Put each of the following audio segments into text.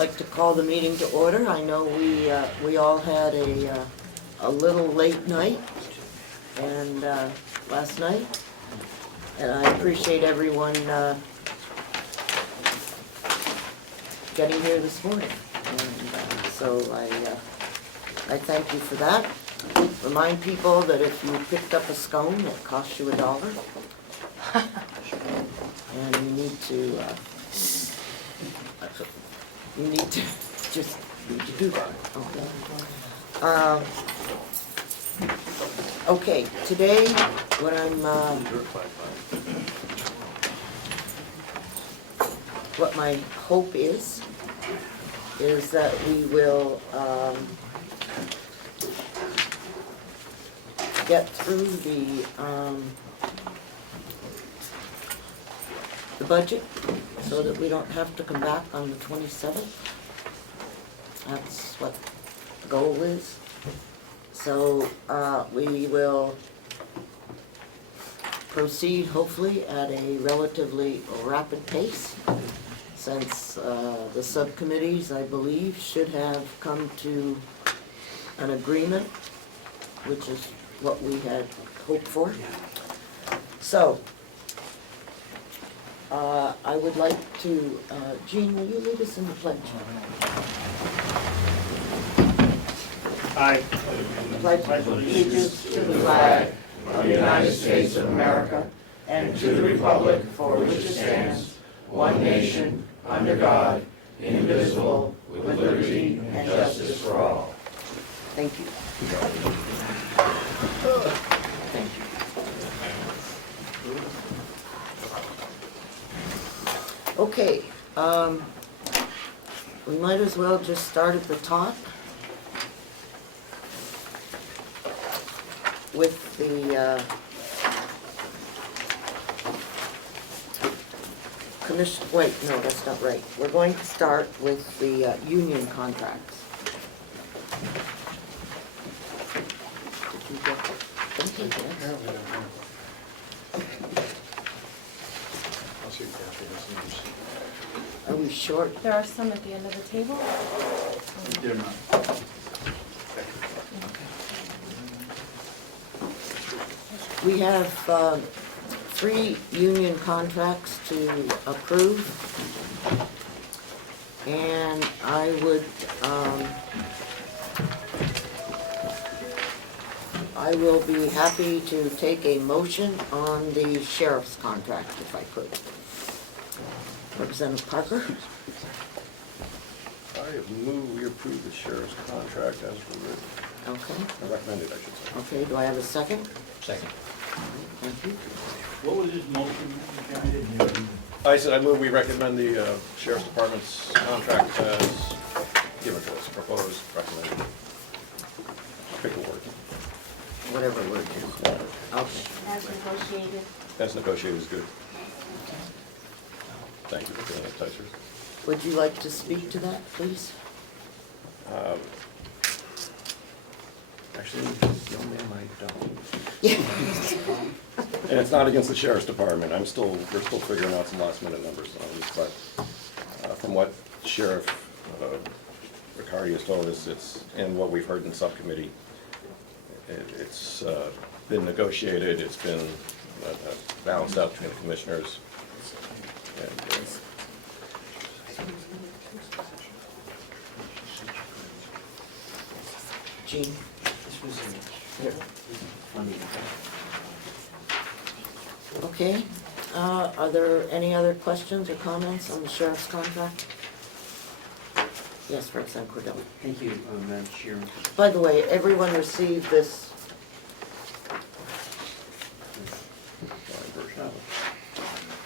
like to call the meeting to order. I know we all had a little late night and last night, and I appreciate everyone getting here this morning. And so I thank you for that. Remind people that if you picked up a scone, it costs you $1. And you need to just do that. Okay. Okay. Today, what my hope is that we will get through the budget so that we don't have to come back on the 27th. That's what the goal is. So we will proceed hopefully at a relatively rapid pace, since the subcommittees, I believe, should have come to an agreement, which is what we had hoped for. So I would like to, Jean, will you lead us in the pledge? I Pledge allegiance to the flag of the United States of America and to the republic for which it stands, one nation, under God, indivisible, with liberty and justice for all. Thank you. Thank you. Okay, we might as well just start at the top with the commission. Wait, no, that's not right. We're going to start with the union contracts. Did you get something? Yes. Are we short? There are some at the end of the table. They're not. We have 3 union contracts to approve, and I will be happy to take a motion on the sheriff's contract if I could. Representative Parker? I move we approve the sheriff's contract as written. Okay. I recommend it, I should say. Okay, do I have a second? Second. Thank you. What was his motion? I said I move we recommend the sheriff's department's contract as given to us, proposed, recommended. Pick a word. Whatever word you want. Okay. As negotiated. As negotiated is good. Thank you for doing that, Tyser. Would you like to speak to that, please? Actually, young man, I don't. And it's not against the sheriff's department. We're still figuring out some last minute numbers on this, but from what Sheriff Riccardi has told us, it's, and what we've heard in subcommittee, it's been negotiated, it's been balanced out between the commissioners. And, Jean? Here. Okay, are there any other questions or comments on the sheriff's contract? Yes, Representative Cordell. Thank you, Madam Chair. By the way, everyone received this.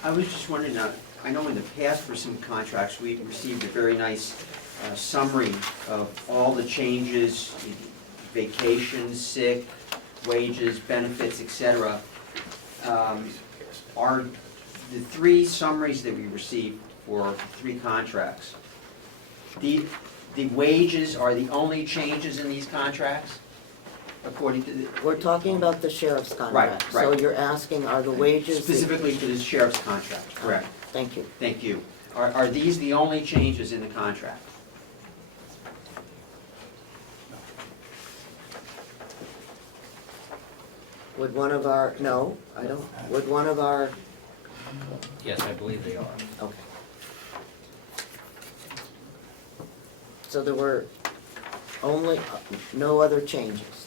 I was just wondering, I know in the past for some contracts, we received a very nice summary of all the changes, vacation, sick, wages, benefits, etc. Are the 3 summaries that we received for 3 contracts, the wages are the only changes in these contracts? According to the... We're talking about the sheriff's contract. Right. So you're asking, are the wages... Specifically for the sheriff's contract, correct? Thank you. Thank you. Are these the only changes in the contract? Would one of our, no, I don't, would one of our, Yes, I believe they are. okay. So there were only, no other changes.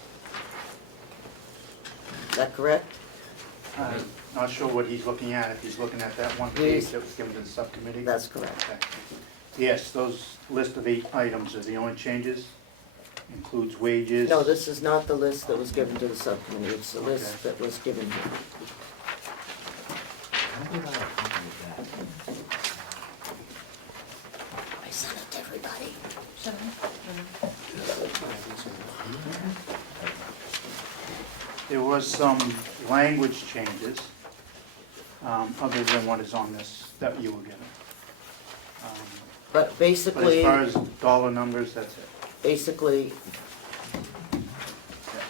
Is that correct? I'm not sure what he's looking at, if he's looking at that one page that was given to the subcommittee. That's correct. Okay. Yes, those list of 8 items are the only changes, includes wages. No, this is not the list that was given to the subcommittee, it's the list Okay. that was given here. I sent it to everybody. There was some language changes, other than what is on this, that you were given. But But basically, as far as dollar numbers, that's it. basically,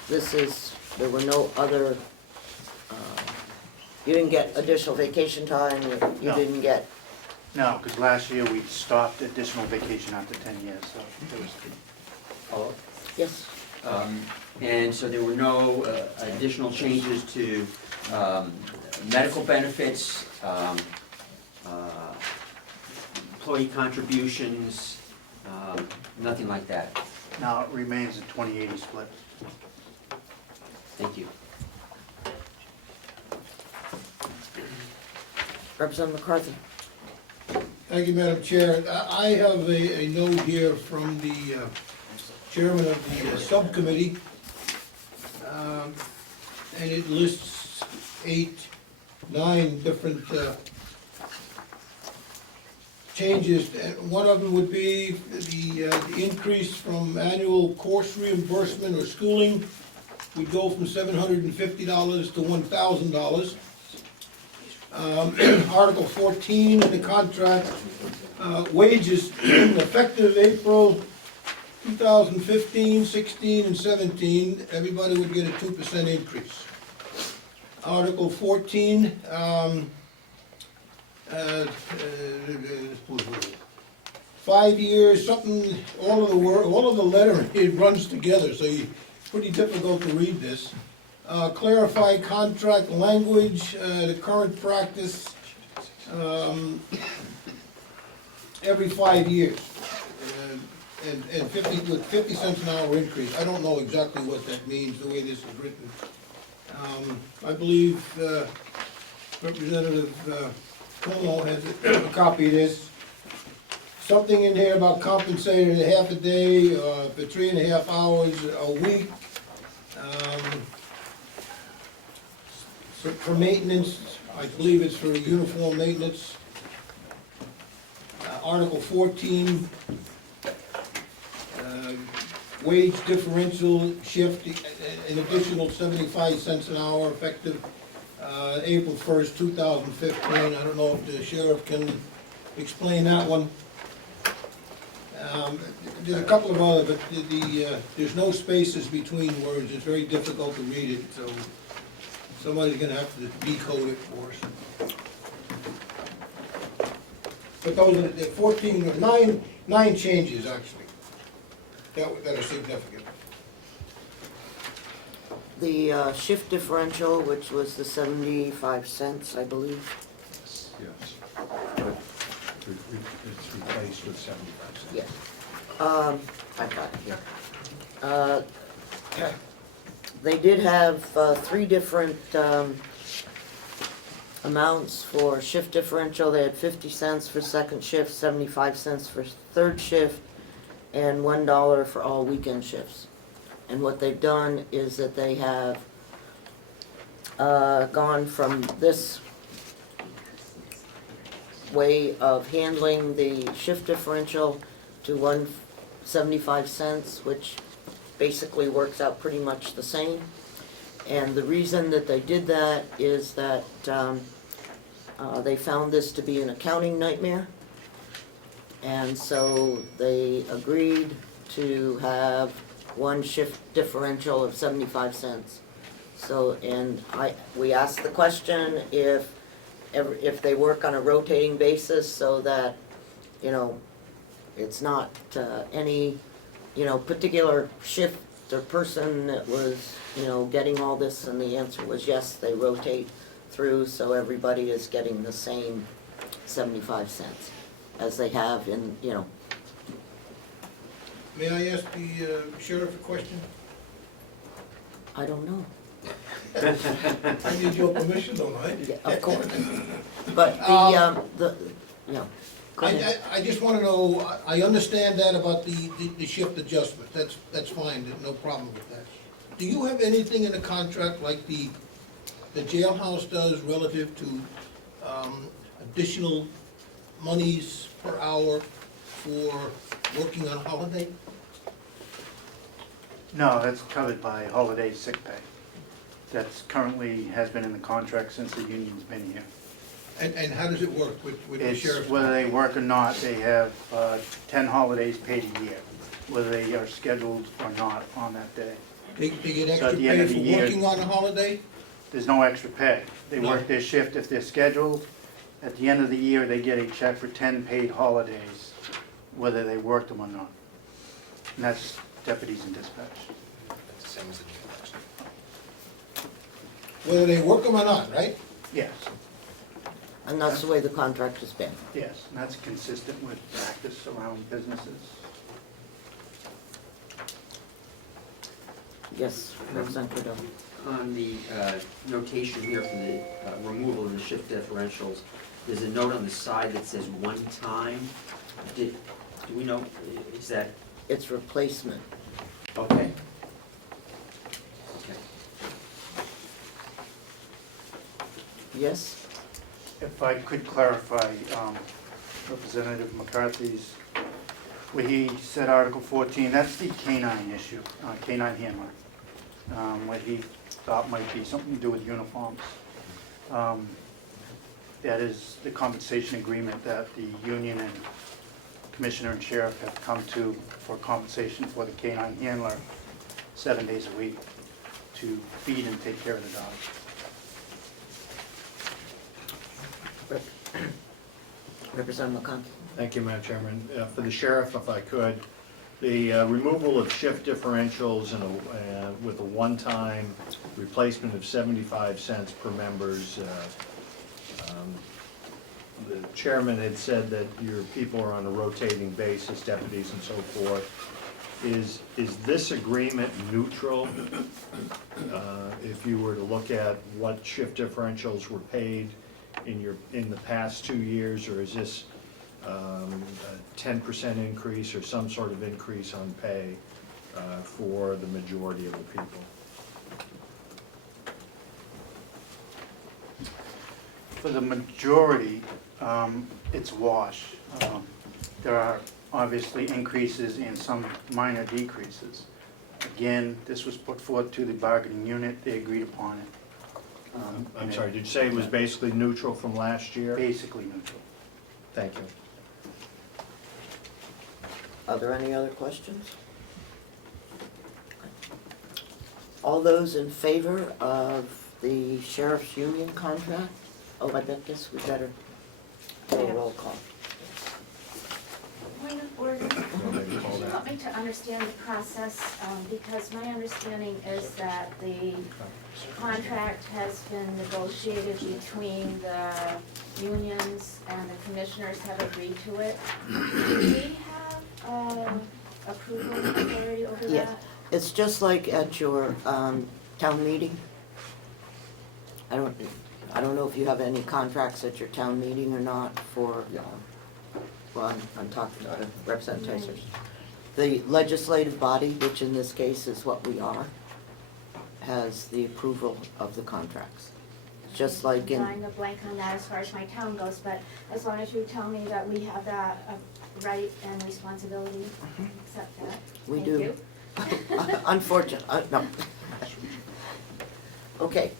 this is, there were no other, you didn't get additional vacation time, you No. didn't get, No, because last year we stopped additional vacation after 10 years, so there was, Hello? yes, And so there were no additional changes to medical benefits, employee contributions, nothing like that. now it remains a 20-80 split. Thank you. Representative McCarthy. Thank you, Madam Chair. I have a note here from the chairman of the subcommittee, and it lists 9 different changes. And one of them would be the increase from annual course reimbursement or schooling would go from $750 to $1,000. Article 14 in the contract, wages effective April 2015, 16, and 17, everybody would get a 2% increase. Article 14, 5 years, something, all of the lettering, it runs together, so it's pretty difficult to read this. Clarify contract language, the current practice, every 5 years. And 50 cents an hour increase. I don't know exactly what that means, the way this is written. I believe Representative Comeau has a copy of this. Something in here about compensated a half a day, for 3.5 hours a week. For maintenance, I believe it's for uniform maintenance. Article 14, wage differential shift, an additional 75 cents an hour effective April 1st, 2015. I don't know if the sheriff can explain that one. There's a couple of other, but there's no spaces between words. It's very difficult to read it, so somebody's gonna have to decode it for us. But those are the 14, nine changes actually, that are significant. The shift differential, which was the 75 cents, I believe. Yes. It's replaced with 75 cents. Yes. I've got it here. They did have 3 different amounts for shift differential. They had 50 cents for second shift, 75 cents for third shift, and $1 for all weekend shifts. And what they've done is that they have gone from this way of handling the shift differential to 1.75 cents, which basically works out pretty much the same. And the reason that they did that is that they found this to be an accounting nightmare. And so they agreed to have one shift differential of 75 cents. So, and we asked the question if they work on a rotating basis so that, you know, it's not any, you know, particular shift the person that was, getting all this, and the answer was yes, they rotate through, so everybody is getting the same 75 cents as they have in, May I ask the sheriff a question? I don't know. I need your permission, don't I? Yeah, of course. But go ahead. I just wanna know, I understand that about the shift adjustment, that's fine, there's no problem with that. Do you have anything in the contract like the jailhouse does relative to additional monies per hour for working on holiday? No, that's covered by holiday sick pay. That's currently has been in the contract since the union's been here. And how does it work with the It's sheriff's? whether they work or not, they have 10 holidays paid a year, whether they are scheduled or not on that day. They get So extra at the end pay of for the year- working on a holiday? There's no extra pay. They No. work their shift if they're scheduled. At the end of the year, they get a check for 10 paid holidays, whether they worked them or not. And that's deputies and dispatch. It's the same as the jail, actually. Whether they work them or not, right? Yes, And that's the way the contract has been. yes, and that's consistent with practice around businesses. Yes, Representative Doe. On the notation here for the removal of the shift differentials, there's a note on the side that says one time. Do we know, is that, It's replacement. okay? Okay. Yes? If I could clarify Representative McCarthy's, where he said Article 14, that's the canine issue, canine handler, what he thought might be something to do with uniforms. That is the compensation agreement that the union and commissioner and sheriff have come to for compensation for the canine handler 7 days a week to feed and take care of the dog. Representative McConkey. Thank you, Madam Chairman. For the sheriff, if I could, the removal of shift differentials and with a one-time replacement of 75 cents per members. The chairman had said that your people are on a rotating basis, deputies and so forth. Is this agreement neutral? If you were to look at what shift differentials were paid in the past 2 years, or is this a 10% increase or some sort of increase on pay for the majority of the people? For the majority, it's wash. There are obviously increases and some minor decreases. Again, this was put forth to the bargaining unit, they agreed upon it. I'm sorry, did you say it was basically neutral from last year? Basically neutral. Thank you. Are there any other questions? All those in favor of the sheriff's union contract? Oh, I guess we better do a roll call. Point of order. Do you want me to understand the process? Because my understanding is that the contract has been negotiated between the unions and the commissioners have agreed to it. Do we have approval authority over that? Yes. It's just like at your town meeting. I don't know if you have any contracts at your town meeting or not for, well, I'm talking to representatives. The legislative body, which in this case is what we are, has the approval of the contracts. Just like I'm in, drawing a blank on that as far as my town goes, but as long as you tell me that we have that right and responsibility, accept that. We Thank do. you. unfortunate, no. Okay,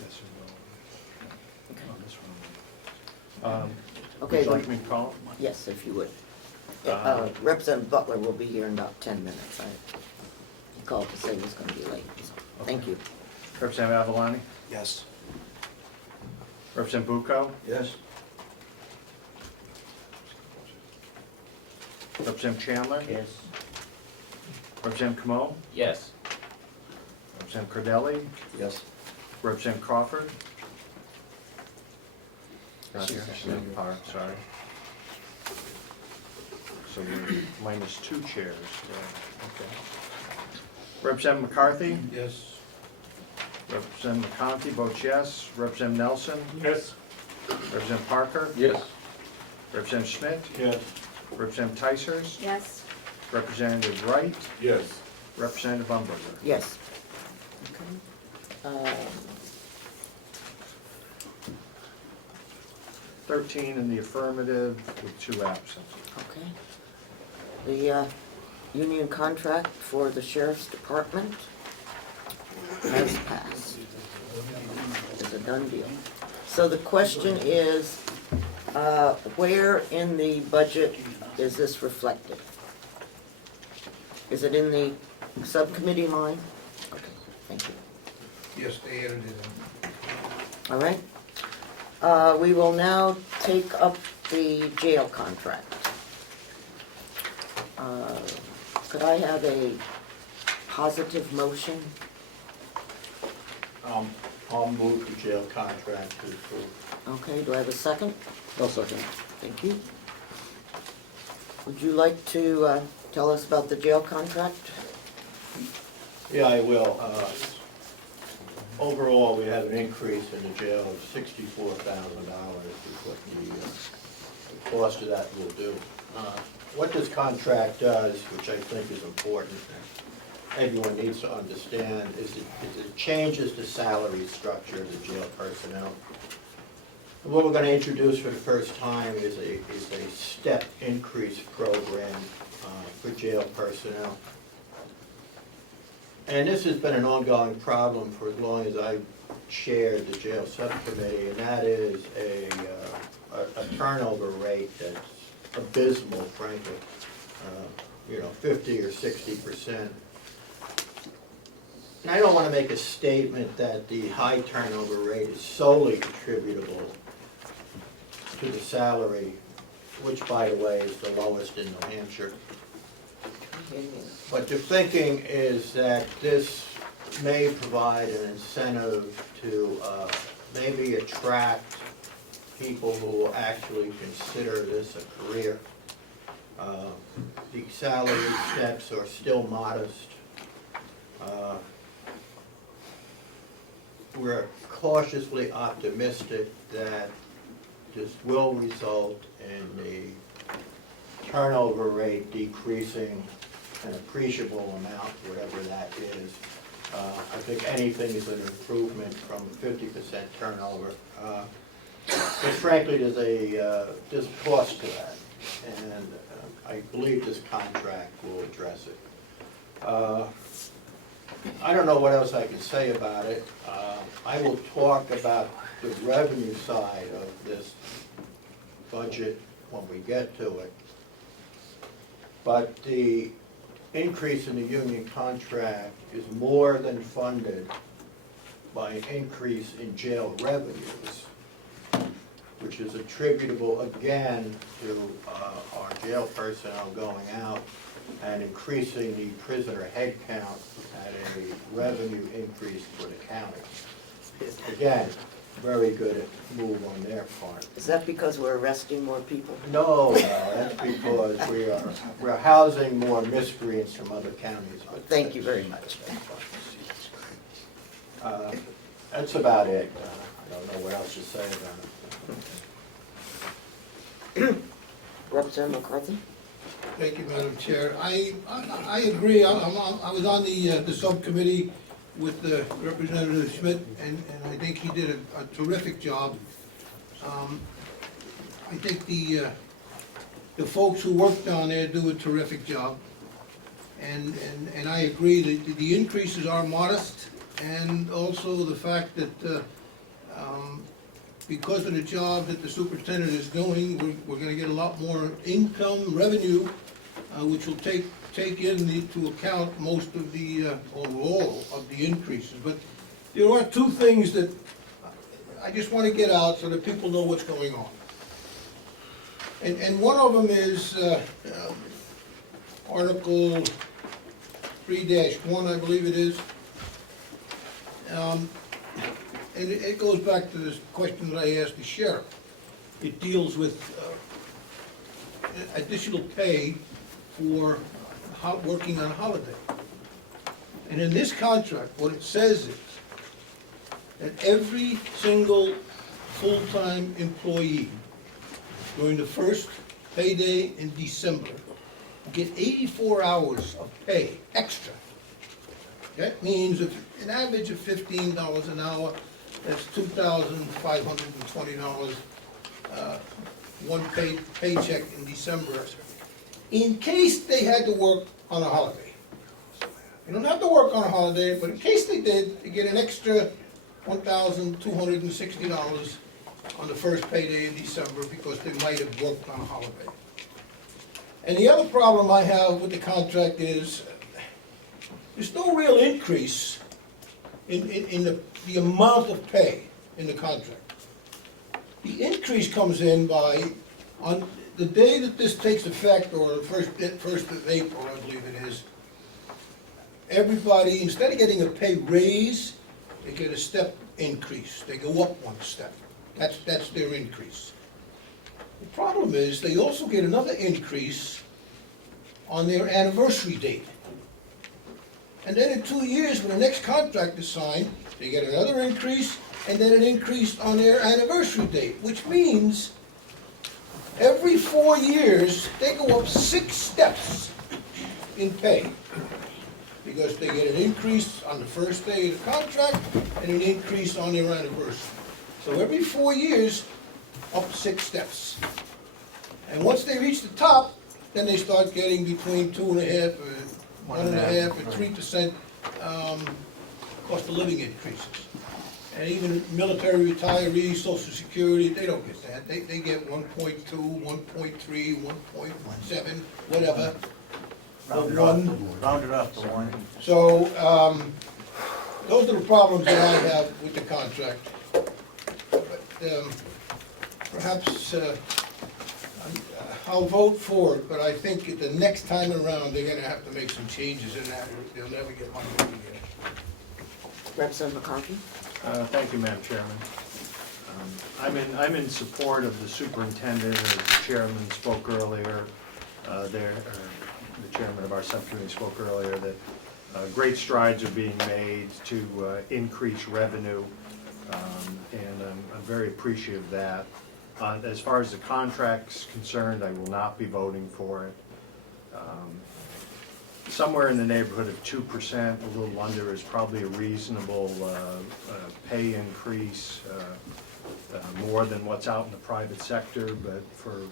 Yes or no? On this one. okay, Would you then- like me to call? yes, if you would. Uh, Representative Butler will be here in about 10 minutes. He called to say he was gonna be late, so, thank you. Representative Avalani? Yes. Representative Bucco? Yes. Representative Chandler? Yes. Representative Comeau, Yes. Representative Cordelli, Yes. Representative Crawford. Not She's here, not she's in here. Park, sorry. So we're minus 2 chairs, okay. Representative McCarthy, Yes. Representative McConkey votes yes. Representative Nelson, Yes. Representative Parker, Yes. Representative Schmidt, Yes. Representative Ticehurst, Yes, Representative Wright, Yes. Representative Umberger. Yes. Okay. 13 in the affirmative with 2 absent. Okay. The union contract for the sheriff's department has passed. It's a done deal. So the question is, where in the budget is this reflected? Is it in the subcommittee line? Okay, thank you. Yes, they added it in. All right. We will now take up the jail contract. Could I have a positive motion? I'll move the jail contract to approve. Okay, do I have a second? I'll second. Thank you. Would you like to tell us about the jail contract? Yeah, I will. Overall, we had an increase in the jail of $64,000 is what the cost of that will do. What this contract does, which I think is important, everyone needs to understand, is it changes the salary structure of the jail personnel. And what we're going to introduce for the first time is a step increase program for jail personnel. And this has been an ongoing problem for as long as I've chaired the jail subcommittee, and that is a turnover rate that's abysmal, frankly. 50 or 60%. And I don't want to make a statement that the high turnover rate is solely attributable to the salary, which, by the way, is the lowest in New Hampshire. But the thinking is that this may provide an incentive to maybe attract people who will actually consider this a career. The salary steps are still modest. We're cautiously optimistic that this will result in the turnover rate decreasing an appreciable amount, whatever that is. I think anything is an improvement from 50% turnover. But frankly, there's cost to that, and I believe this contract will address it. I don't know what else I can say about it. I will talk about the revenue side of this budget when we get to it. But the increase in the union contract is more than funded by an increase in jail revenues, which is attributable again to our jail personnel going out and increasing the prisoner head count at a revenue increase for the county. Again, very good move on their part. Is that because we're arresting more people? No, that's because we're housing more miscreants from other counties. But Thank you very much. That's about it. I don't know what else to say about it. Representative McCarthy? Thank you, Madam Chair. I agree. I was on the subcommittee with Representative Schmidt, and I think he did a terrific job. I think the folks who work down there do a terrific job. And I agree that the increases are modest, and also the fact that because of the job that the superintendent is doing, we're gonna get a lot more income revenue, which will take into account most of the, or all of the increases. But there are two things that I just wanna get out so that people know what's going on. And one of them is Article 3-1, I believe it is. And it goes back to this question that I asked the sheriff. It deals with additional pay for working on holiday. And in this contract, what it says is that every single full-time employee during the first payday in December will get 84 hours of pay extra. That means if an average of $15 an hour, that's $2,520, one paycheck in December, in case they had to work on a holiday. You don't have to work on a holiday, but in case they did, you get an extra $1,260 on the first payday in December because they might have worked on a holiday. And the other problem I have with the contract is there's no real increase in the amount of pay in the contract. The increase comes in by, on the day that this takes effect, or the first of April, I believe it is, everybody, instead of getting a pay raise, they get a step increase. They go up one step. That's their increase. The problem is, they also get another increase on their anniversary date. And then in 2 years, when the next contract is signed, they get another increase, and then an increase on their anniversary date, which means every 4 years, they go up 6 steps in pay. Because they get an increase on the first day of the contract, and an increase on their anniversary. So every 4 years, up 6 steps. And once they reach the top, then they start getting between 2.5%, 1.5%, and 3% cost of living increases. And even military retirees, Social Security, they don't get that. They get 1.2, 1.3, 1.7, whatever. Round it up to one. So, those are the problems that I have with the contract. But, perhaps, I'll vote for it, but I think the next time around, they're gonna have to make some changes in that, or they'll never get money again. Representative McCarthy? Thank you, Madam Chairman. I'm in support of the superintendent, as the chairman spoke earlier, the chairman of our subcommittee spoke earlier, that great strides are being made to increase revenue, and I'm very appreciative of that. As far as the contract's concerned, I will not be voting for it. Somewhere in the neighborhood of 2%, a little under, is probably a reasonable pay increase, more than what's out in the private sector, but for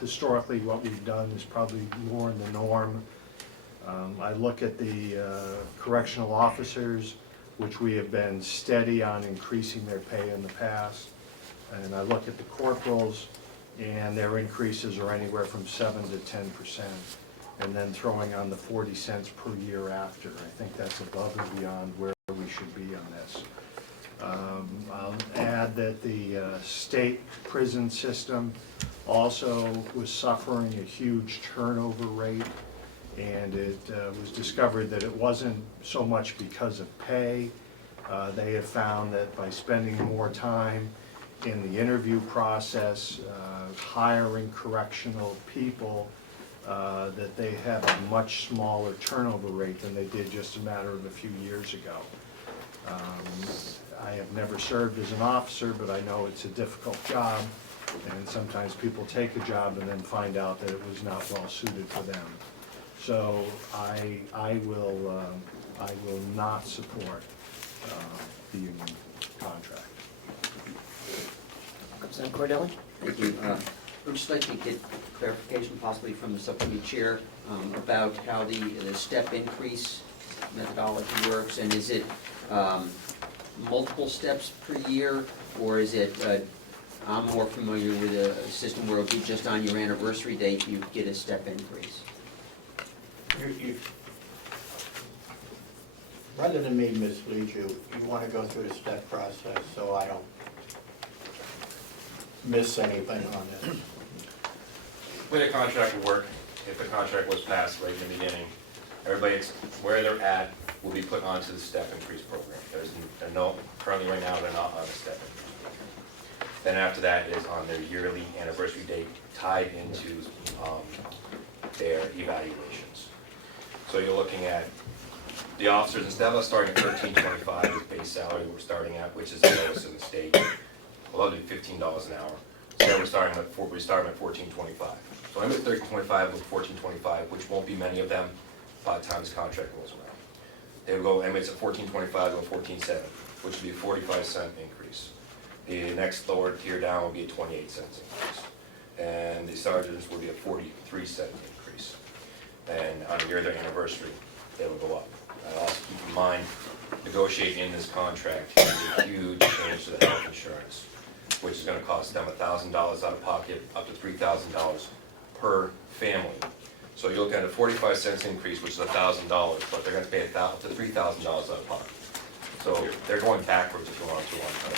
historically what we've done is probably more in the norm. I look at the correctional officers, which we have been steady on increasing their pay in the past, and I look at the corporals, and their increases are anywhere from 7 to 10%. And then throwing on the 40 cents per year after. I think that's above and beyond where we should be on this. I'll add that the state prison system also was suffering a huge turnover rate, and it was discovered that it wasn't so much because of pay. They have found that by spending more time in the interview process, hiring correctional people, that they have a much smaller turnover rate than they did just a matter of a few years ago. I have never served as an officer, but I know it's a difficult job, and sometimes people take a job and then find out that it was not well suited for them. So I will not support the union contract. Representative Cordelli? Thank you. I'd just like to get clarification possibly from the subcommittee chair about how the step increase methodology works, and is it multiple steps per year, or is it, I'm more familiar with a system where it'll be just on your anniversary date you get a step increase. Rather than me mislead you, you want to go through the step process so I don't miss anything on this. The way the contract will work, if the contract was passed right in the beginning, everybody, where they're at will be put onto the step increase program. They're no, currently right now, they're not on a step increase. Then after that is on their yearly anniversary date tied into their evaluations. So you're looking at the officers, instead of us starting at $13.25 as base salary, we're starting at, which is the lowest in the state, well, that'll be $15 an hour. So we're starting at $14.25. So I'm at $13.25 with $14.25, which won't be many of them by the time this contract rolls around. They will go inmates at $14.25 to $14.7, which would be a 45-cent increase. The next lower tier down will be a 28 cents increase. And the sergeants will be a 43-cent increase. And on their anniversary, they will go up. Also keep in mind, negotiating in this contract is a huge change to the health insurance, which is gonna cost them $1,000 out of pocket, up to $3,000 per family. So you're looking at a 45 cents increase, which is $1,000, but they're gonna pay up to $3,000 out of pocket. So they're going backwards if you want to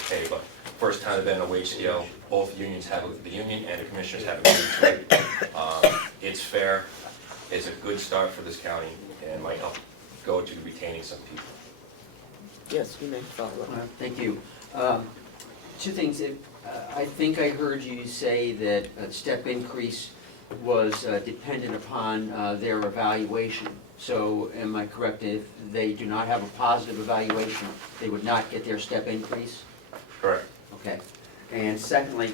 pay, but first time they've been on a wage scale, both unions have, the union and the commissioners have agreed to it. It's fair, it's a good start for this county, and might help go to retaining some people. Yes, you may follow up. Thank you. Two things. I think I heard you say that a step increase was dependent upon their evaluation. So am I correct, if they do not have a positive evaluation, they would not get their step increase? Correct. Okay. And secondly,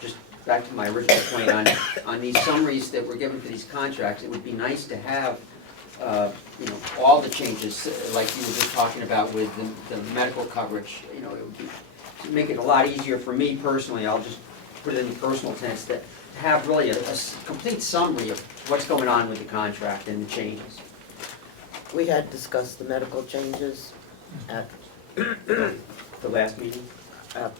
just back to my original point on these summaries that were given for these contracts, it would be nice to have you know, all the changes, like you were just talking about with the medical coverage. You know, it would be, make it a lot easier for me personally, I'll just put it in personal tense, that have really a complete summary of what's going on with the contract and the changes. We had discussed the medical changes at The last meeting? at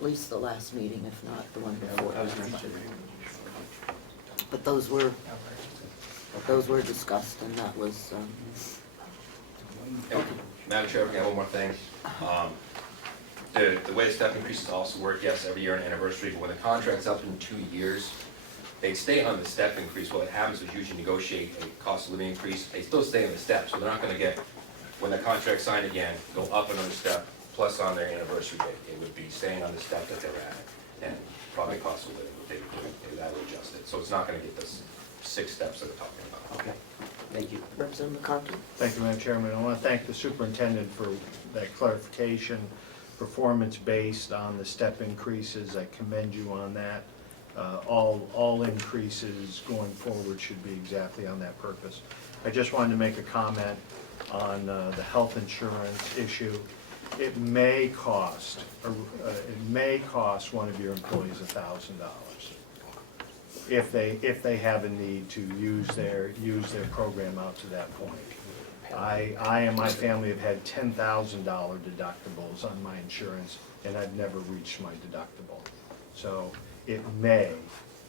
least the last meeting, if not the one before. I was not sure. But those were discussed, and that was, And Madam Chair, okay, one more thing. The way the step increases also work, yes, every year on anniversary, but when the contract's up in 2 years, they stay on the step increase. What happens is usually negotiate a cost of living increase, they still stay on the step, so they're not gonna get, when the contract's signed again, go up another step, plus on their anniversary date. It would be staying on the step that they're at, and probably cost of living, that would adjust it. So it's not gonna get this 6 steps that we're talking about. Okay, thank you. Representative McCarthy. Thank you, Madam Chairman. I want to thank the superintendent for that clarification, performance-based on the step increases. I commend you on that. All increases going forward should be exactly on that purpose. I just wanted to make a comment on the health insurance issue. It may cost one of your employees $1,000 if they have a need to use their program out to that point. I and my family have had $10,000 deductibles on my insurance, and I've never reached my deductible. So it may,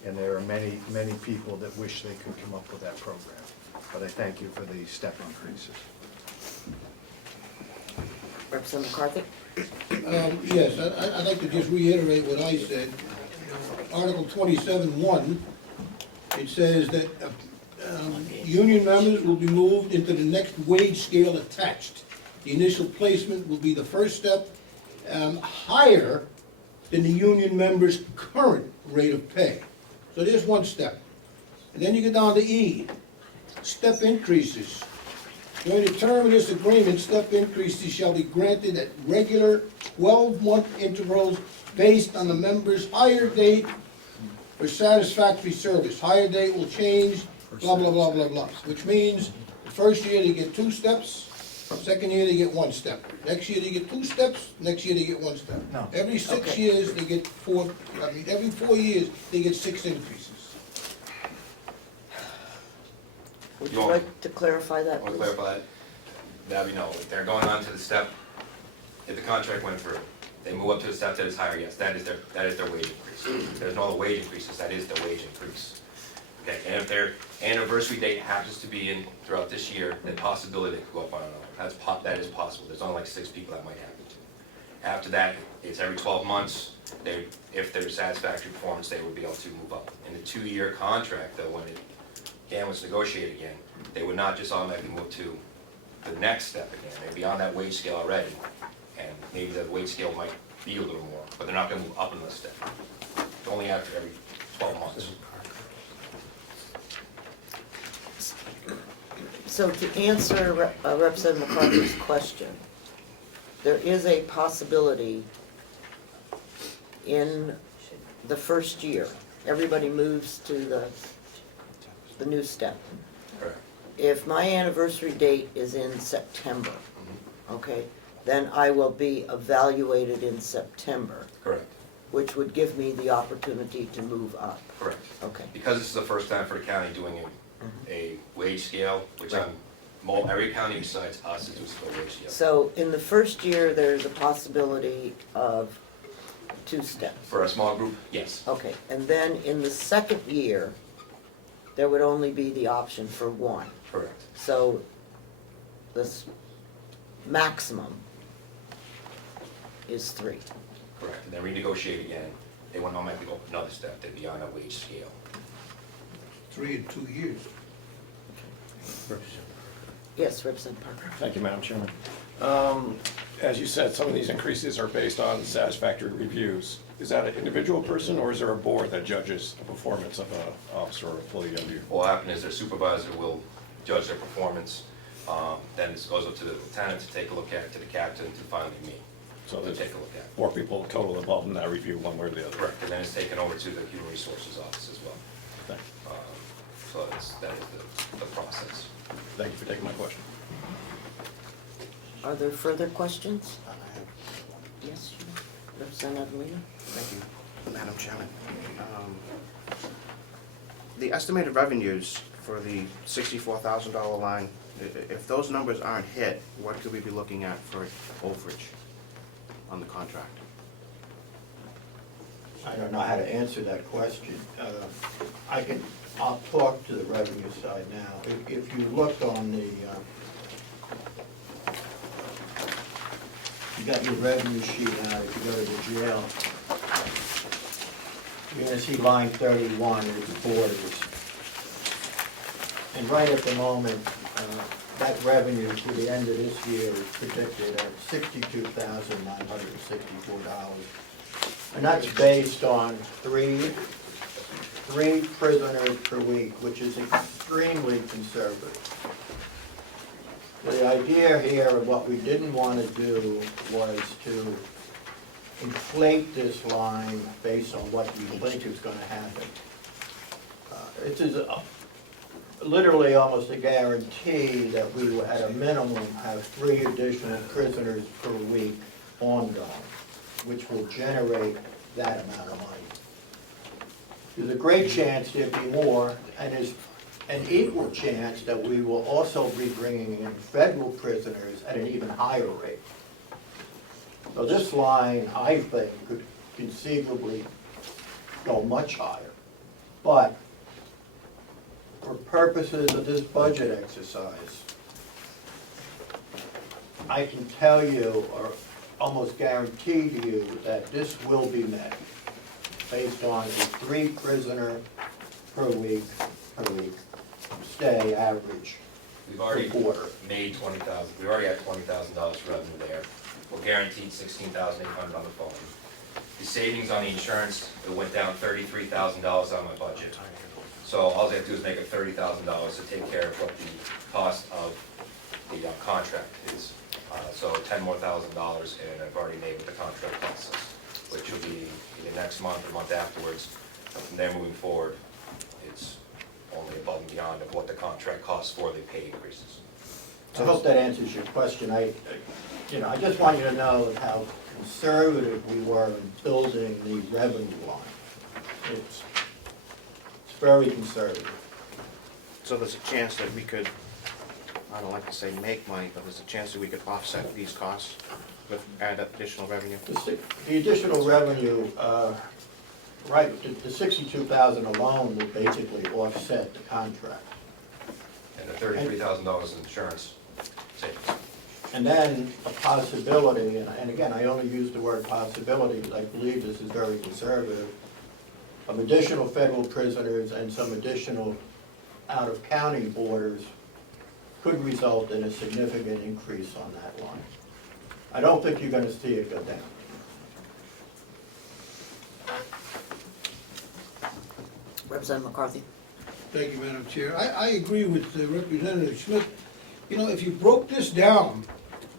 and there are many people that wish they could come up with that program. But I thank you for the step increases. Representative McCarthy. Yes, I'd like to just reiterate what I said. Article 27(1), it says that union members will be moved into the next wage scale attached. The initial placement will be the first step, higher than the union member's current rate of pay. So there's one step. And then you get down to E, step increases. During the term of this agreement, step increases shall be granted at regular 12-month intervals based on the member's hire date for satisfactory service. Hire date will change, blah, blah, blah, blah, blah. Which means the first year they get 2 steps, second year they get 1 step. Next year they get 2 steps, next year they get 1 step. No. Every 6 Okay. years they get every 4 years they get 6 increases. Would You you want- like to clarify that, I want please? to clarify that we know, if they're going on to the step, if the contract went through, they move up to the step that is higher, yes, that is their wage increase. There's no other wage increases, that is their wage increase. Okay, and if their anniversary date happens to be in throughout this year, then possibility they could go up on another. That is possible, there's only like 6 people that might happen to. After that, it's every 12 months, if there's satisfactory performance, they would be able to move up. In the 2-year contract, though, Dan was to negotiate again, they would not just automatically move to the next step again. They'd be on that wage scale already, and maybe the wage scale might be a little more, but they're not gonna move up in the step. It's only after every 12 months. So to answer Representative McCarthy's question, there is a possibility in the first year, everybody moves to the new step. Correct. If my anniversary date is in September, okay, then I will be evaluated in September, Correct. which would give me the opportunity to move up. Correct. Okay. Because this is the first time for the county doing a wage scale, which every county besides us is doing a wage scale. So in the first year, there's a possibility of 2 steps. For a small group, yes. Okay, and then in the second year, there would only be the option for 1. Correct. So this maximum is 3. Correct. And then renegotiate again, they wouldn't automatically go up another step, they'd be on a wage scale. 3 in 2 years. Yes, Representative Parker. Thank you, Madam Chairman. As you said, some of these increases are based on satisfactory reviews. Is that an individual person, or is there a board that judges the performance of an officer or employee under you? What will happen is their supervisor will judge their performance, then it goes up to the lieutenant to take a look at it, to the captain to finally me. So they take a look at it. 4 people total involved in that review, one way or the other. Correct, and then it's taken over to the Human Resources Office as well. Thank you. So that is the process. Thank you for taking my question. Are there further questions? Yes, Representative Lena? Thank you, Madam Chairman. The estimated revenues for the $64,000 line, if those numbers aren't hit, what could we be looking at for overage on the contract? I don't know how to answer that question. I'll talk to the revenue side now. If you look on the, you got your revenue sheet now, if you go to the jail, you're gonna see line 31 is the borders. And right at the moment, that revenue to the end of this year is predicted at $62,964. And that's based on three prisoners per week, which is extremely conservative. The idea here of what we didn't want to do was to inflate this line based on what we think is going to happen. It is literally almost a guarantee that we will at a minimum have 3 additional prisoners per week ongoing, which will generate that amount of money. There's a great chance there'll be more, and there's an equal chance that we will also be bringing in federal prisoners at an even higher rate. So this line, I think, could conceivably go much higher. But for purposes of this budget exercise, I can tell you, or almost guarantee to you, that this will be met based on a 3 prisoner per week stay average. We've already per quarter. made $20,000, we already had $20,000 revenue there. We're guaranteed $16,800 on the phone. The savings on the insurance, it went down $33,000 on my budget. So all I have to do is make it $30,000 to take care of what the cost of the contract is. So $10,000 more, and I've already made with the contract process, which will be either next month or month afterwards. And from there moving forward, it's only above and beyond of what the contract costs for the pay increases. I hope that answers your question. I just want you to know how conservative we were in building the revenue line. It's very conservative. So there's a chance that we could, I don't like to say make money, but there's a chance that we could offset these costs with add additional revenue? The additional revenue, right, the 62,000 alone will basically offset the contract. And the $33,000 in insurance savings. And then a possibility, and again, I only use the word possibility because I believe this is very conservative, of additional federal prisoners and some additional out of county borders could result in a significant increase on that line. I don't think you're gonna see it go down. Representative McCarthy. Thank you, Madam Chair. I agree with Representative Schmidt. You know, if you broke this down,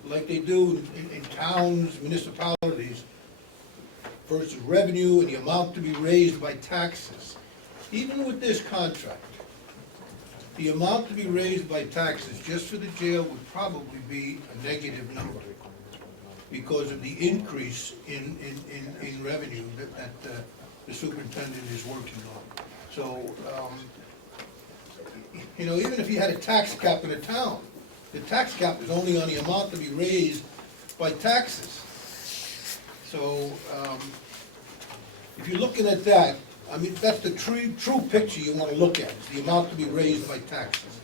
like they do in towns, municipalities, versus revenue and the amount to be raised by taxes, even with this contract, the amount to be raised by taxes just for the jail would probably be a negative number because of the increase in revenue that the superintendent is working on. So, you know, even if you had a tax cap in a town, the tax cap is only on the amount to be raised by taxes. So, if you're looking at that, I mean, that's the true picture you wanna look at, is the amount to be raised by taxes.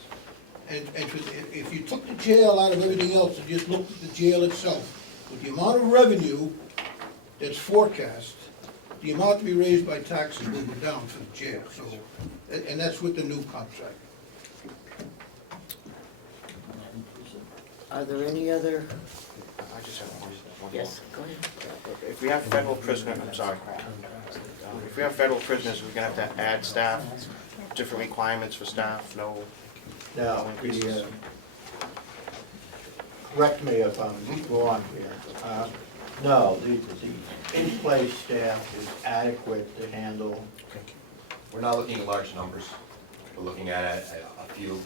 And if you took the jail out of everything else and just looked at the jail itself, with the amount of revenue that's forecast, the amount to be raised by taxes will go down for the jail, so, and that's with the new contract. Are there any other, I just have one. yes, go ahead. If we have federal prisoners, I'm sorry. If we have federal prisoners, we're gonna have to add staff, different requirements for staff, no. Now, correct me if I'm wrong here. No, the in-place staff is adequate to handle. We're not looking at large numbers. We're looking at a few.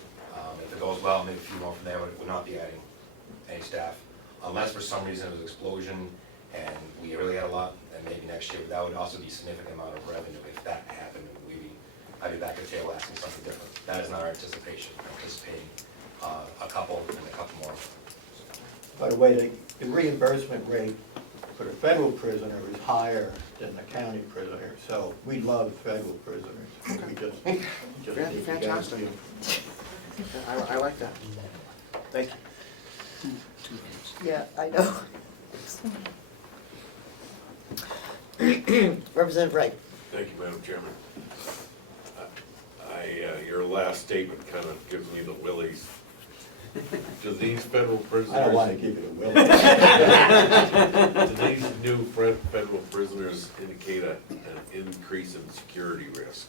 If it goes well, maybe a few more from there, but we'll not be adding any staff. Unless for some reason there's an explosion and we really had a lot, and maybe next year, that would also be a significant amount of revenue. If that happened, I'd be back at the table asking something different. That is not our anticipation. We're anticipating a couple and a couple more. By the way, the reimbursement rate for the federal prisoner is higher than the county prisoner, so we love federal prisoners. We just need to get Fantastic. them. I like that. Thank you. Yeah, I know. Representative Wright. Thank you, Madam Chairman. Your last statement kind of gives me the willies. Do these federal prisoners? I don't want to give you the will. Do these new federal prisoners indicate an increase in security risk?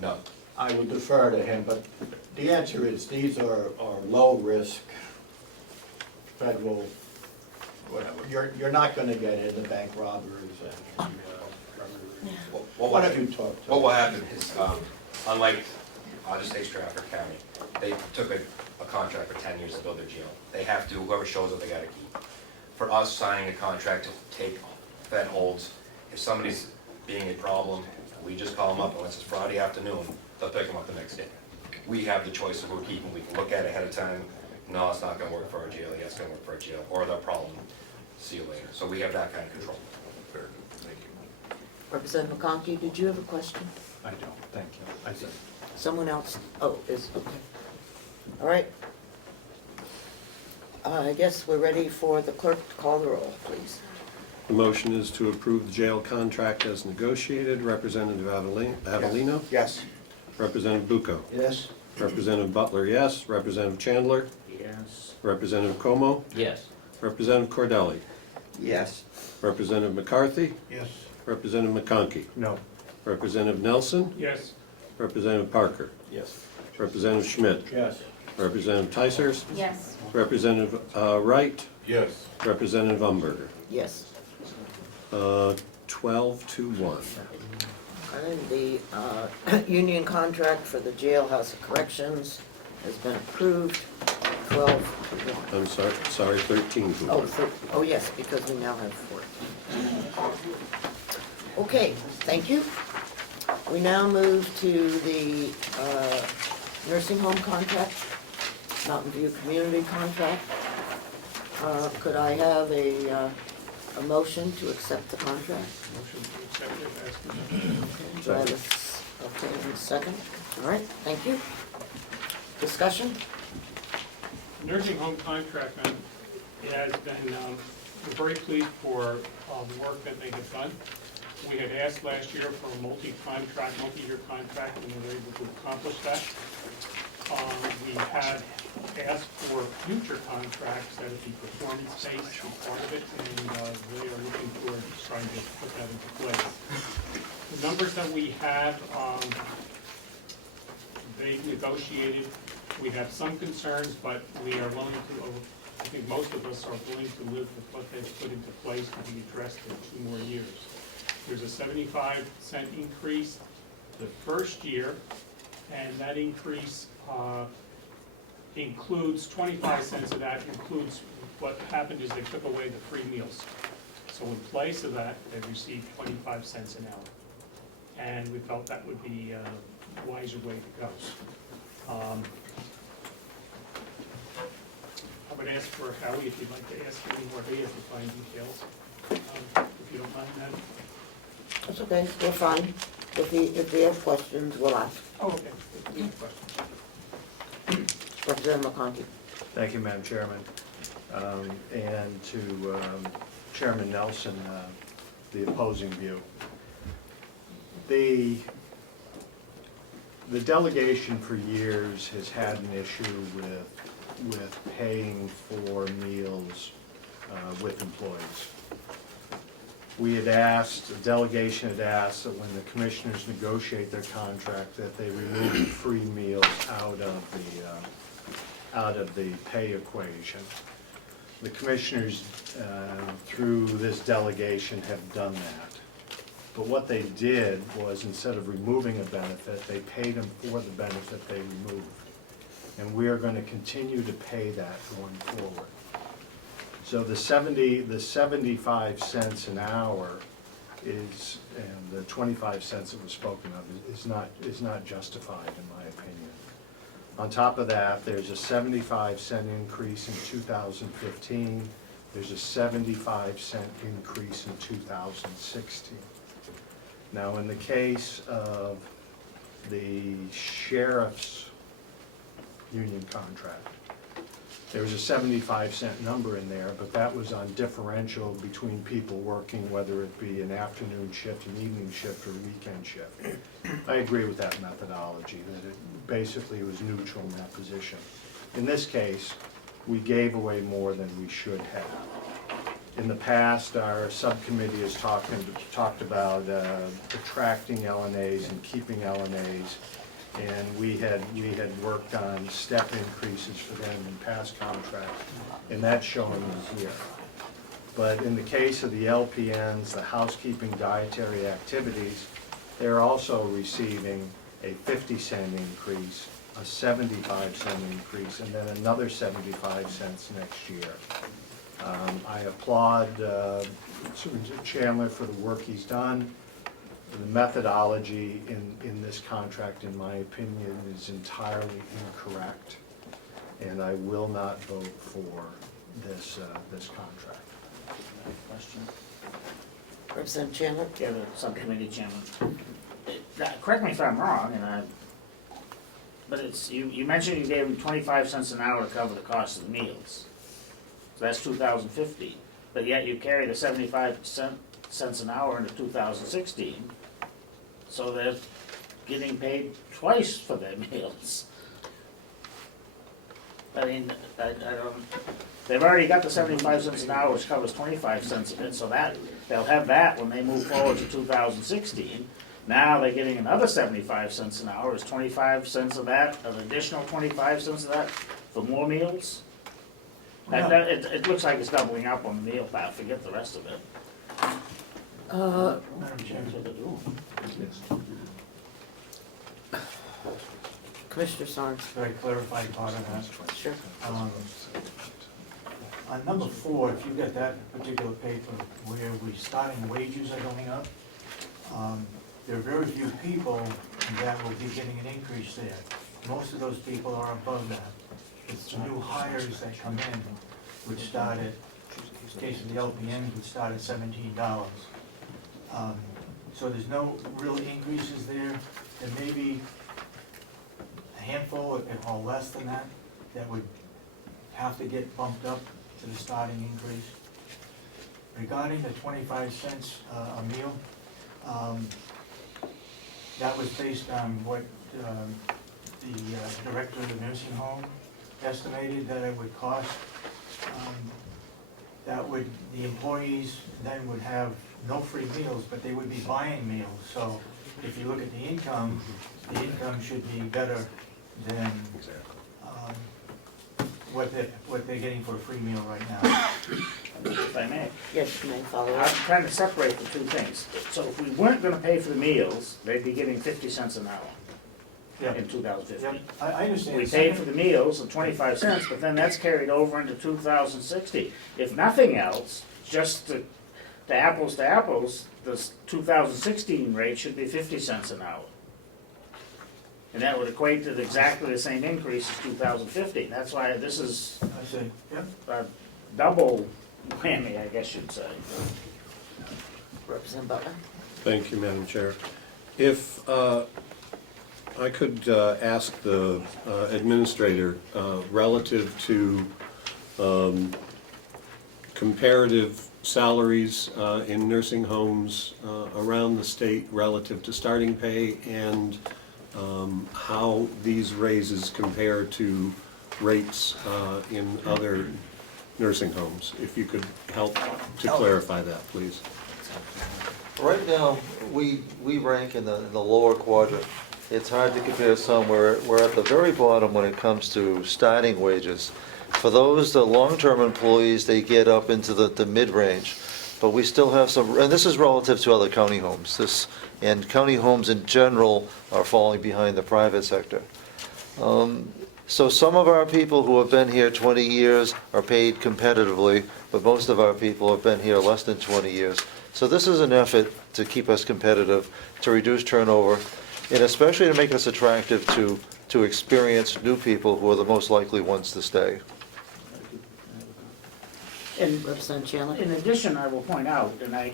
No. I will defer to him, but the answer is these are low-risk federal, whatever. You're not going to get into bank robberies and why don't you talk to What him? will happen is, unlike, I'll just take Stratford County, they took a contract for 10 years to build their jail. They have to, whoever shows up, they gotta keep. For us signing a contract to take Fed holds, if somebody's being a problem, we just call them up, unless it's Friday afternoon, they'll pick them up the next day. We have the choice of who we're keeping. We can look at it ahead of time. No, it's not gonna work for our jail. Yeah, it's gonna work for our jail. Or the problem, see you later. So we have that kind of control. Fair enough. Thank you. Representative McConkey, did you have a question? I don't, thank you. I said. Someone else? Oh, is, okay. All right. I guess we're ready for the clerk to call the roll, please. The motion is to approve the jail contract as negotiated. Representative Avellino? Yes. Representative Bucco? Yes? Representative Butler, yes. Representative Chandler? Yes. Representative Comeau? Yes. Representative Cordelli? Yes. Representative McCarthy? Yes. Representative McConkey? No. Representative Nelson? Yes. Representative Parker? Yes. Representative Schmidt? Yes. Representative Tysers? Yes. Representative Wright? Yes. Representative Umberger? Yes. 12-1. And the union contract for the jailhouse of corrections has been approved, 12-1. I'm sorry, 13-1. Oh, yes, because we now have 14. Okay, thank you. We now move to the nursing home contract, Mountain View Community contract. Could I have a motion to accept the contract? Motion to accept it as Do I have a second? All right, thank you. Discussion? Nursing home contract, has been, we're very pleased for the work that they have done. We had asked last year for a multi-year contract, and we were able to accomplish that. We had asked for future contracts that would be performance-based, be part of it, and they are looking toward trying to put that into place. The numbers that we have, they negotiated. We have some concerns, but we are willing to, I think most of us are willing to live with what they've put into place to be addressed in 2 more years. There's a 75-cent increase the first year, and that increase includes 25 cents of that includes what happened is they took away the free meals. So in place of that, they received 25 cents an hour. And we felt that would be a wiser way to go. I would ask for Howie if you'd like to ask any more fine details, if you don't mind that. That's okay, we're fine. If we have questions, we'll ask. Oh, okay. Any questions? Representative McConkey. Thank you, Madam Chairman. And to Chairman Nelson, the opposing view. The delegation for years has had an issue with paying for meals with employees. We had asked, the delegation had asked that when the commissioners negotiate their contract, that they remove free meals out of the pay equation. The commissioners, through this delegation, have done that. But what they did was, instead of removing a benefit, they paid them for the benefit they removed. And we are going to continue to pay that going forward. So the 75 cents an hour is, and the 25 cents that was spoken of is not justified, in my opinion. On top of that, there's a 75-cent increase in 2015. There's a 75-cent increase in 2016. Now, in the case of the sheriff's union contract, there was a 75-cent number in there, but that was on differential between people working, whether it be an afternoon shift, an evening shift, or a weekend shift. I agree with that methodology, that it basically was neutral in that position. In this case, we gave away more than we should have. In the past, our subcommittee has talked about attracting LNAs and keeping LNAs. And we had worked on step increases for them in past contracts, and that's showing in here. But in the case of the LPNs, the housekeeping dietary activities, they're also receiving a 50-cent increase, a 75-cent increase, and then another 75 cents next year. I applaud Chandler for the work he's done. The methodology in this contract, in my opinion, is entirely incorrect, and I will not vote for this contract. Question? Representative Chandler? Yeah, the subcommittee chairman. Correct me if I'm wrong, but it's, you mentioned you gave them 25 cents an hour to cover the cost of the meals. So that's 2015, but yet you carry the 75 cents an hour into 2016. So they're getting paid twice for their meals. I mean, I don't, they've already got the 75 cents an hour, which covers 25 cents of it, so that, they'll have that when they move forward to 2016. Now they're getting another 75 cents an hour, is 25 cents of that, an additional 25 cents of that for more meals? It looks like it's doubling up on the meal part, forget the rest of it. Madam Chairman. Commissioner Sarnes? Could I clarify part of that? Sure. On number 4, if you get that particular paper where we starting wages are going up, there are very few people that will be getting an increase there. Most of those people are above that. It's the new hires that come in, which start at, in the case of the LPNs, would start at $17. So there's no real increases there. There may be a handful or less than that that would have to get bumped up to the starting increase. Regarding the 25 cents a meal, That was based on what the director of the nursing home estimated that it would cost. The employees then would have no free meals, but they would be buying meals. So if you look at the income should be better than what they're getting for a free meal right now. If I may. Yes, you may follow I'm up. trying to separate the two things. So if we weren't gonna pay for the meals, they'd be getting 50 cents an hour in 2015. I understand. We paid for the meals of 25 cents, but then that's carried over into 2060. If nothing else, just the apples to apples, the 2016 rate should be 50 cents an hour. And that would equate to exactly the same increase as 2015. That's why this is I see, yeah. a double whammy, I guess you'd say. Representative Butler? Thank you, Madam Chair. If I could ask the administrator relative to comparative salaries in nursing homes around the state relative to starting pay and how these raises compare to rates in other nursing homes. If you could help to clarify that, please. Right now, we rank in the lower quadrant. It's hard to compare somewhere. We're at the very bottom when it comes to starting wages. For those, the long-term employees, they get up into the mid-range. But we still have some, and this is relative to other county homes. And county homes in general are falling behind the private sector. So some of our people who have been here 20 years are paid competitively, but most of our people have been here less than 20 years. So this is an effort to keep us competitive, to reduce turnover, and especially to make us attractive to experienced new people who are the most likely ones to stay. And Representative Chandler? in addition, I will point out, and I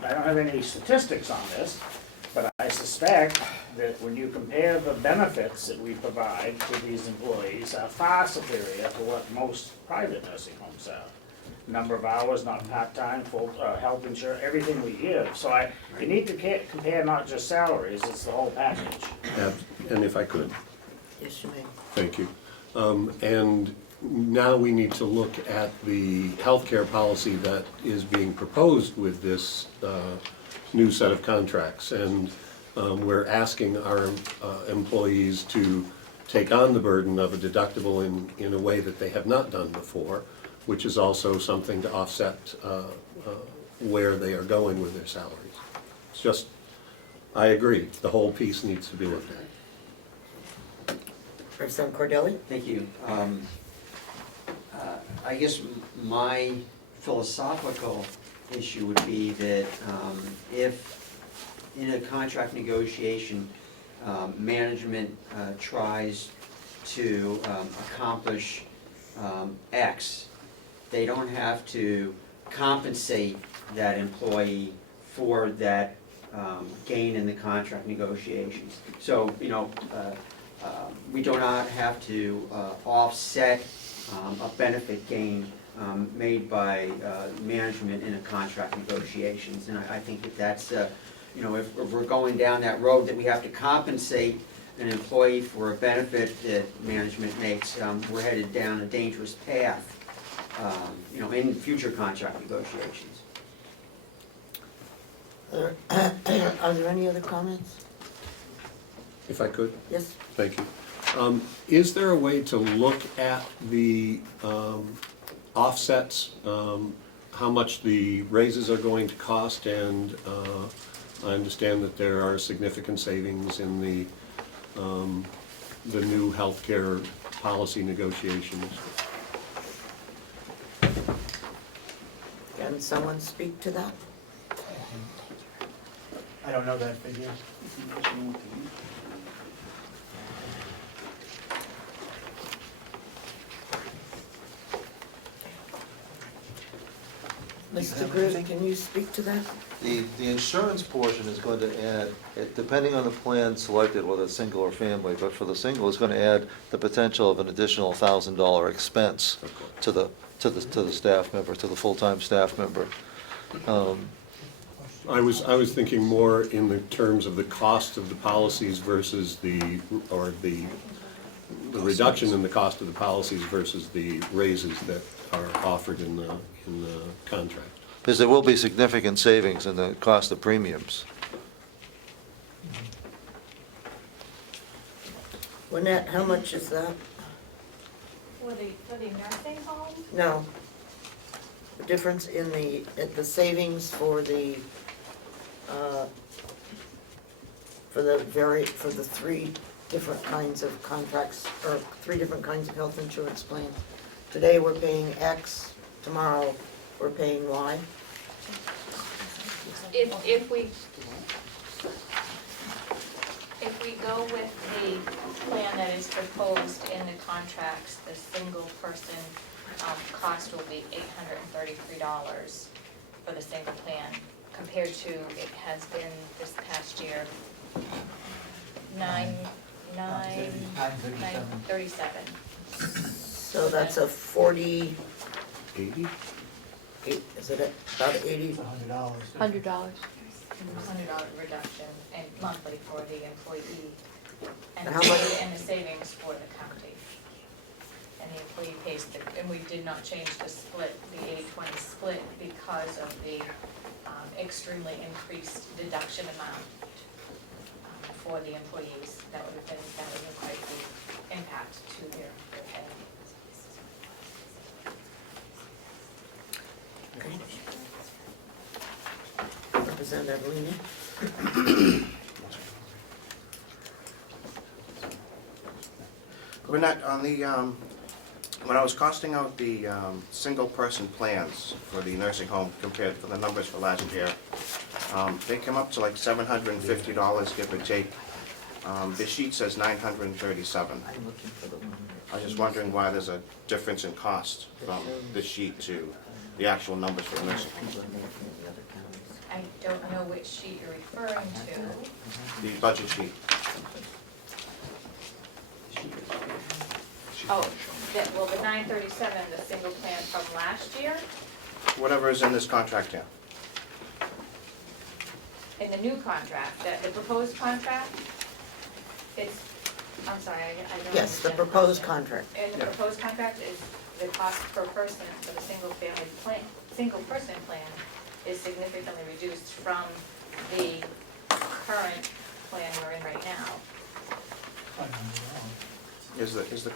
don't have any statistics on this, but I suspect that when you compare the benefits that we provide to these employees are far superior to what most private nursing homes have. Number of hours, not part-time, full, health insurance, everything we give. So you need to compare not just salaries, it's the whole package. And if I could. Yes, you may. Thank you. And now we need to look at the healthcare policy that is being proposed with this new set of contracts. And we're asking our employees to take on the burden of a deductible in a way that they have not done before, which is also something to offset where they are going with their salaries. It's just, I agree, the whole piece needs to be looked at. Representative Cordelli? Thank you. I guess my philosophical issue would be that if in a contract negotiation, management tries to accomplish X, they don't have to compensate that employee for that gain in the contract negotiations. So, we do not have to offset a benefit gain made by management in a contract negotiations. And I think that that's, if we're going down that road that we have to compensate an employee for a benefit that management makes, we're headed down a dangerous path, in future contract negotiations. Are there any other comments? If I could? Yes? Thank you. Is there a way to look at the offsets, how much the raises are going to cost? And I understand that there are significant savings in the new healthcare policy negotiations. Can someone speak to that? I don't know that figure. Mr. Grizz, can you speak to that? The insurance portion is going to add, depending on the plan selected, whether it's single or family, but for the single, it's going to add the potential of an additional $1,000 expense to the staff member, to the full-time staff member. I was thinking more in the terms of the cost of the policies versus the reduction in the cost of the policies versus the raises that are offered in the contract. Because there will be significant savings in the cost of premiums. Lynette, how much is that? For the nursing home, No. The difference in the savings for the three different kinds of contracts, or three different kinds of health insurance plans. Today, we're paying X, tomorrow, we're paying Y. if we go with the plan that is proposed in the contracts, the single person cost will be $833 for the single plan, compared to, it has been this past year, $937. So that's a 40, 80? is it about 80? It's $100. $100 reduction and monthly for the employee, and How much? and the savings for the county. And the employee pays and we did not change the split, the 80-20 split, because of the extremely increased deduction amount for the employees. That would have been quite the impact to their pay. Okay. Representative Lena? Lynette, on the, when I was costing out the single-person plans for the nursing home compared to the numbers for last year, they come up to like $750, give or take. This sheet says $937. I was just wondering why there's a difference in cost from this sheet to the actual numbers for the nursing home. I don't know which sheet you're referring to. The budget sheet. Oh, the 937, the single plan from last year, Whatever is in this contract here. in the new contract, the proposed contract, it's, I'm sorry, I don't. Yes, the understand proposed question. contract. And the proposed contract is the cost per person for the single family plan, single person plan is significantly reduced from the current plan we're in right now Is the,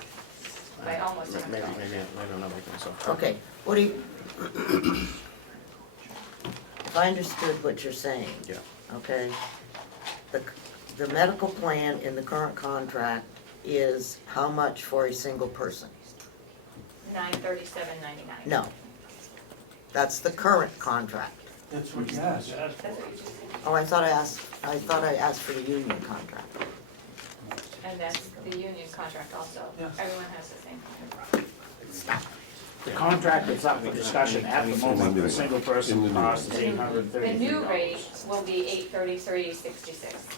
by almost maybe, $100. maybe I'm not making this up. Okay, what do you, if I understood what you're saying, Yeah. okay? The medical plan in the current contract is how much for a single person? $937.99. No. That's the current contract. That's what you asked. That's what you just said. Oh, I thought I asked for the union contract. And that's the union contract also. Yes. Everyone has the same contract. The contract that's up for discussion at the moment, the single person cost is The $833. new rate will be $833.66.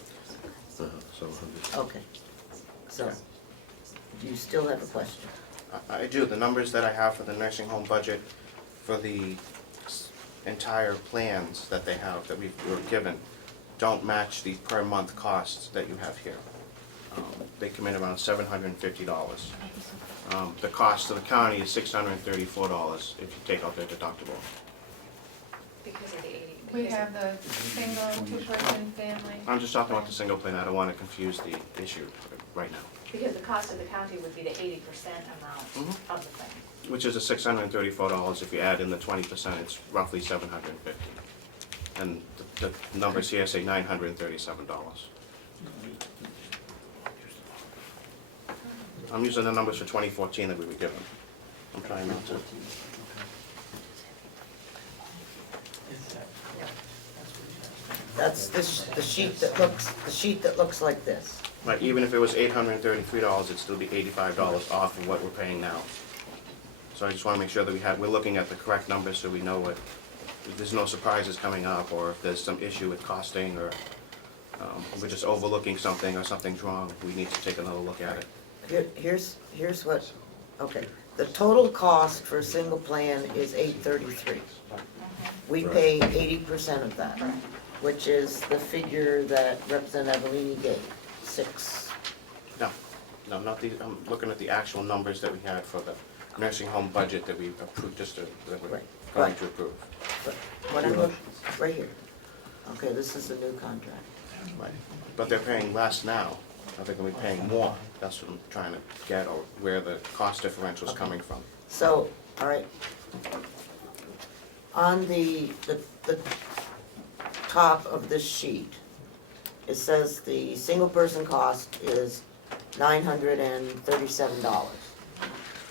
So 100. Okay. So, do you still have a question? I do. The numbers that I have for the nursing home budget for the entire plans that they have, that we were given, don't match the per month costs that you have here. They come in around $750. The cost to the county is $634 if you take out their deductible. Because of the 80. We have the single, two-person family. I'm just talking about the single plan. I don't want to confuse the issue right now. Because the cost of the county would be the 80% amount Mhm. of the plan. Which is a $634. If you add in the 20%, it's roughly $750. And the numbers here say $937. I'm using the numbers for 2014 that we were given. I'm trying not to. That's the sheet that looks like this. Right, even if it was $833, it'd still be $85 off of what we're paying now. So I just want to make sure that we're looking at the correct numbers so we know what, if there's no surprises coming up, or if there's some issue with costing, or we're just overlooking something or something's wrong, we need to take another look at it. Here's what, okay. The total cost for a single plan is $833. We pay 80% of that. which is the figure that Representative Avellini gave, 6. No, not the, I'm looking at the actual numbers that we had for the nursing home budget that we approved, that we're going to approve. But when I look, right here, okay, this is the new contract. Right. But they're paying less now. I think they'll be paying more. That's what I'm trying to get, or where the cost differential is coming from. So, all right. On the top of this sheet, it says the single person cost is $937,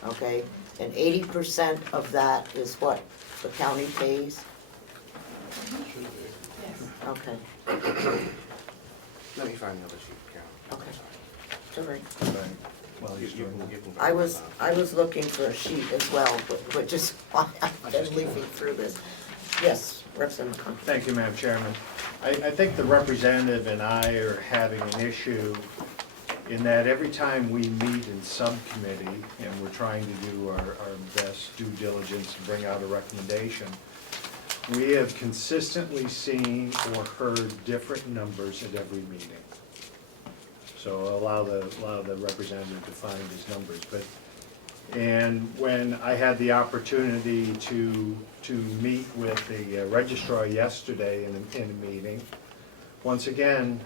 okay? And 80% of that is what the county pays? Okay, Let me find the other sheet, Carol. okay, it's all right. Well, You can I was looking for a sheet as well, but just, I've been leafing through this. Yes, Representative McConkey. Thank you, Madam Chairman. I think the representative and I are having an issue in that every time we meet in subcommittee, and we're trying to do our best due diligence to bring out a recommendation, we have consistently seen or heard different numbers at every meeting. So I'll allow the representative to find his numbers. And when I had the opportunity to meet with the registrar yesterday in a meeting, once again,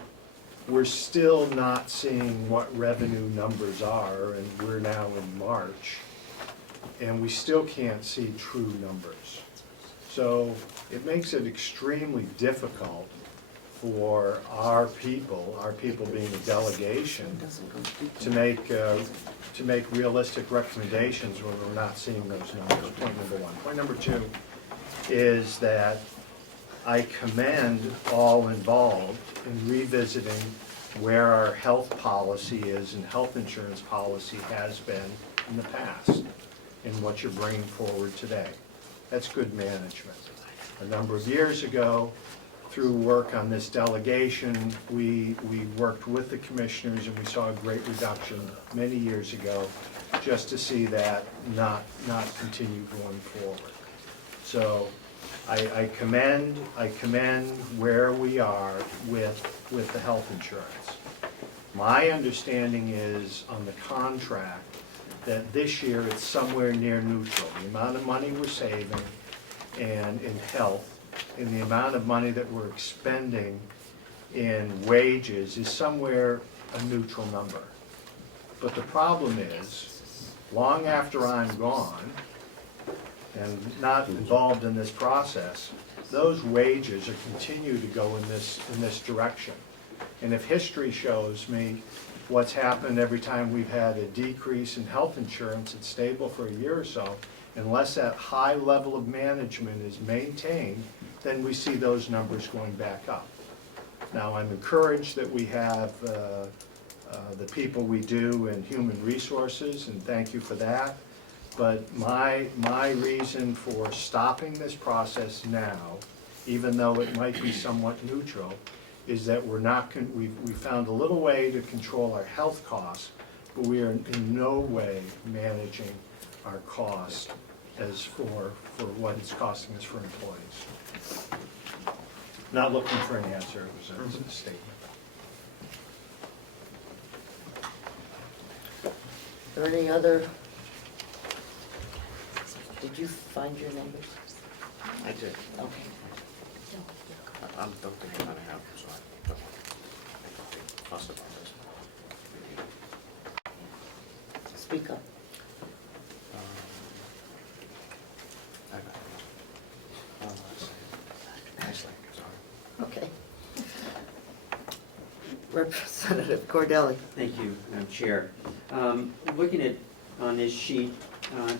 we're still not seeing what revenue numbers are, and we're now in March, and we still can't see true numbers. So it makes it extremely difficult for our people being a delegation, to make realistic recommendations when we're not seeing those numbers, point number one. Point number two is that I commend all involved in revisiting where our health policy is and health insurance policy has been in the past and what you're bringing forward today. That's good management. A number of years ago, through work on this delegation, we worked with the commissioners and we saw a great reduction many years ago, just to see that not continue going forward. So I commend where we are with the health insurance. My understanding is on the contract that this year it's somewhere near neutral. The amount of money we're saving and in health, and the amount of money that we're expending in wages is somewhere a neutral number. But the problem is, long after I'm gone and not involved in this process, those wages are continue to go in this direction. And if history shows me what's happened every time we've had a decrease in health insurance, it's stable for a year or so, unless that high level of management is maintained, then we see those numbers going back up. Now, I'm encouraged that we have the people we do in human resources, and thank you for that. But my reason for stopping this process now, even though it might be somewhat neutral, is that we found a little way to control our health costs, but we are in no way managing our cost as for what it's costing us for employees. Not looking for an answer, it was a statement. Are there any other, did you find your numbers? I did. Okay. I don't think I'm gonna have them, so I don't think fuss about this. Speak up. I got it. Oh, let's see. Nicely, sorry. Okay. Representative Cordelli. Thank you, Madam Chair. Looking at, on this sheet,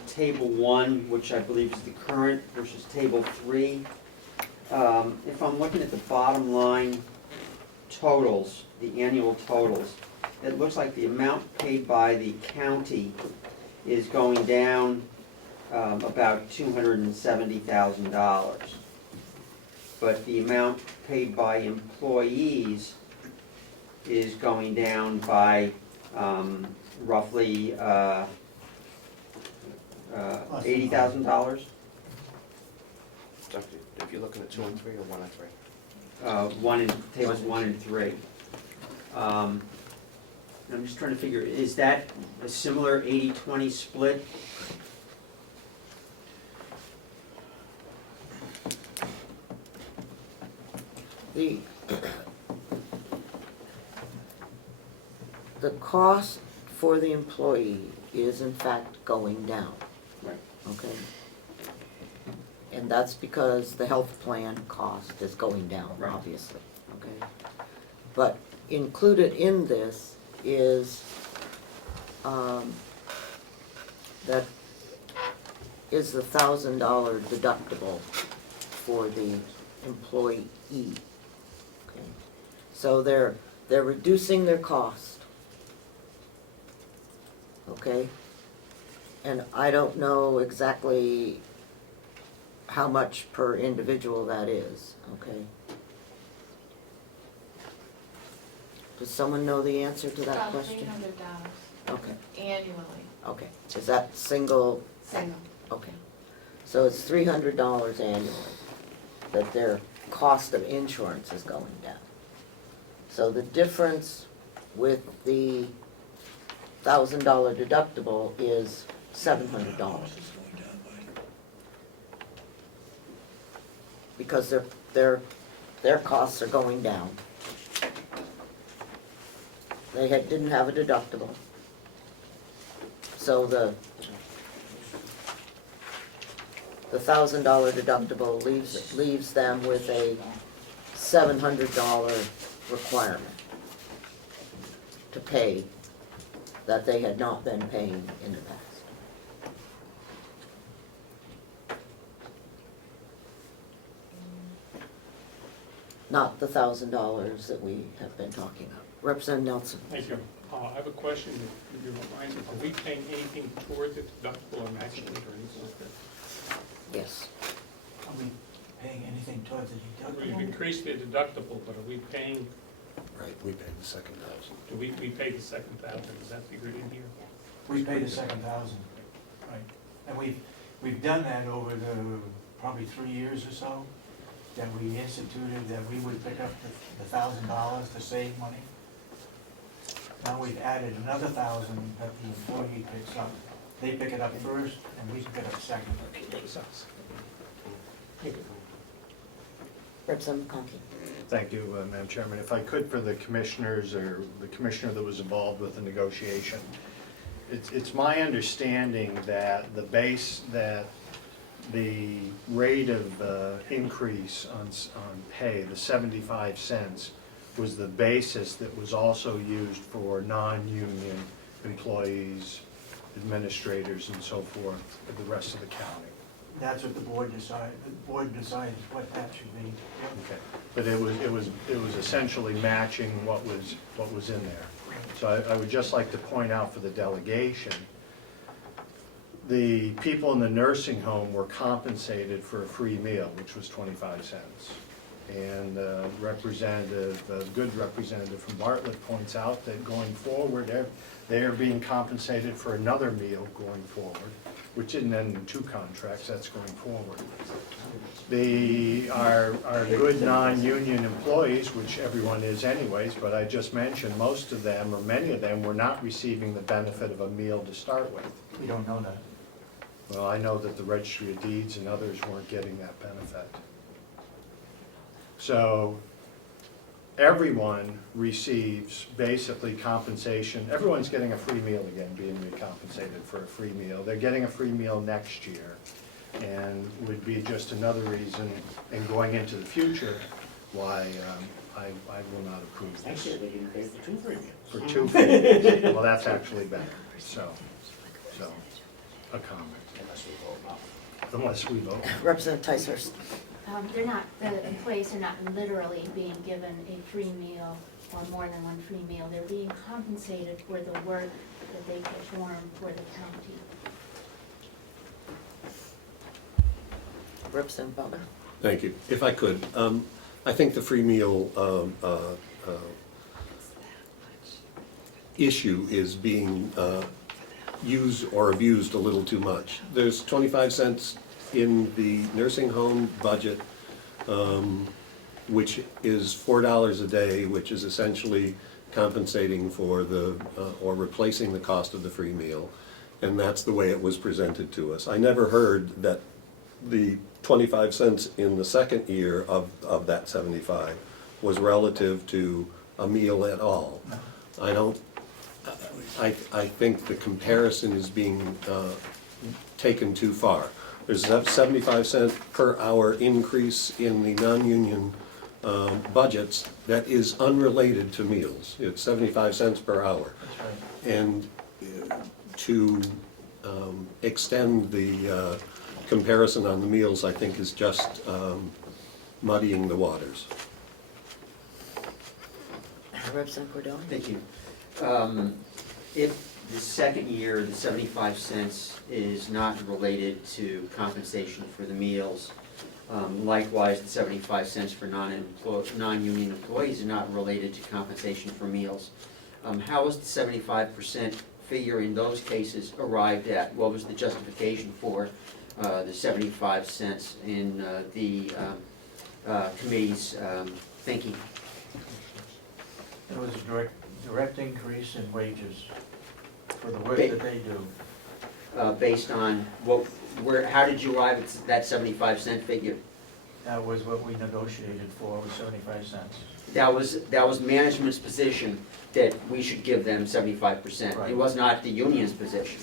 Table 1, which I believe is the current, versus Table 3, if I'm looking at the bottom line totals, the annual totals, it looks like the amount paid by the county is going down about $270,000. But the amount paid by employees is going down by roughly $80,000. So if you're looking at 2 and 3 or 1 and 3? tables 1 and 3. I'm just trying to figure, is that a similar 80-20 split? The cost for the employee is in fact going down. Right. Okay? And that's because the health plan cost is going down, Right. obviously, okay? But included in this is, that is the $1,000 deductible for the employee. Okay? So they're reducing their cost. Okay? And I don't know exactly how much per individual that is, okay? Does someone know the answer to that About question? $300 Okay, annually, okay. Is that single? single. Okay. So it's $300 annually that their cost of insurance is going down. So the difference with the $1,000 deductible is $700. Because their costs are going down. They didn't have a deductible. So the $1,000 deductible leaves them with a $700 requirement to pay that they had not been paying in the past. Not the $1,000 that we have been talking about. Representative Nelson. Thank you. I have a question, if you don't mind. Are we paying anything towards the deductible or matching it or anything like that? Yes. Are we paying anything towards the We've deductible? increased the deductible, but are we paying, Right, we paid the second thousand. do we pay the second thousand? Is that figured in here? We pay the 7,000, right. And we've done that over the probably 3 years or so, that we instituted that we would pick up the $1,000 to save money. Now we've added another 1,000 that the employee picks up. They pick it up first, and we pick it up second. Representative McConkey. Thank you, Madam Chairman. If I could, for the commissioners, or the commissioner that was involved with the negotiation, it's my understanding that the rate of increase on pay, the 75 cents, was the basis that was also used for non-union employees, administrators, and so forth, for the rest of the county. That's what the board decided. The board decides what that should be. Okay, but it was essentially matching what was in there. So I would just like to point out for the delegation, the people in the nursing home were compensated for a free meal, which was 25 cents. And a good representative from Bartlett points out that going forward, they are being compensated for another meal going forward, which isn't in 2 contracts, that's going forward. Our good non-union employees, which everyone is anyways, but I just mentioned, most of them, or many of them, were not receiving the benefit of a meal to start with. We don't know that. Well, I know that the Registry of Deeds and others weren't getting that benefit. So everyone receives basically compensation. Everyone's getting a free meal again, being recompensated for a free meal. They're getting a free meal next year, and would be just another reason, and going into the future, why I will not approve this. Actually, they didn't pay for 2 free meals. For 2 free meals. Well, that's actually better, so, a comment. Unless we vote. Representative Ticehurst. The employees are not literally being given a free meal or more than 1 free meal. They're being compensated for the work that they perform for the county. Representative Butler. Thank you. If I could, I think the free meal issue is being used or abused a little too much. There's 25 cents in the nursing home budget. which is $4 a day, which is essentially compensating for or replacing the cost of the free meal. And that's the way it was presented to us. I never heard that the 25 cents in the second year of that 75 was relative to a meal at all. I think the comparison is being taken too far. There's a 75-cent per hour increase in the non-union budgets that is unrelated to meals. It's 75 cents per hour. That's right. And to extend the comparison on the meals, I think, is just muddying the waters. Representative Cordell? Thank you. If the second year, the 75 cents is not related to compensation for the meals, likewise, the 75 cents for non-union employees are not related to compensation for meals. How was the 75% figure in those cases arrived at? What was the justification for the 75 cents in the committee's thinking? It was a direct increase in wages for the work that they do. Based on how did you arrive at that 75-cent figure? That was what we negotiated for, was 75 cents. That was management's position that we should give them 75%. Right. It was not the union's position.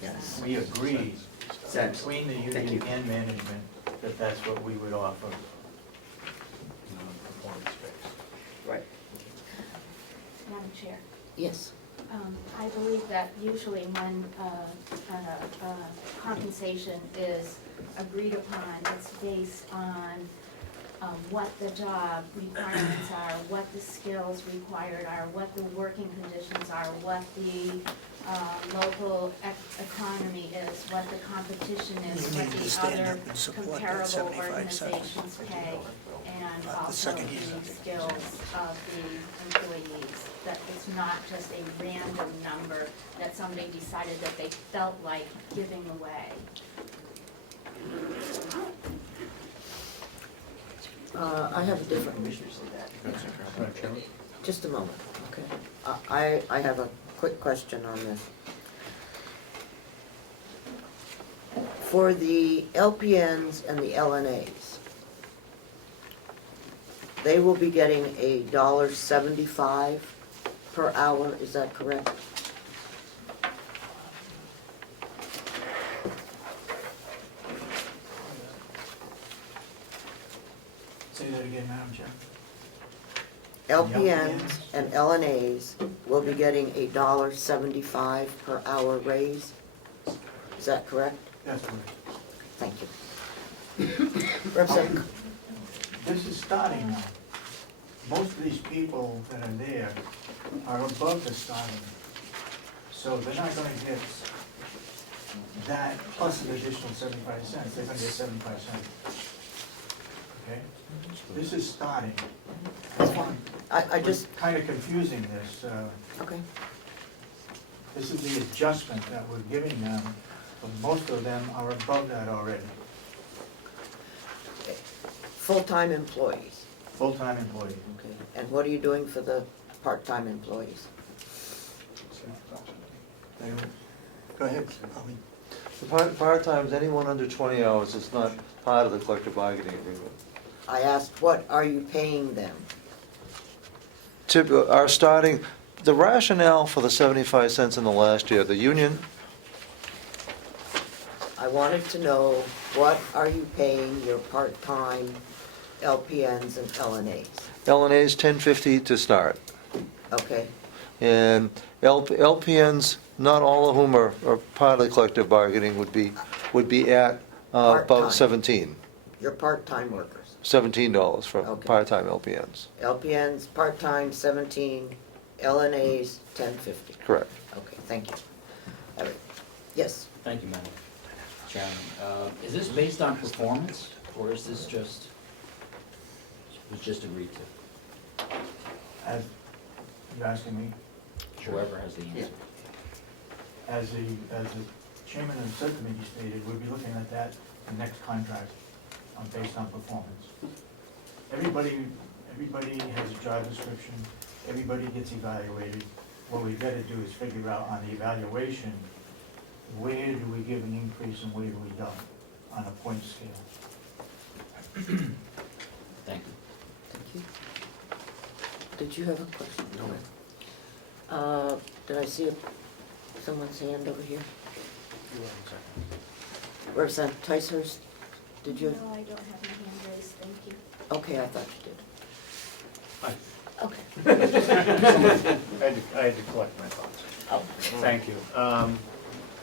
Yes. We agreed Sense. between the Thank union you. and management that that's what we would offer. Performance-based. Right. Madam Chair. Yes. I believe that usually when compensation is agreed upon, it's based on what the job requirements are, what the skills required are, what the working conditions are, what the local economy is, what the competition is, what the other comparable organizations pay, and also the skills of the employees. That it's not just a random number that somebody decided that they felt like giving away. I have a different, just a moment, okay? I have a quick question on this. For the LPNs and the LNAs, they will be getting $1.75 per hour, is that correct? Say that again, Madam Chair. LPNs and LNAs will be getting $1.75 per hour raise, is that correct? That's correct. Thank you. Representative, This is starting now. Most of these people that are there are above the starting. So they're not gonna get that plus an additional 75 cents. They're gonna get 75 cents. Okay? This is starting. that's fine. I just, We're kind of confusing this. okay. This is the adjustment that we're giving them, but most of them are above that already. Full-time employees, Full-time employee. okay. And what are you doing for the part-time employees? Go ahead. The part-time is anyone under 20 hours is not part of the collective bargaining agreement. I asked, what are you paying them? Our starting, the rationale for the 75 cents in the last year, the union, I wanted to know, what are you paying your part-time LPNs and LNAs? LNA's 10.50 to start. Okay, And LPNs, not all of whom are part of the collective bargaining, would be at Part-time. about 17. your part-time workers. $17 for Okay. part-time LPNs. LPNs, part-time, 17, LNAs, 10.50. Correct. Okay, thank you. All right. Yes, Thank you, Madam Chairman. Is this based on performance, or is this was just agreed to? As, you asking me? Whoever has the answer. As the chairman of the subcommittee stated, we'll be looking at that, the next contract, based on performance. everybody has a job description, everybody gets evaluated. What we've gotta do is figure out on the evaluation, where do we give an increase and where do we don't, on a point scale. Thank you. Thank you. Did you have a question? No. Did I see someone's hand over here? Representative Ticehurst, did you? No, I don't have my hand raised, thank you. Okay, I thought you did. Hi. Okay. I had to collect my thoughts. Oh. Thank you.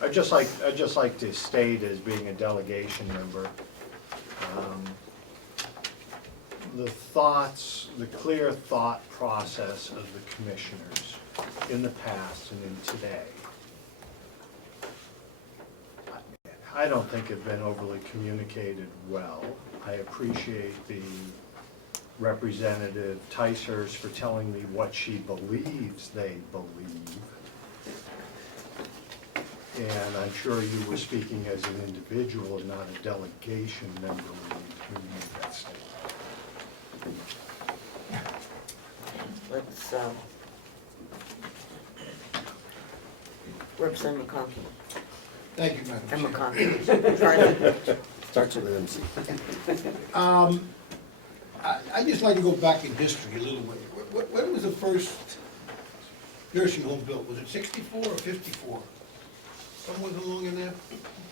I'd just like to state, as being a delegation member, the thoughts, the clear thought process of the commissioners in the past and in today, I don't think have been overly communicated well. I appreciate the Representative Ticehurst for telling me what she believes they believe. And I'm sure you were speaking as an individual and not a delegation member when you made that statement. Let's, Representative McConkey. Thank you, Madam And Chair. McConkey. Starts with an MC. I'd just like to go back in history a little bit. When was the first nursing home built? Was it 64 or 54? Somewhere along in there?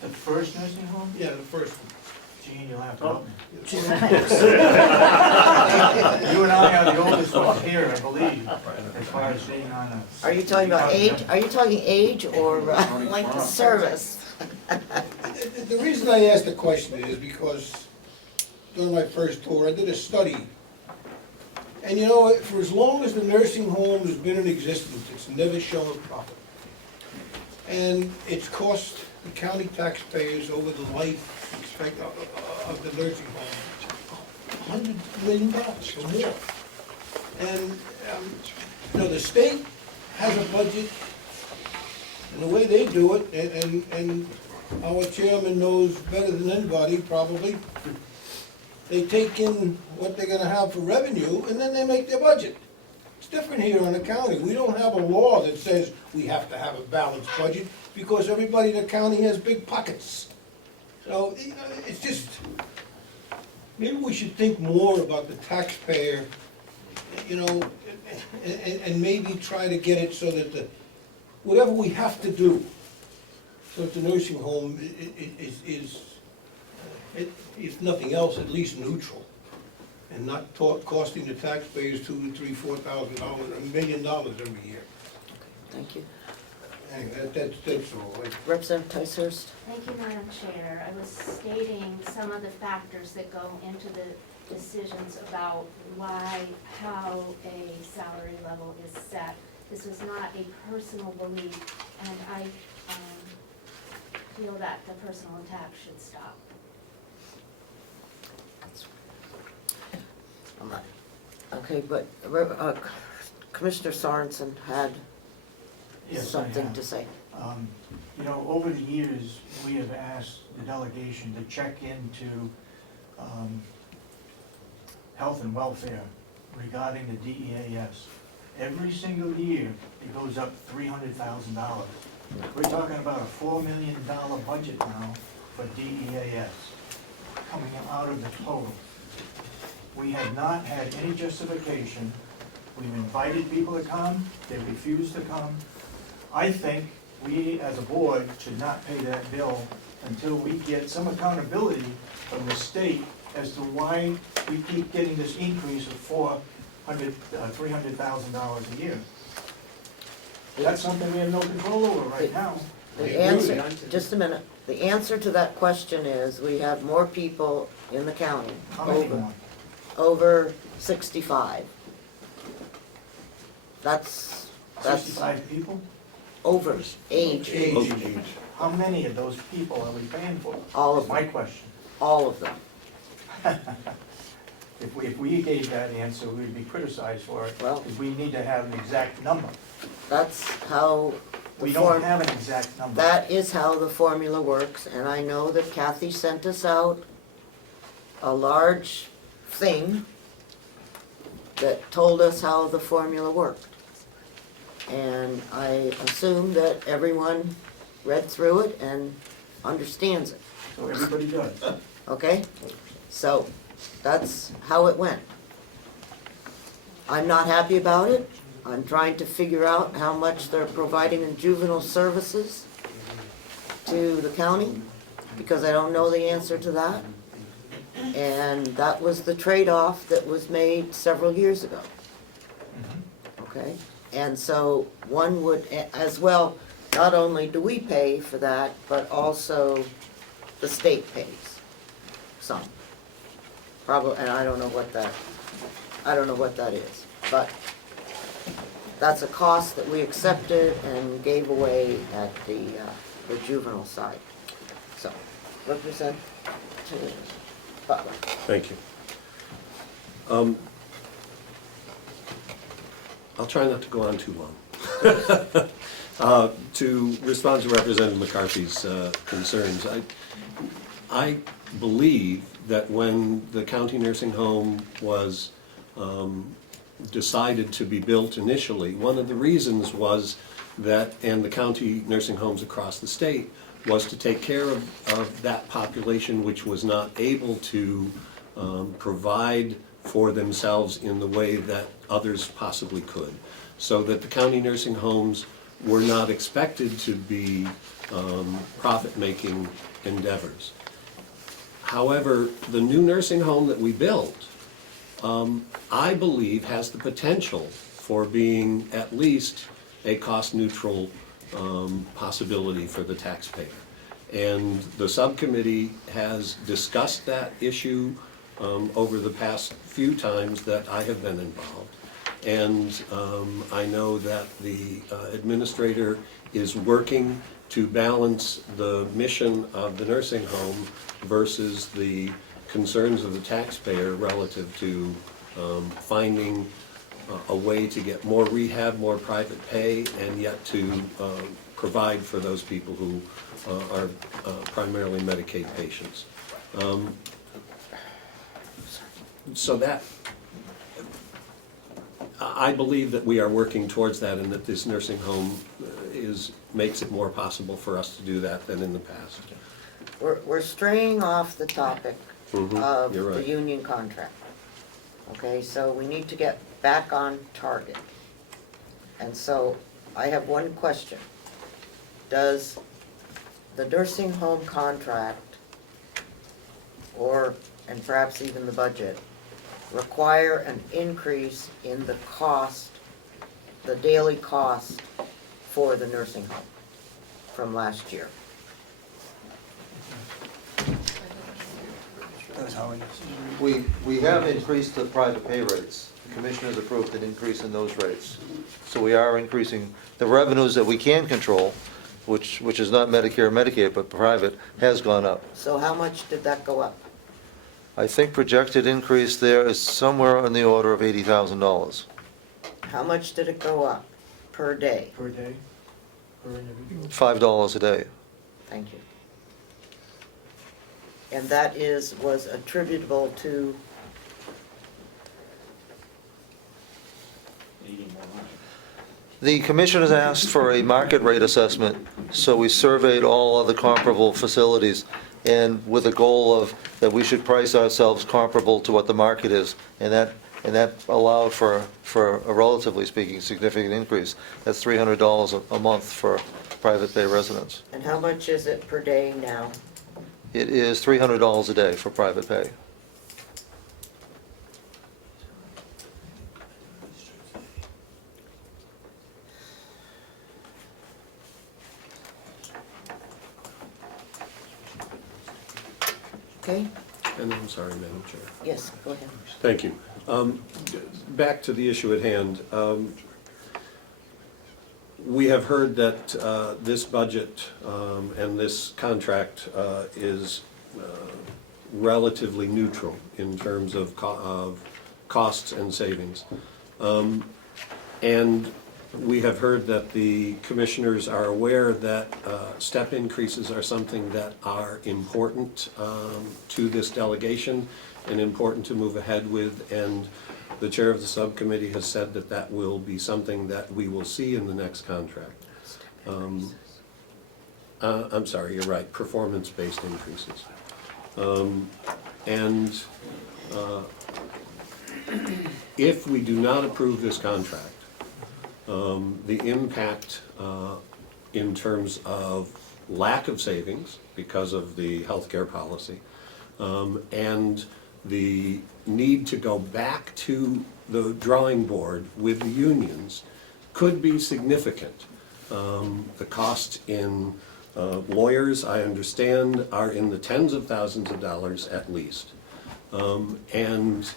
The first nursing home? Yeah, the first one. Gene, you'll have to help me. Yeah. You and I are the oldest ones here, I believe, as far as being on a. Are you talking about age, are you talking age or length of service? The reason I asked the question is because during my first tour, I did a study. And you know, for as long as the nursing home has been in existence, it's never shown a profit. And it's cost the county taxpayers over the life expect of the nursing home $100 million or more. And, you know, the state has a budget, and the way they do it, and our chairman knows better than anybody probably, they take in what they're gonna have for revenue, and then they make their budget. It's different here in the county. We don't have a law that says we have to have a balanced budget, because everybody in the county has big pockets. So, you know, it's just, maybe we should think more about the taxpayer, you know, and maybe try to get it so that whatever we have to do, so that the nursing home is, if nothing else, at least neutral, and not costing the taxpayers $2,000 to $3,000, $4,000, $1 million every year. Thank you. Anyway, that's all. Representative Ticehurst? Thank you, Madam Chair. I was stating some of the factors that go into the decisions about how a salary level is set. This was not a personal belief, and I feel that the personal attack should stop. I'm not. Okay, but Commissioner Sorensen had Yes, I something have. to say. You know, over the years, we have asked the delegation to check into health and welfare regarding the DEAS. Every single year, it goes up $300,000. We're talking about a $4 million budget now for DEAS coming out of the total. We have not had any justification. We've invited people to come, they refuse to come. I think we, as a board, should not pay that bill until we get some accountability from the state as to why we keep getting this increase of $300,000 a year. That's something we have no control over right now. The answer, just a minute, the answer to that question is, we have more people in the county. How many more? Over 65. That's 65 people? over, age. How many of those people are we paying for? All of Is my question. All of them. If we gave that answer, we'd be criticized for it, Well- because we need to have an exact number. That's how the We don't have an exact number. That is how the formula works, and I know that Kathy sent us out a large thing that told us how the formula worked. And I assume that everyone read through it and understands it, So everybody does. okay? So, that's how it went. I'm not happy about it. I'm trying to figure out how much they're providing in juvenile services to the county, because I don't know the answer to that. And that was the trade-off that was made several years ago. Okay? And so one would, as well, not only do we pay for that, but also the state pays some. Probably, and I don't know what that is, but that's a cost that we accepted and gave away at the juvenile side. So, Representative Butler. Thank you. I'll try not to go on too long. To respond to Representative McCarthy's concerns, I believe that when the county nursing home was decided to be built initially, one of the reasons was that, and the county nursing homes across the state, was to take care of that population which was not able to provide for themselves in the way that others possibly could. So that the county nursing homes were not expected to be profit-making endeavors. However, the new nursing home that we built, I believe, has the potential for being at least a cost-neutral possibility for the taxpayer. And the subcommittee has discussed that issue over the past few times that I have been involved. And I know that the administrator is working to balance the mission of the nursing home versus the concerns of the taxpayer relative to finding a way to get more rehab, more private pay, and yet to provide for those people who are primarily Medicaid patients. So that, I believe that we are working towards that, and that this nursing home makes it more possible for us to do that than in the past. We're straying off the topic of You're the right. union contract. Okay, so we need to get back on target. And so I have one question. Does the nursing home contract, and perhaps even the budget, require an increase in the cost, the daily cost for the nursing home from last year? We have increased the private pay rates. The commissioners approved an increase in those rates. So we are increasing the revenues that we can control, which is not Medicare or Medicaid, but private, has gone up. So how much did that go up? I think projected increase there is somewhere on the order of $80,000. How much did it go up per day? Per day, per individual. $5 a day. Thank you. And that was attributable to, Needing more money. The commissioners asked for a market rate assessment, so we surveyed all other comparable facilities, and with a goal of that we should price ourselves comparable to what the market is, and that allowed for a relatively speaking significant increase. That's $300 a month for private pay residents. and how much is it per day now? It is $300 a day for private pay. Okay, And I'm sorry, Madam Chair. yes, go ahead. Thank you. Back to the issue at hand. We have heard that this budget and this contract is relatively neutral in terms of costs and savings. And we have heard that the commissioners are aware that step increases are something that are important to this delegation and important to move ahead with. And The chair of the subcommittee has said that that will be something that we will see in the next contract. I'm sorry, you're right, performance-based increases. And if we do not approve this contract, the impact in terms of lack of savings because of the healthcare policy, and the need to go back to the drawing board with the unions could be significant. The cost in lawyers, I understand, are in the tens of thousands of dollars at least. And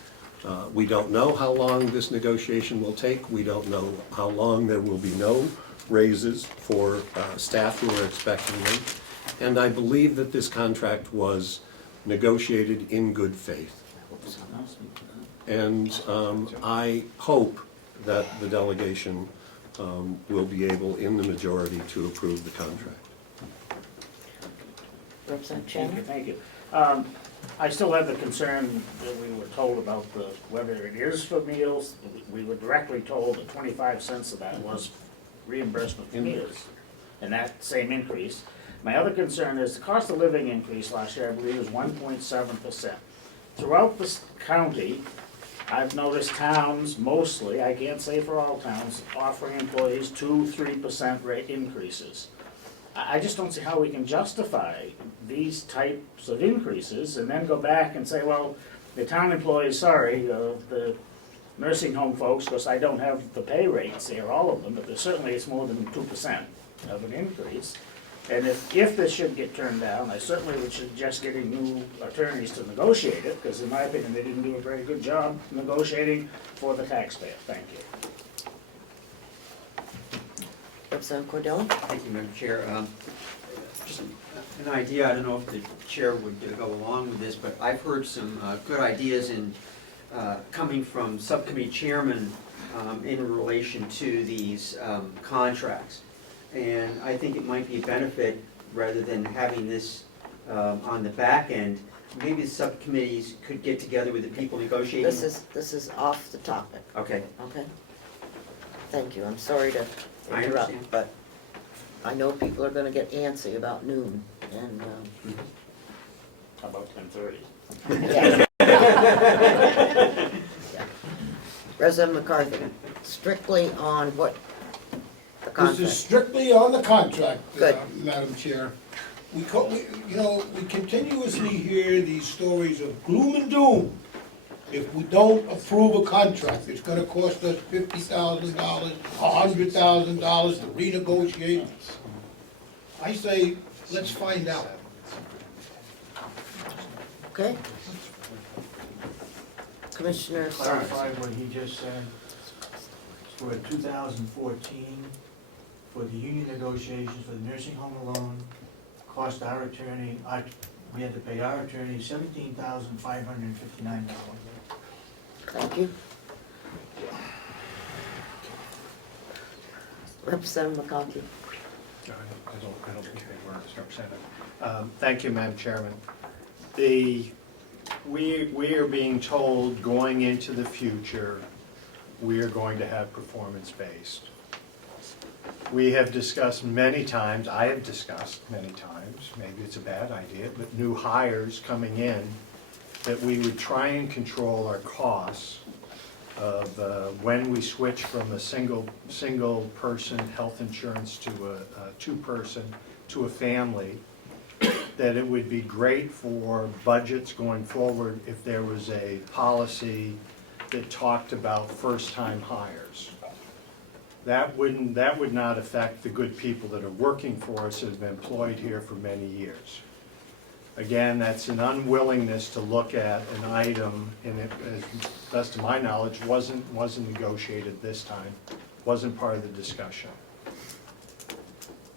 we don't know how long this negotiation will take. We don't know how long there will be no raises for staff who are expecting them. And I believe that this contract was negotiated in good faith. And I hope that the delegation will be able, in the majority, to approve the contract. Representative Thank you, Chandler? thank you. I still have the concern that we were told about whether it is for meals. We were directly told that 25 cents of that was reimbursement for meals, and that same increase. My other concern is the cost of living increase last year, I believe, was 1.7%. Throughout this county, I've noticed towns, mostly, I can't say for all towns, offering employees 2-3% rate increases. I just don't see how we can justify these types of increases and then go back and say, well, the town employees, sorry, the nursing home folks, because I don't have the pay rates there, all of them, but certainly it's more than 2% of an increase. And if this should get turned down, I certainly would suggest getting new attorneys to negotiate it, because in my opinion, they didn't do a very good job negotiating for the taxpayer. Thank you. Representative Cordella? Thank you, Madam Chair. Just an idea, I don't know if the chair would go along with this, but I've heard some good ideas coming from subcommittee chairmen in relation to these contracts. And I think it might be a benefit, rather than having this on the back end, maybe the subcommittees could get together with the people negotiating. This is off the topic. Okay. Okay? Thank you, I'm sorry to I interrupt, understand. but I know people are gonna get antsy about noon, and, How about 10:30? yeah. Yeah. Representative McCarthy, strictly on what the This contract. is strictly on the contract, Good. Madam Chair. We continuously hear these stories of gloom and doom. If we don't approve a contract, it's gonna cost us $50,000, $100,000 to renegotiate. I say, let's find out. Okay? Commissioner Summers. Clarify what he just said. For 2014, for the union negotiations for the nursing home alone, cost our attorney, we had to pay our attorney $17,559. Thank you. Representative McConkey. I don't think they were represented. Thank you, Madam Chairman. We are being told going into the future, we are going to have performance-based. We have discussed many times, I have discussed many times, maybe it's a bad idea, but new hires coming in, that we would try and control our costs of when we switch from a single person health insurance to a two-person to a family, that it would be great for budgets going forward if there was a policy that talked about first-time hires. That would not affect the good people that are working for us, that have been employed here for many years. Again, that's an unwillingness to look at an item, and it, as best of my knowledge, wasn't negotiated this time, wasn't part of the discussion.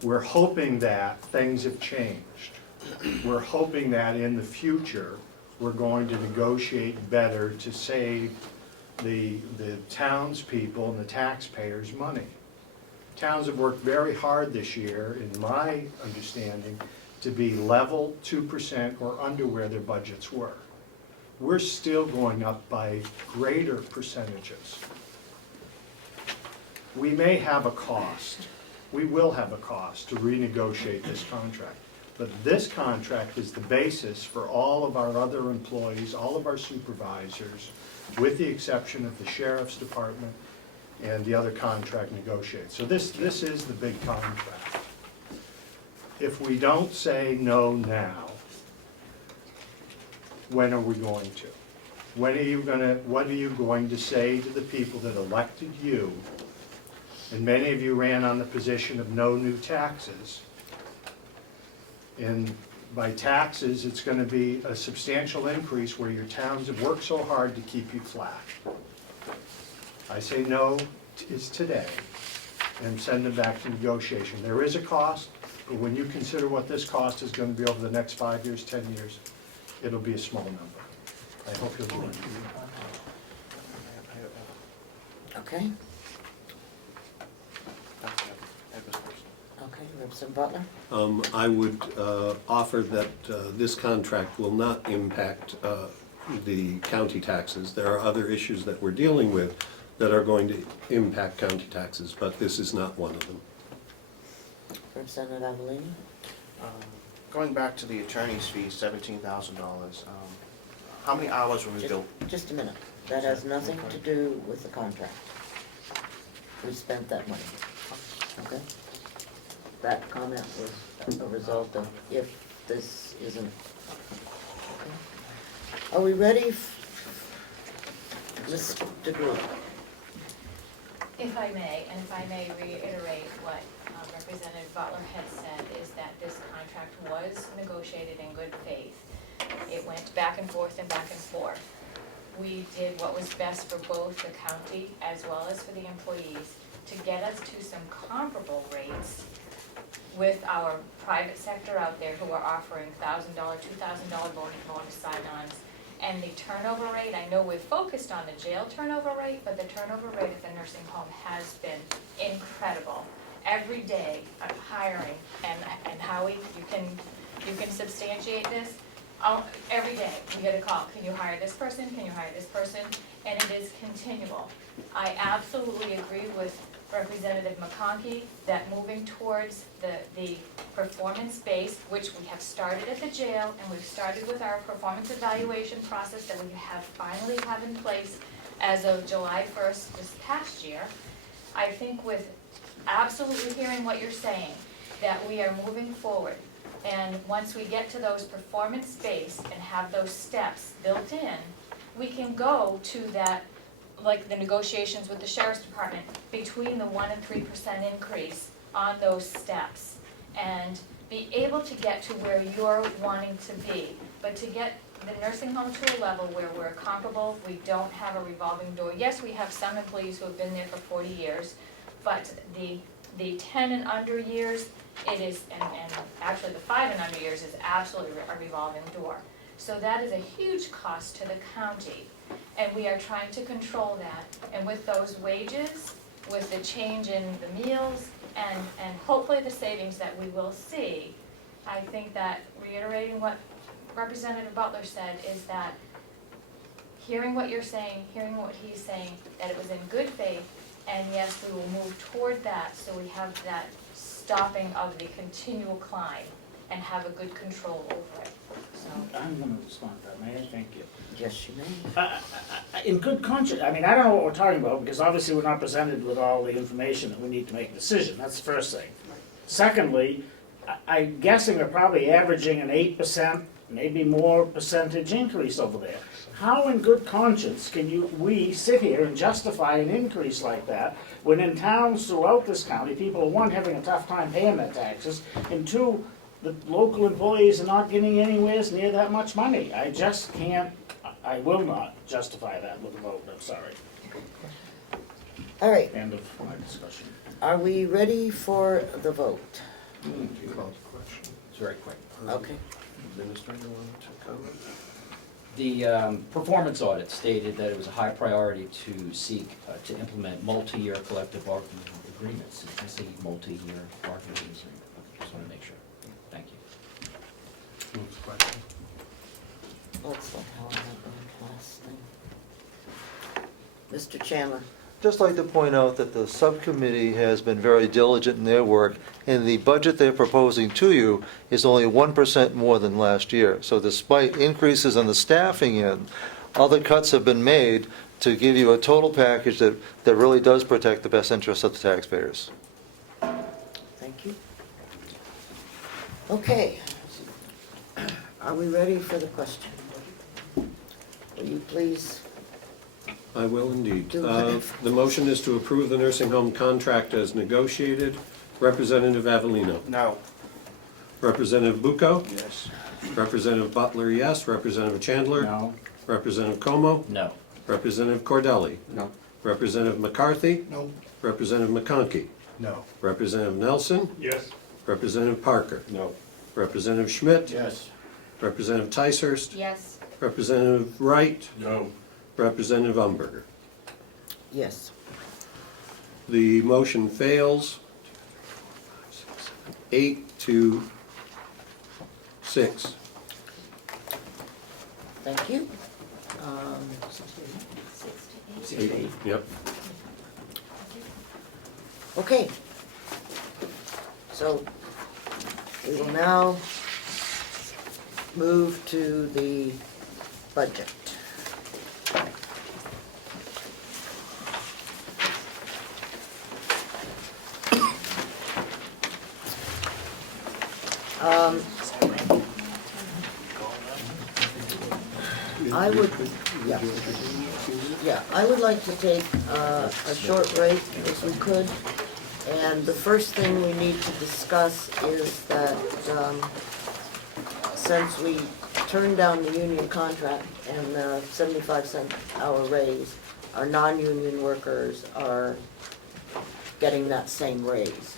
We're hoping that things have changed. We're hoping that in the future, we're going to negotiate better to save the townspeople and the taxpayers money. Towns have worked very hard this year, in my understanding, to be level 2% or under where their budgets were. we're still going up by greater percentages. We may have a cost, we will have a cost to renegotiate this contract. But this contract is the basis for all of our other employees, all of our supervisors, with the exception of the sheriff's department and the other contract negotiated. So this is the big contract. If we don't say no now, when are we going to? What are you going to say to the people that elected you? And many of you ran on the position of no new taxes. And by taxes, it's going to be a substantial increase where your towns have worked so hard to keep you flat. I say no is today, and send them back to negotiation. There is a cost, but when you consider what this cost is going to be over the next 5 years, 10 years, it'll be a small number. I hope you'll do it. Okay? Okay, Representative Butler? I would offer that this contract will not impact the county taxes. There are other issues that we're dealing with that are going to impact county taxes, but this is not one of them. Representative Avellini? Going back to the attorney's fees, $17,000, how many hours were we billed? Just a minute. That has nothing to do with the contract. We spent that money. Okay? That comment was a result of if this isn't. Okay. Are we ready? Mr. DeGroot? If I may, and if I may reiterate what Representative Butler had said, is that this contract was negotiated in good faith. It went back and forth and back and forth. We did what was best for both the county as well as for the employees to get us to some comparable rates with our private sector out there who are offering $1,000, $2,000 bonus sign-ons. And the turnover rate, I know we've focused on the jail turnover rate, but the turnover rate at the nursing home has been incredible. Every day, I'm hiring, and Howie, you can substantiate this. Every day, we get a call, can you hire this person, can you hire this person? And it is continual. I absolutely agree with Representative McConkey that moving towards the performance base, which we have started at the jail, and we've started with our performance evaluation process that we have finally have in place as of July 1st this past year. I think with absolutely hearing what you're saying, that we are moving forward. And once we get to those performance-based and have those steps built in, we can go to that, like the negotiations with the Sheriff's Department, between the 1% and 3% increase on those steps, and be able to get to where you're wanting to be. But to get the nursing home to a level where we're comparable, we don't have a revolving door. Yes, we have some employees who have been there for 40 years, but the 10 and under years, it is, and actually the 5 and under years is absolutely a revolving door. So that is a huge cost to the county, and we are trying to control that. And with those wages, with the change in the meals, and hopefully the savings that we will see, I think that reiterating what Representative Butler said is that hearing what you're saying, hearing what he's saying, that it was in good faith, and yes, we will move toward that so we have that stopping of the continual climb and have a good control over it. So I'm gonna respond to that, may I? Thank you. Yes, you may. In good conscience, I mean, I don't know what we're talking about, because obviously we're not presented with all the information that we need to make a decision, that's the first thing. Secondly, I'm guessing we're probably averaging an 8%, maybe more percentage increase over there. How in good conscience can we sit here and justify an increase like that, when in towns throughout this county, people are, one, having a tough time paying their taxes, and two, the local employees are not getting anywhere near that much money. I just can't, I will not justify that with a vote, I'm sorry. All right, End of my discussion. are we ready for the vote? It's very quick. Okay. Administrator wanted to comment? The performance audit stated that it was a high priority to seek to implement multi-year collective bargaining agreements. I say multi-year bargaining agreements. Just want to make sure. Thank you. Let's let Helen have one. Mr. Chandler. Just like to point out that the subcommittee has been very diligent in their work, and the budget they're proposing to you is only 1% more than last year. So despite increases on the staffing end, other cuts have been made to give you a total package that really does protect the best interests of the taxpayers. Thank you. Okay. Are we ready for the question? Will you please? I will indeed. Do it. The motion is to approve the nursing home contract as negotiated. Representative Avellino. No. Representative Bucco. Yes. Representative Butler, yes. Representative Chandler. No. Representative Comeau. No. Representative Cordelli. No. Representative McCarthy. No. Representative McConkey. No. Representative Nelson. Yes. Representative Parker. No. Representative Schmidt. Yes. Representative Ticehurst. Yes. Representative Wright. No. Representative Umberger. Yes. The motion fails 8-6. Thank you. Yep. Okay. So we will now move to the budget. I would, I would like to take a short break if we could. And the first thing we need to discuss is that since we turned down the union contract and the 75-cent hour raise, our non-union workers are getting that same raise.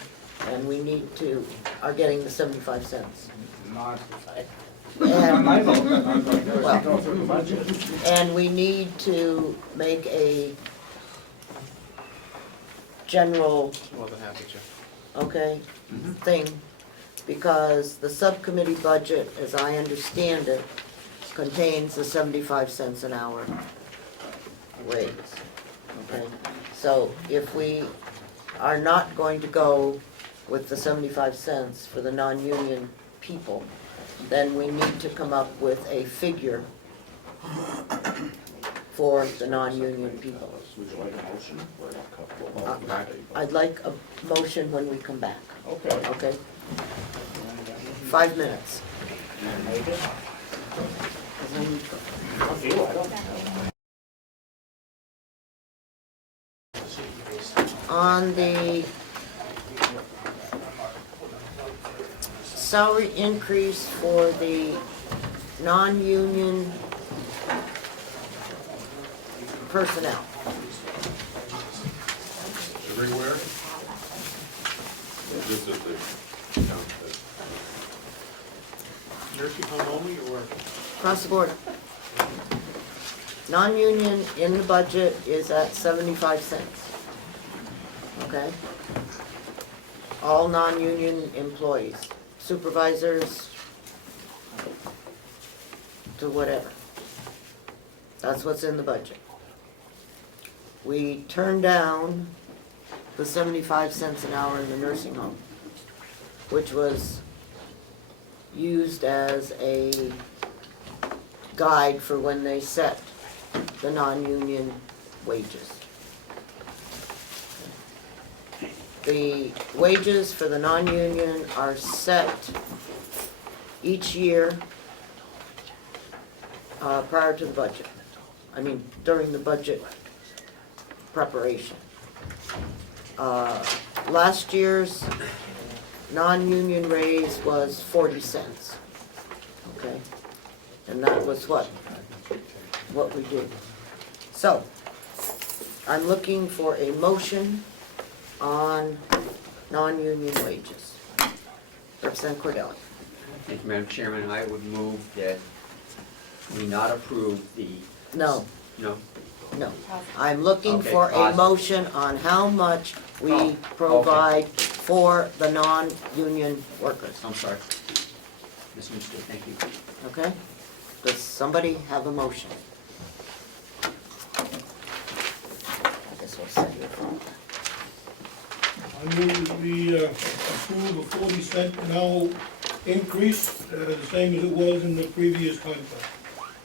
And we need to, are getting the 75 cents. And, and we need to make a general, More than happy to. okay, thing, because the subcommittee budget, as I understand it, contains the 75 cents an hour raise, okay? So if we are not going to go with the 75 cents for the non-union people, then we need to come up with a figure for the non-union people. Would you like a motion or a couple? I'd like a motion when we come back, Okay. okay? 5 minutes. On the salary increase for the non-union personnel. Everywhere? Or just at the town? Nursing home only, or? Across the board. Non-union in the budget is at 75 cents. Okay? All non-union employees, supervisors, to whatever. That's what's in the budget. We turned down the 75 cents an hour in the nursing home, which was used as a guide for when they set the non-union wages. The wages for the non-union are set each year prior to the budget. I mean, during the budget preparation. Last year's non-union raise was 40 cents. Okay? And that was what we did. So, I'm looking for a motion on non-union wages. Representative Cordelli. Thank you, Madam Chairman. I would move that we not approve the... No. No? No. I'm looking Okay, for a positive. motion on how much we Oh, provide for the non-union workers. I'm sorry. Misunderstood. Thank you. Okay? Does somebody have a motion? so say your phone. I move we approve a 40-cent an hour increase, the same as it was in the previous contract.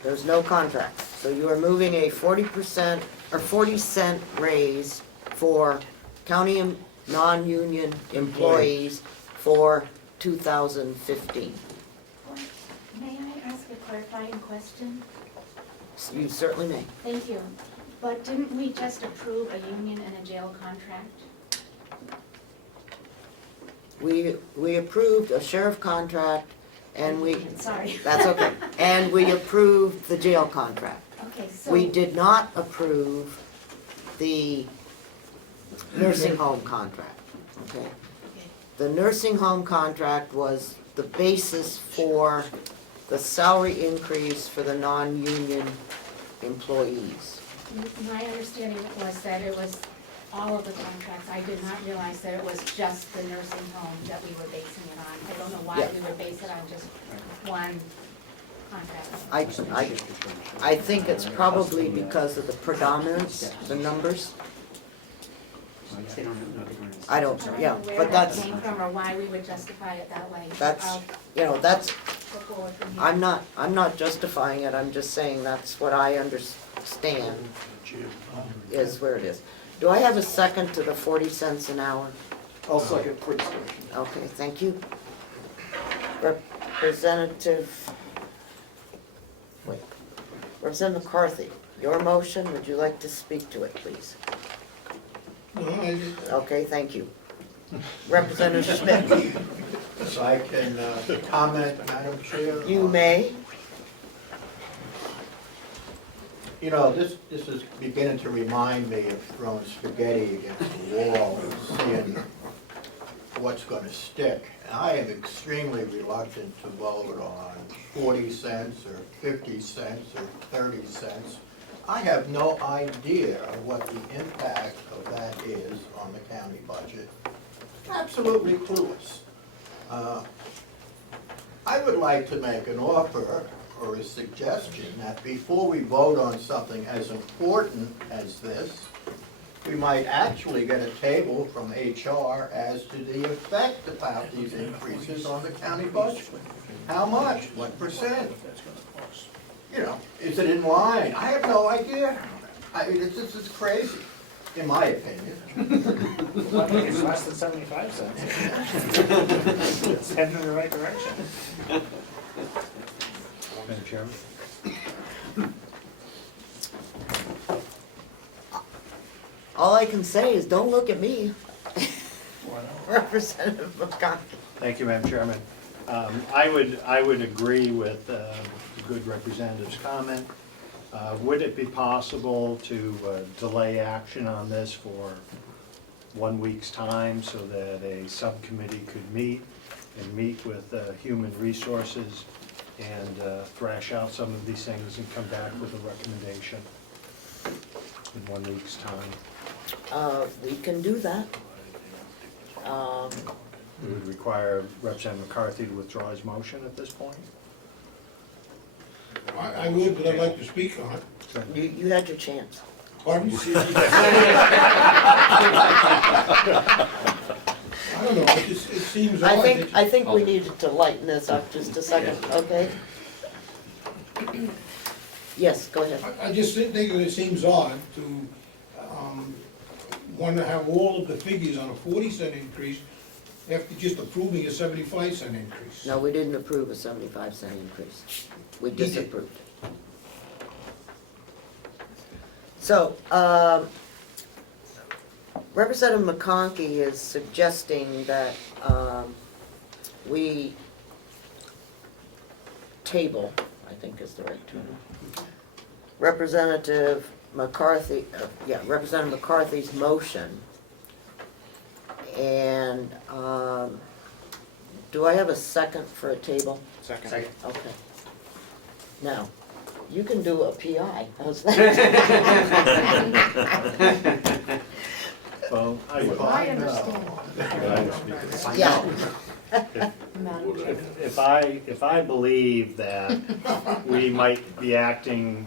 There's no contract, so you are moving a 40% or 40-cent raise for county and non-union employees for 2015. May I ask a clarifying question? You certainly may. Thank you. But didn't we just approve a union and a jail contract? We approved a sheriff contract and we, Sorry. that's okay, and we approved the jail contract. Okay, so. We did not approve the nursing home contract, okay? The nursing home contract was the basis for the salary increase for the non-union employees. My understanding was that it was all of the contracts. I did not realize that it was just the nursing home that we were basing it on. I don't know why Yeah. we would base it on just one contract. I think it's probably because of the predominance, the numbers. I don't, yeah, I don't know but where that that's, came from or why we would justify it that way. that's, I'll you know, that's, go forward from here. I'm not justifying it, I'm just saying that's what I understand is where it is. Do I have a second to the 40 cents an hour? I'll second for discussion. Okay, thank you. Representative, wait, Representative McCarthy, your motion, would you like to speak to it, please? No, I just, Okay, thank you. Representative Schmidt, So I can comment, Madam Chair? you may. You know, this is beginning to remind me of throwing spaghetti against the wall and seeing what's gonna stick. And I am extremely reluctant to vote on 40 cents or 50 cents or 30 cents. I have no idea what the impact of that is on the county budget. Absolutely clueless. I would like to make an offer or a suggestion that before we vote on something as important as this, we might actually get a table from HR as to the effect about these increases on the county budget. How much? What percent? You know, is it in line? I have no idea. I mean, it's just crazy, in my opinion. Well, I think it's less than 75 cents. It's heading in the right direction. Madam Chairman? All I can say is don't look at me. Representative McCarthy. Thank you, Madam Chairman. I would agree with the good representative's comment. Would it be possible to delay action on this for 1 week's time so that a subcommittee could meet with Human Resources and thrash out some of these things and come back with a recommendation in 1 week's time? We can do that. It would require Representative McCarthy to withdraw his motion at this point. I would, but I'd like to speak on it. You had your chance. Pardon? I don't know, it seems odd. I think we needed to lighten this up just a second, okay? Yes, go ahead. I just think that it seems odd to want to have all of the figures on a 40-cent increase after just approving a 75-cent increase. No, we didn't approve a 75-cent increase. We did. disapproved. So, Representative McConkey is suggesting that we table, I think is the right term, Representative McCarthy, Representative McCarthy's motion. And do I have a second for a table? Second. Okay. Now, you can do a PI, how's that? Well, I would. I understand. Yeah. Madam Chair. If I believe that we might be acting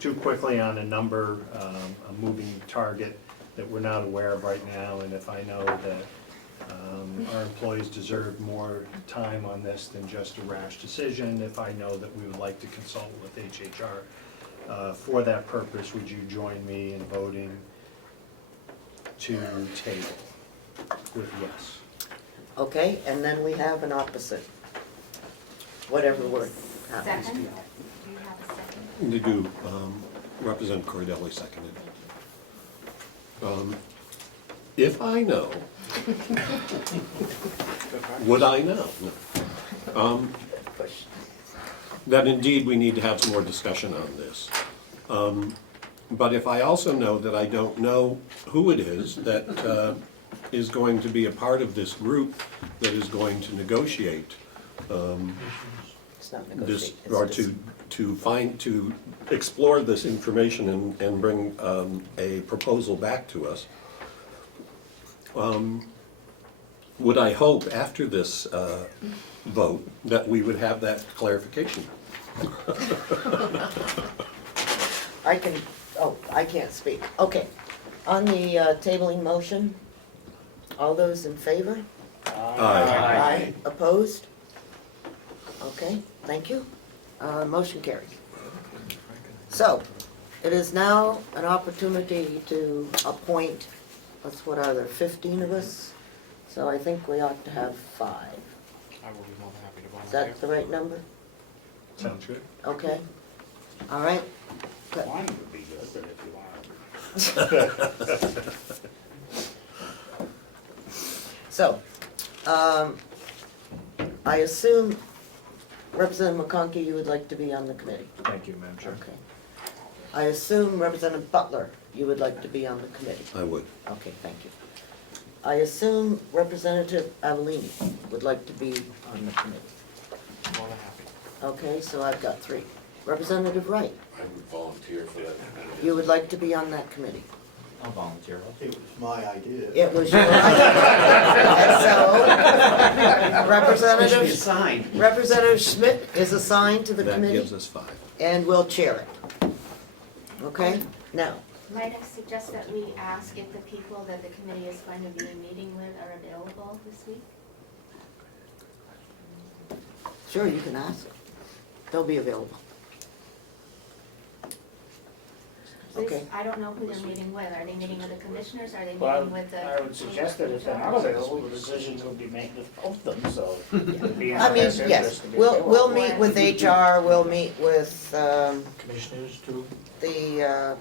too quickly on a number, a moving target that we're not aware of right now, and if I know that our employees deserve more time on this than just a rash decision, if I know that we would like to consult with HHR for that purpose, would you join me in voting to table with yes? Okay, and then we have an opposite, whatever word happens. Second? Do you have a second? They do, Representative Cordelli seconded. If I know, would I know? No. That indeed we need to have some more discussion on this. But if I also know that I don't know who it is that is going to be a part of this group that is going to negotiate It's not this, negotiate, or to explore this information and bring a proposal back to us, would I hope after this vote that we would have that clarification? I can't speak. Okay, on the tabling motion, all those in favor? Aye. Opposed? Okay, thank you. Motion carried. So, it is now an opportunity to appoint, what are there, 15 of us? So I think we ought to have 5. I will be more than happy to Is volunteer. that the right number? Sounds good. Okay. All right. Good. One would be good, but if you want. So, I assume, Representative McConkey, you would like to be on the committee? Thank you, Madam Chair. Okay. I assume, Representative Butler, you would like to be on the committee? I would. Okay, thank you. I assume Representative Avellini would like to be on the committee? More than happy. Okay, so I've got 3. Representative Wright, I would volunteer for that. you would like to be on that committee? I'll volunteer. It was my idea. It was your idea. And so, Officially assigned. Representative Schmidt is assigned to the That committee gives us 5. and will chair it. Okay, now, Might I suggest that we ask if the people that the committee is going to be meeting with are available this week? sure, you can ask. They'll be available. Okay. I don't know who they're meeting with. Are they meeting with the commissioners? Are they Well, meeting with the? I would suggest that if they're not available, the decisions will be made with both of them, so. it would be in I our mean, best yes, interest to be we'll available. meet with HR, we'll meet with, Commissioners too? the,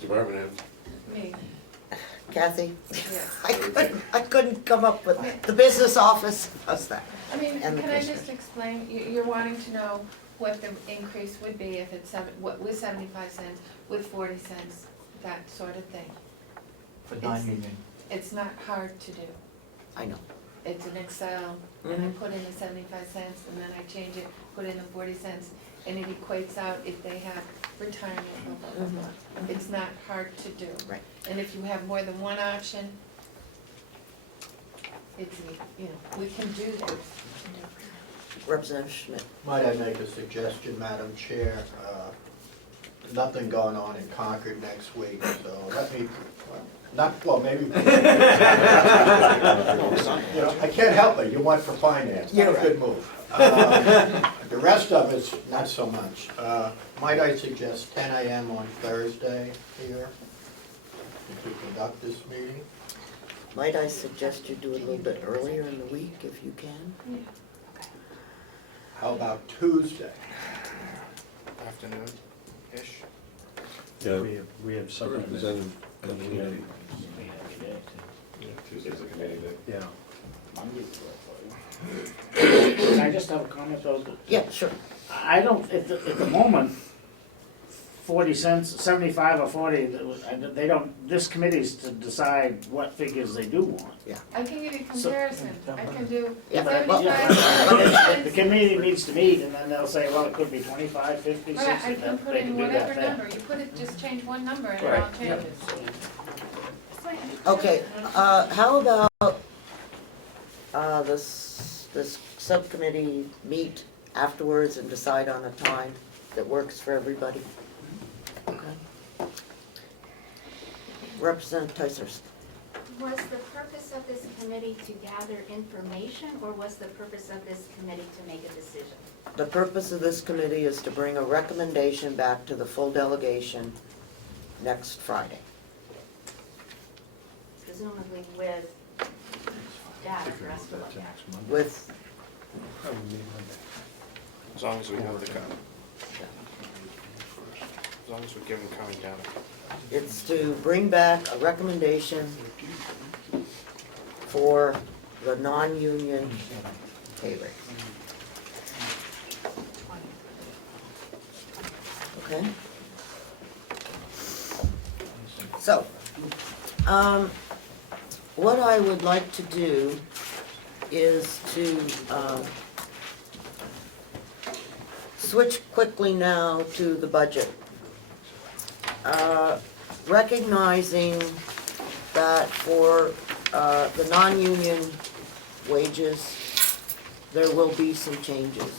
Department heads. Me, Kathy. yeah. I couldn't come up with, the business office, how's that? I mean, And the can I just commissioners. explain, you're wanting to know what the increase would be if it's with 75 cents, with 40 cents, that sort of thing. For non-union. It's not hard to do. I know. It's an Excel, and I Mhm. put in the 75 cents, and then I change it, put in the 40 cents, and it equates out if they have retirement, blah, blah, blah, blah. It's not hard to do. Right. And if you have more than one option, it's, you know, we can do that. Representative Schmidt. Might I make a suggestion, Madam Chair? Nothing going on in Concord next week, so let me, maybe. You know, I can't help it, you went for finance, You're good move. The rest of it's not so much. Might I suggest 10 a.m. on Thursday here to conduct this meeting? Might I suggest you do it a little bit earlier in the week if you can? How about Tuesday? Afternoon-ish? Yeah. We have something. Representative Avellini. Tuesday's a committee day. Yeah. Monday would work for you. Can I just have a comment though? Yeah, sure. I don't, at the moment, 40 cents, 75 or 40, they don't, this committee's to decide what figures they do want. I can give you comparison, I can do Yeah, but well, 75 cents. The committee needs to meet, and then they'll say, well, it could be 25, 50, 60, Right, I can put they in can do that whatever then. number, you put it, just change one number and it all Right. changes. Okay, how about this subcommittee meet afterwards and decide on a time that works for everybody? Okay. Representative Ticehurst. Was the purpose of this committee to gather information, or was the purpose of this committee to make a decision? The purpose of this committee is to bring a recommendation back to the full delegation next Friday. Presumably with data for us to look at. With, As long as we have the county. As long as we give them county data. it's to bring back a recommendation for the non-union pay rate. Okay? So, what I would like to do is to switch quickly now to the budget. Recognizing that for the non-union wages, there will be some changes.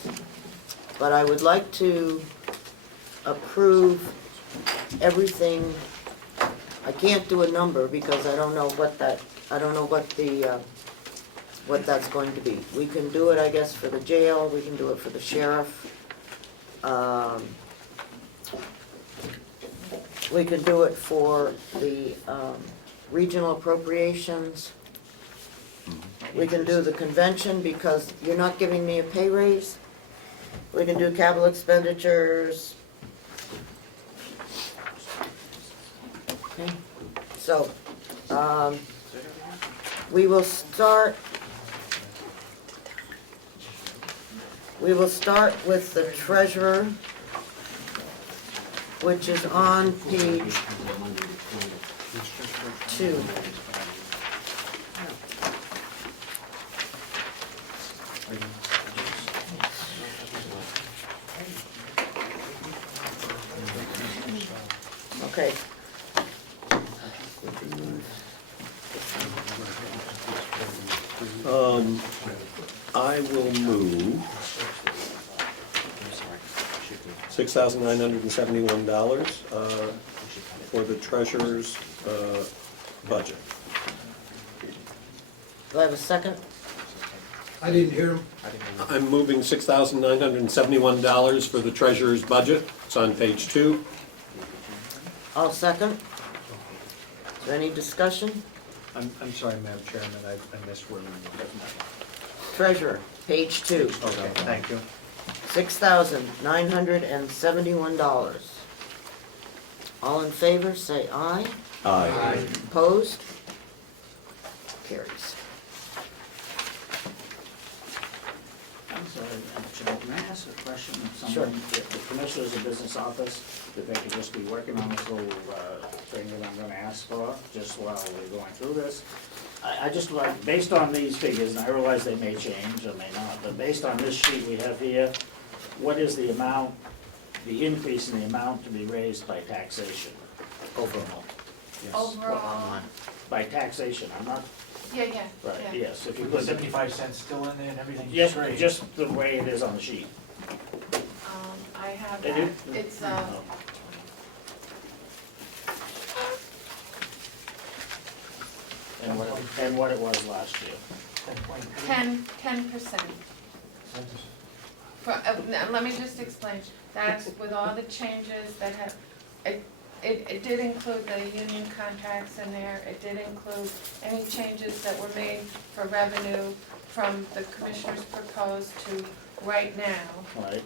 But I would like to approve everything. I can't do a number because I don't know what what that's going to be. We can do it, I guess, for the jail, we can do it for the sheriff. We can do it for the regional appropriations. We can do the convention because you're not giving me a pay raise. We can do capital expenditures. Okay, so, we will start with the treasurer, which is on page 2. Okay. I will move $6,971 for the treasurer's budget. Do I have a second? I didn't hear him. I'm moving $6,971 for the treasurer's budget. It's on page 2. I'll second. Is there any discussion? I'm sorry, Madam Chairman, I missed where we were. Treasurer, page 2. Okay, thank you. $6,971. All in favor, say aye. Aye. Opposed? Carries. I'm sorry, Chair, can I ask a question of Sure. someone? The Commissioners of Business Office, that they could just be working on this little thing that I'm gonna ask for, just while we're going through this. I just like, based on these figures, and I realize they may change or may not, but based on this sheet we have here, what is the amount, the increase in the amount to be raised by taxation overall? Yes. Overall, By taxation, I'm not, yeah. right, yes, if you With could. 75 cents still in there and everything? Just, Great. just the way it is on the sheet. I have It that, is? it's, And what it was last year. 10%. Now, let me just explain, that's with all the changes that have, it did include the union contracts in there, it did include any changes that were made for revenue from the commissioners proposed to right now. Right.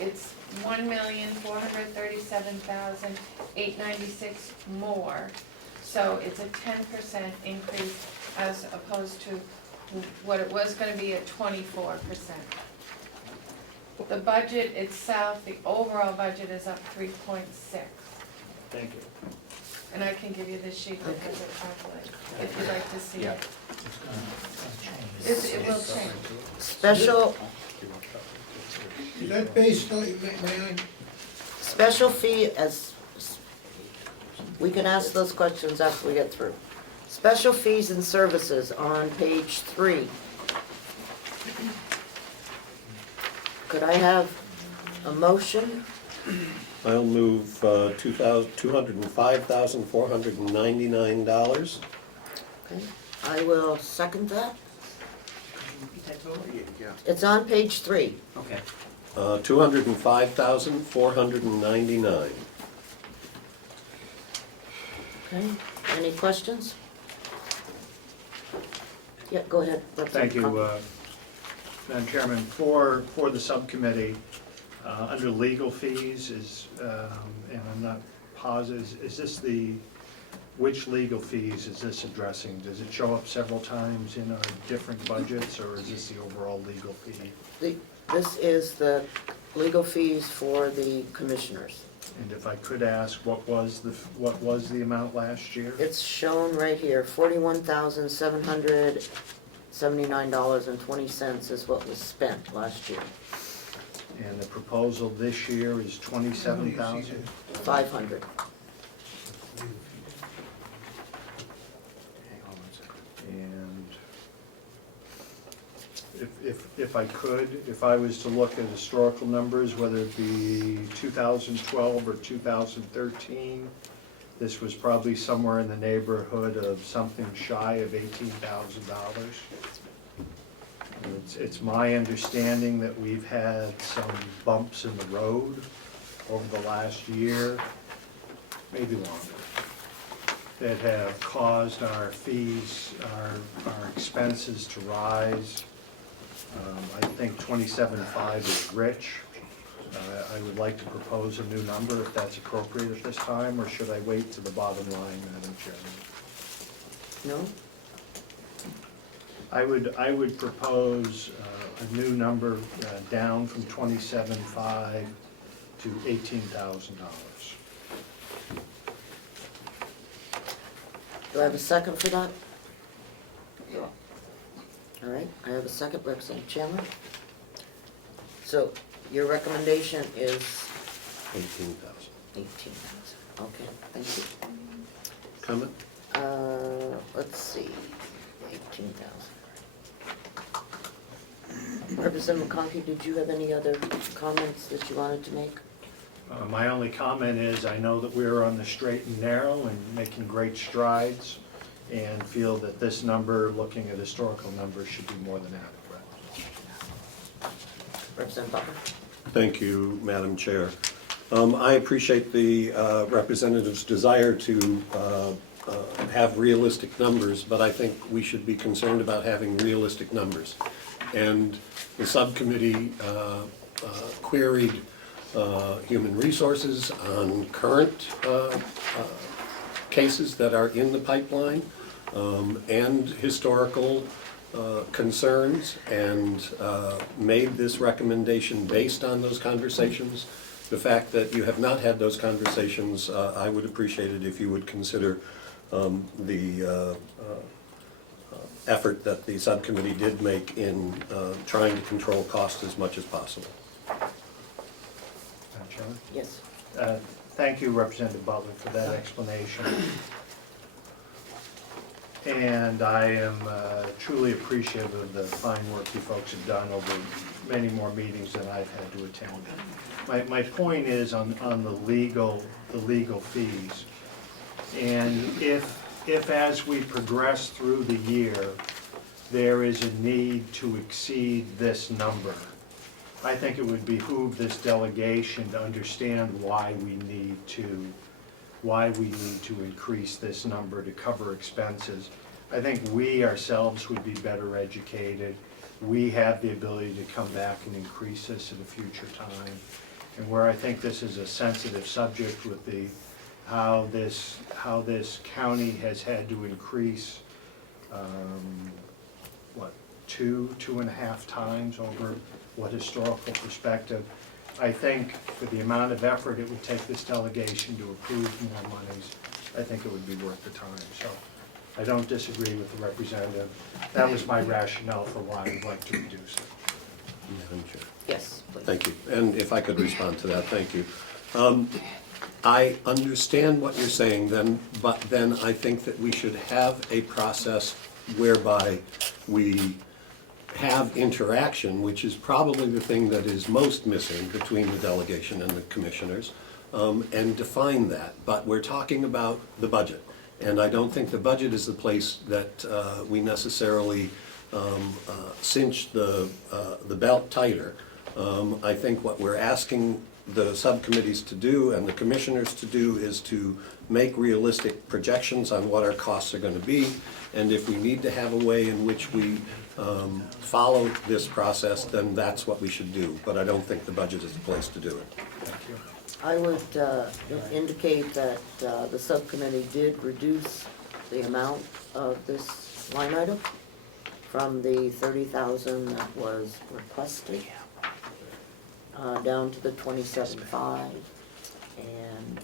It's $1,437,896 more, so it's a 10% increase as opposed to what it was gonna be at 24%. The budget itself, the overall budget is up 3.6. Thank you. And I can give you the sheet that has it calculated, if you'd like to see it. It will change. Special, Is that based on, may I? special fee as, we can ask those questions after we get through. Special fees and services on page 3. Could I have a motion? I'll move $205,499. Okay, I will second that. Repeat that total? Yeah. It's on page 3. Okay. $205,499. Okay, any questions? Yeah, go ahead. Thank you, Madam Chairman. For the subcommittee, under legal fees and I'm not positive, is this which legal fees is this addressing? Does it show up several times in our different budgets, or is this the overall legal fee? This is the legal fees for the commissioners. And if I could ask, what was the amount last year? It's shown right here, $41,779.20 is what was spent last year. And the proposal this year is $27,000? 500. And if I could, if I was to look at historical numbers, whether it be 2012 or 2013, this was probably somewhere in the neighborhood of something shy of $18,000. It's my understanding that we've had some bumps in the road over the last year, maybe longer, that have caused our fees, our expenses to rise. I think 27.5 is rich. I would like to propose a new number if that's appropriate at this time, or should I wait to the bottom line, Madam Chairman? No? I would propose a new number down from 27.5 to $18,000. Do I have a second for that? All right, I have a second, Representative Chandler. So your recommendation is? 18,000. 18,000, okay, thank you. Comment? Let's see, 18,000. Representative McConkey, did you have any other comments that you wanted to make? My only comment is I know that we're on the straight and narrow and making great strides, and feel that this number, looking at historical numbers, should be more than adequate. Representative Butler? Thank you, Madam Chair. I appreciate the representative's desire to have realistic numbers, but I think we should be concerned about having realistic numbers. And the subcommittee queried Human Resources on current cases that are in the pipeline and historical concerns, and made this recommendation based on those conversations. The fact that you have not had those conversations, I would appreciate it if you would consider the effort that the subcommittee did make in trying to control costs as much as possible. Madam Chairman? Yes. Thank you, Representative Butler, for that explanation. And I am truly appreciative of the fine work you folks have done over many more meetings than I've had to attend. My point is on the legal fees. And if as we progress through the year, there is a need to exceed this number, I think it would behoove this delegation to understand why we need to increase this number to cover expenses. I think we ourselves would be better educated. We have the ability to come back and increase this at a future time. And where I think this is a sensitive subject with how this county has had to increase, 2.5 times over what historical perspective. I think for the amount of effort it would take this delegation to approve more monies, I think it would be worth the time. So I don't disagree with the representative. That was my rationale for why I'd like to reduce it. Madam Chair. Yes, please. Thank you. And if I could respond to that, thank you. I understand what you're saying then, but then I think that we should have a process whereby we have interaction, which is probably the thing that is most missing between the delegation and the commissioners, and define that. But we're talking about the budget, and I don't think the budget is the place that we necessarily cinch the belt tighter. I think what we're asking the subcommittees to do and the commissioners to do is to make realistic projections on what our costs are going to be, and if we need to have a way in which we follow this process, then that's what we should do. But I don't think the budget is the place to do it. Thank you. I would indicate that the subcommittee did reduce the amount of this line item from the 30,000 that was requested down to the 27.5, and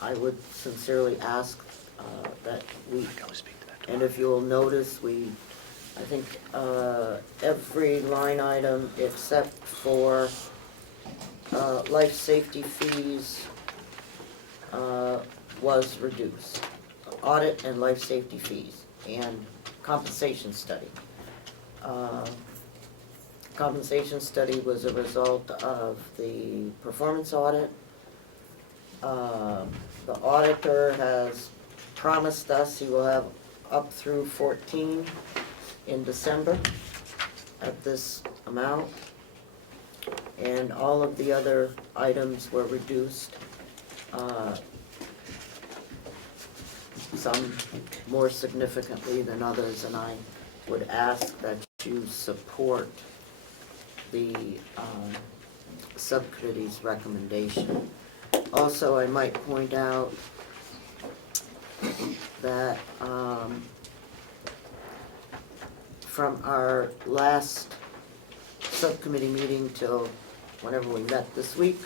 I would sincerely ask that we, and if you'll notice, I think every line item except for life safety fees was reduced. Audit and life safety fees and compensation study. Compensation study was a result of the performance audit. The auditor has promised us he will have up through 14 in December at this amount. And all of the other items were reduced. Some more significantly than others, and I would ask that you support the subcommittee's recommendation. Also, I might point out that from our last subcommittee meeting till whenever we met this week,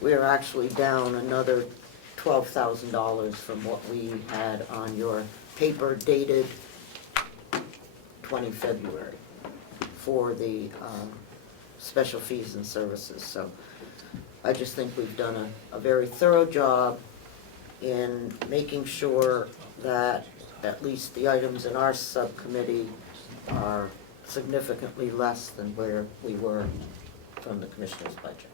we are actually down another $12,000 from what we had on your paper dated 20 February for the special fees and services. So I just think we've done a very thorough job in making sure that at least the items in our subcommittee are significantly less than where we were from the commissioner's budget.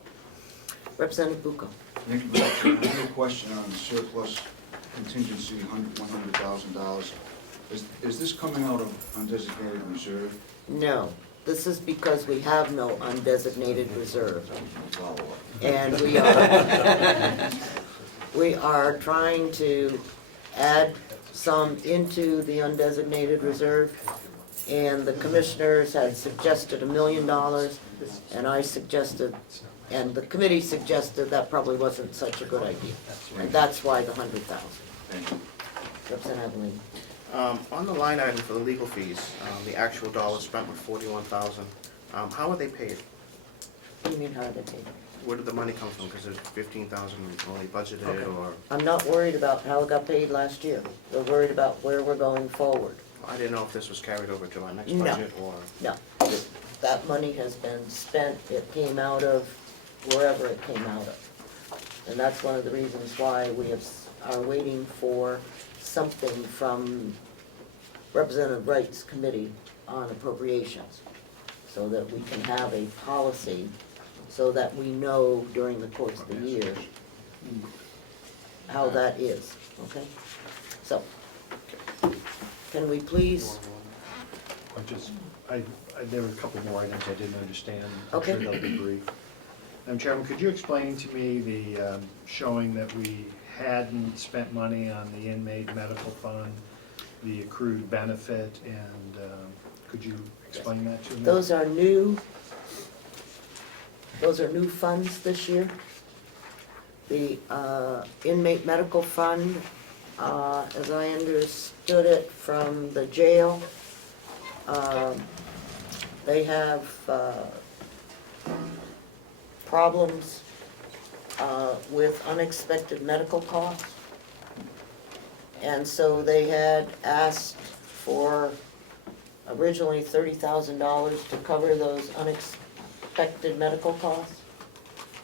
Representative Bucco. Thank you, Madam Chair. I have a question on the surplus contingency, $100,000. Is this coming out of undesignated reserve? No, this is because we have no undesignated reserve. And we are trying to add some into the undesignated reserve, and the commissioners had suggested $1 million, and I suggested, and the committee suggested that probably wasn't such a good idea. And that's why the 100,000. Thank you. Representative Abilene. On the line item for the legal fees, the actual dollars spent were 41,000. How are they paid? What do you mean, how are they paid? Where did the money come from? Because there's 15,000 only budgeted, Okay. or? I'm not worried about how it got paid last year. We're worried about where we're going forward. I didn't know if this was carried over to our next No. budget, or? No, that money has been spent. It came out of wherever it came out of. And that's one of the reasons why we are waiting for something from Representative Wright's committee on appropriations, so that we can have a policy, so that we know during the course of the year how that is, okay? So, can we please? There were a couple more items I didn't understand. Okay. I'm sure they'll be brief. Madam Chairman, could you explain to me the showing that we hadn't spent money on the inmate medical fund, the accrued benefit, and could you explain that to me? Those are new funds this year. The inmate medical fund, as I understood it from the jail, they have problems with unexpected medical costs. And so they had asked for originally $30,000 to cover those unexpected medical costs.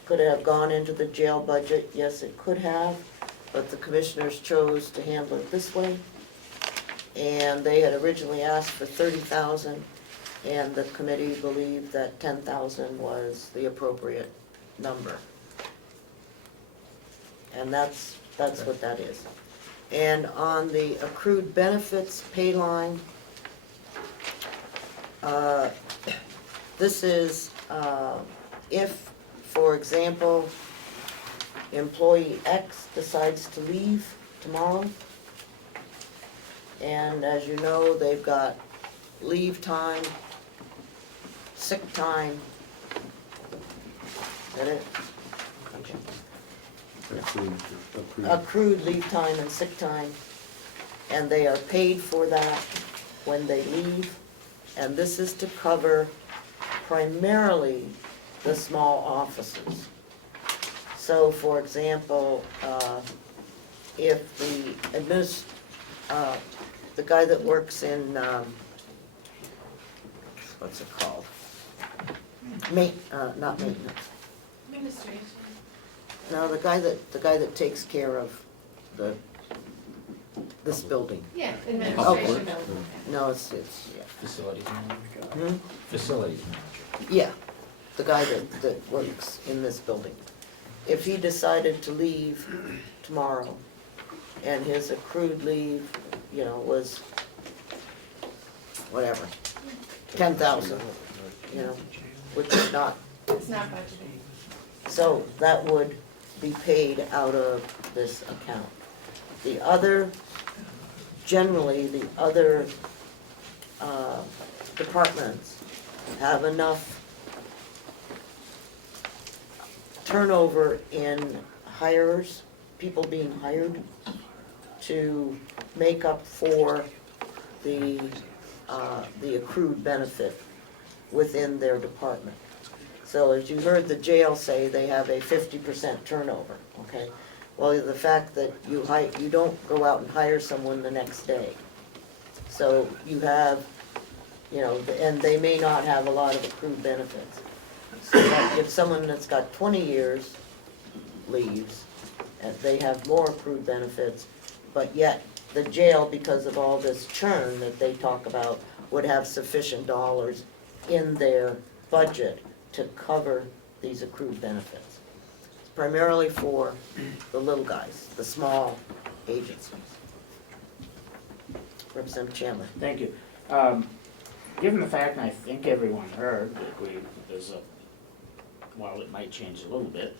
Could it have gone into the jail budget? Yes, it could have, but the commissioners chose to handle it this way. And they had originally asked for 30,000, and the committee believed that 10,000 was the appropriate number. And that's what that is. And on the accrued benefits pay line, this is if, for example, employee X decides to leave tomorrow, and as you know, they've got leave time, sick time. Is that it? Accrued leave time and sick time, and they are paid for that when they leave. And this is to cover primarily the small offices. So, for example, if the guy that works in, what's it called? Not maintenance. Administration. No, the guy that takes care of this building. Yeah, Oh, administration. no, it's, yeah. Facilities manager. Hmm? Facilities manager. Yeah, the guy that works in this building. If he decided to leave tomorrow and his accrued leave, was whatever, 10,000, which is not, It's not budgeted. so that would be paid out of this account. Generally, the other departments have enough turnover in hires, people being hired, to make up for the accrued benefit within their department. So as you heard the jail say, they have a 50% turnover, okay? Well, the fact that you don't go out and hire someone the next day. So you have, and they may not have a lot of accrued benefits. So if someone that's got 20 years leaves, and they have more accrued benefits, but yet the jail, because of all this churn that they talk about, would have sufficient dollars in their budget to cover these accrued benefits. It's primarily for the little guys, the small agencies. Representative Chandler. Thank you. Given the fact, and I think everyone heard, that while it might change a little bit,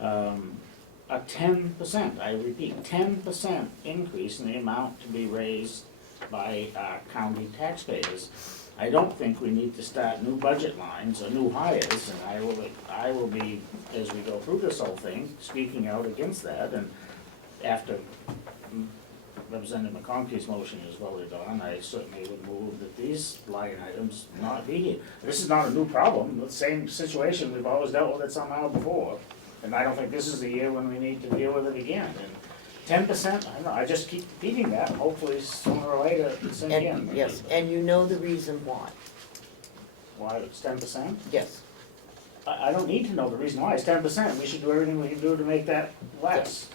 a 10%, I repeat, 10% increase in the amount to be raised by county taxpayers. I don't think we need to start new budget lines or new hires, and I will be, as we go through this whole thing, speaking out against that, and after Representative McConkey's motion is voted on, I certainly would move that these line items not be here. This is not a new problem, the same situation we've always dealt with it somehow before, and I don't think this is the year when we need to deal with it again. And 10%, I don't know, I just keep repeating that, hopefully sooner or later it's in again. Yes, and you know the reason why. Why it's 10%? Yes. I don't need to know the reason why, it's 10%, we should do everything we can do to make that less.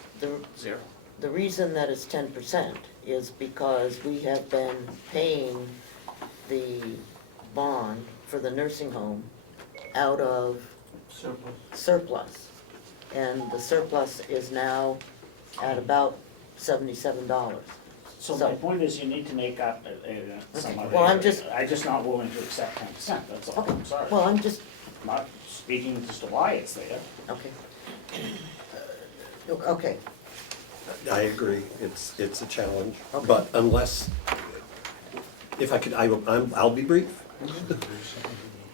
Zero. The reason that it's 10% is because we have been paying the bond for the nursing home out of surplus. And the surplus is now at about $77. So my point is, you need to make up some other. Well, I'm just not willing to accept 10%, that's all, Okay. I'm sorry. Well, I'm just, Not speaking as to why it's there. okay. Okay, I agree, it's a challenge, Okay. but unless, if I could, I'll be brief.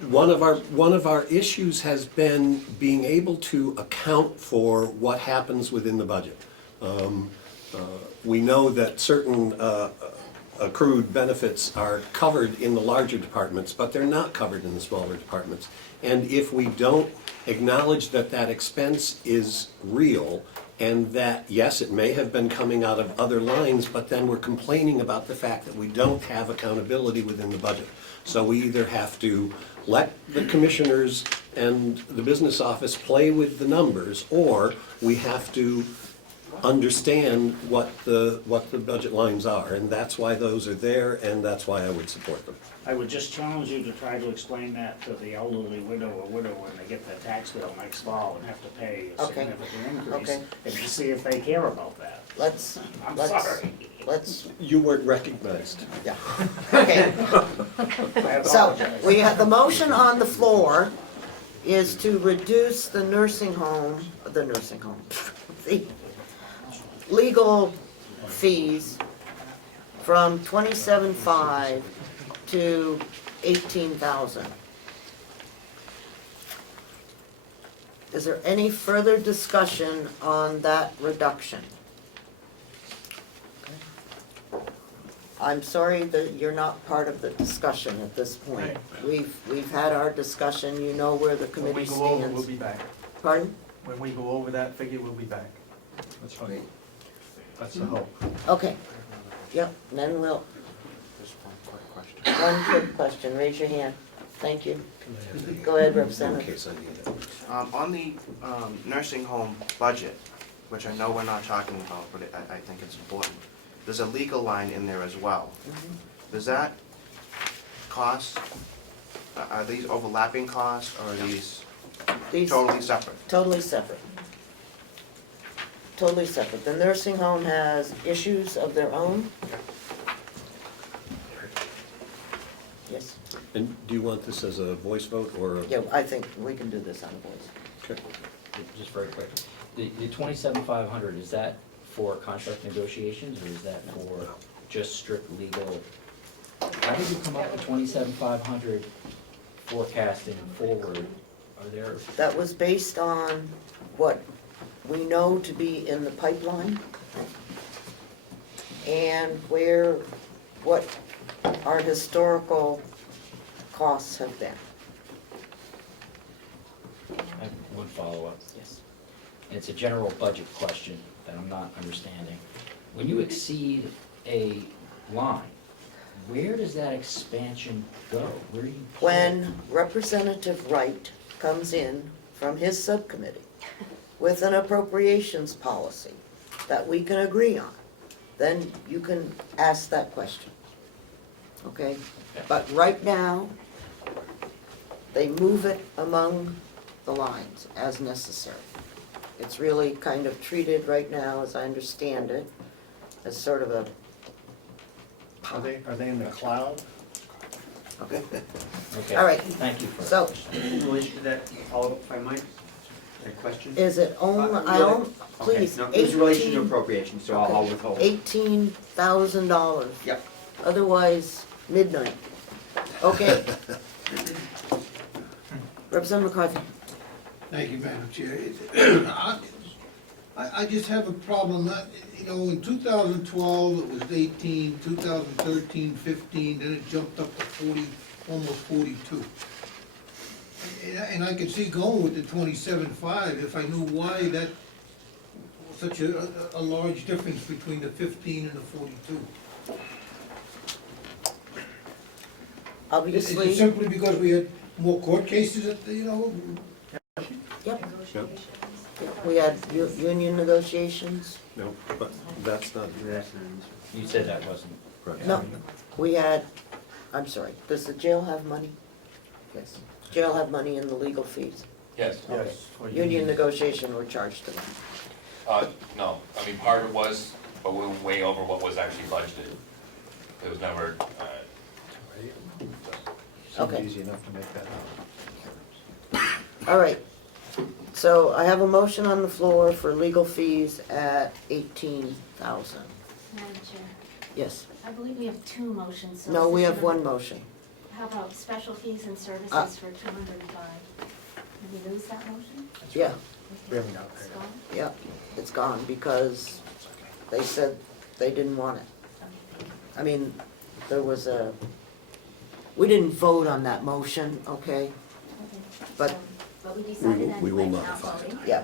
One of our issues has been being able to account for what happens within the budget. We know that certain accrued benefits are covered in the larger departments, but they're not covered in the smaller departments. And if we don't acknowledge that that expense is real, And that, yes, it may have been coming out of other lines, but then we're complaining about the fact that we don't have accountability within the budget. So we either have to let the commissioners and the business office play with the numbers, or we have to understand what the budget lines are. And that's why those are there, and that's why I would support them. I would just challenge you to try to explain that to the elderly widow or widow when they get their tax bill next fall and have to pay a Okay. significant increase. Okay. And to see if they care about that. I'm sorry. Let's, You weren't recognized. yeah, okay. I So, apologize. we have, the motion on the floor is to reduce the the legal fees from 27,500 to 18,000. Is there any further discussion on that reduction? I'm sorry that you're not part of the discussion at this point. We've had our discussion, you know where the When we committee go over, stands. we'll be back. Pardon? When we go over that figure, we'll be back. That's right. That's the hope. Okay, yep, then we'll, one quick question, raise your hand, thank you. Go ahead, In Representative. case I need it. On the nursing home budget, which I know we're not talking about, but I think it's important, there's a legal line in there as well. Does that cost, are these overlapping costs, or are these These- totally separate? Totally separate. Totally separate. The nursing home has issues of their own. Yes, And do you want this as a voice vote or a? yeah, I think we can do this on voice. Okay. Just very quick, the 27,500, is that for contract negotiations, or is that for just strict legal? How did you come up with 27,500 forecasting forward? Are there, That was based on what we know to be in the pipeline and what our historical costs have been. I have one follow-up. Yes. And it's a general budget question that I'm not understanding. When you exceed a line, where does that expansion go? Where do you? When Representative Wright comes in from his subcommittee with an appropriations policy that we can agree on, then you can ask that question. Okay? But right now, they move it among the lines as necessary. It's really kind of treated right now, as I understand it, as sort of a, Are they in the cloud? okay? Okay. All right. Thank you for. So, In relation to that, follow up if I might, a question? is it only, Okay, please, no, it's in relation to 18 appropriations, so I'll withhold. $18,000. Yep. Otherwise, midnight. Okay. Representative McCarthy. Thank you, Madam Chair. I just have a problem, you know, in 2012, it was 18, 2013, 15, then it jumped up to 40, almost 42. And I could see going with the 27.5 if I knew why that, such a large difference between the 15 and the 42. Is Obviously. it simply because we had more court cases at the, you know? Yep. We had union negotiations. No, but that's not. You said that wasn't. Right. No, we had, I'm sorry, does the jail have money? Yes. Jail have money in the legal fees? Yes. Yes. for Union negotiation were charged to them. No, I mean, part of it was, but we were way over what was actually budgeted. It was never, Okay. Seems easy enough to make that up. All right. So I have a motion on the floor for legal fees at 18,000. Madam Chair, Yes. I believe we have two motions. so No, is we this have gonna- one motion. How about special fees and services Uh, for 205? Did we lose that motion? Yeah, We haven't got It's paid. gone? yeah, it's gone because they said they didn't want it. I mean, there was we didn't vote on that motion, okay? Okay. But So But we decided we will anyway, we're not modify it. voting. Yeah,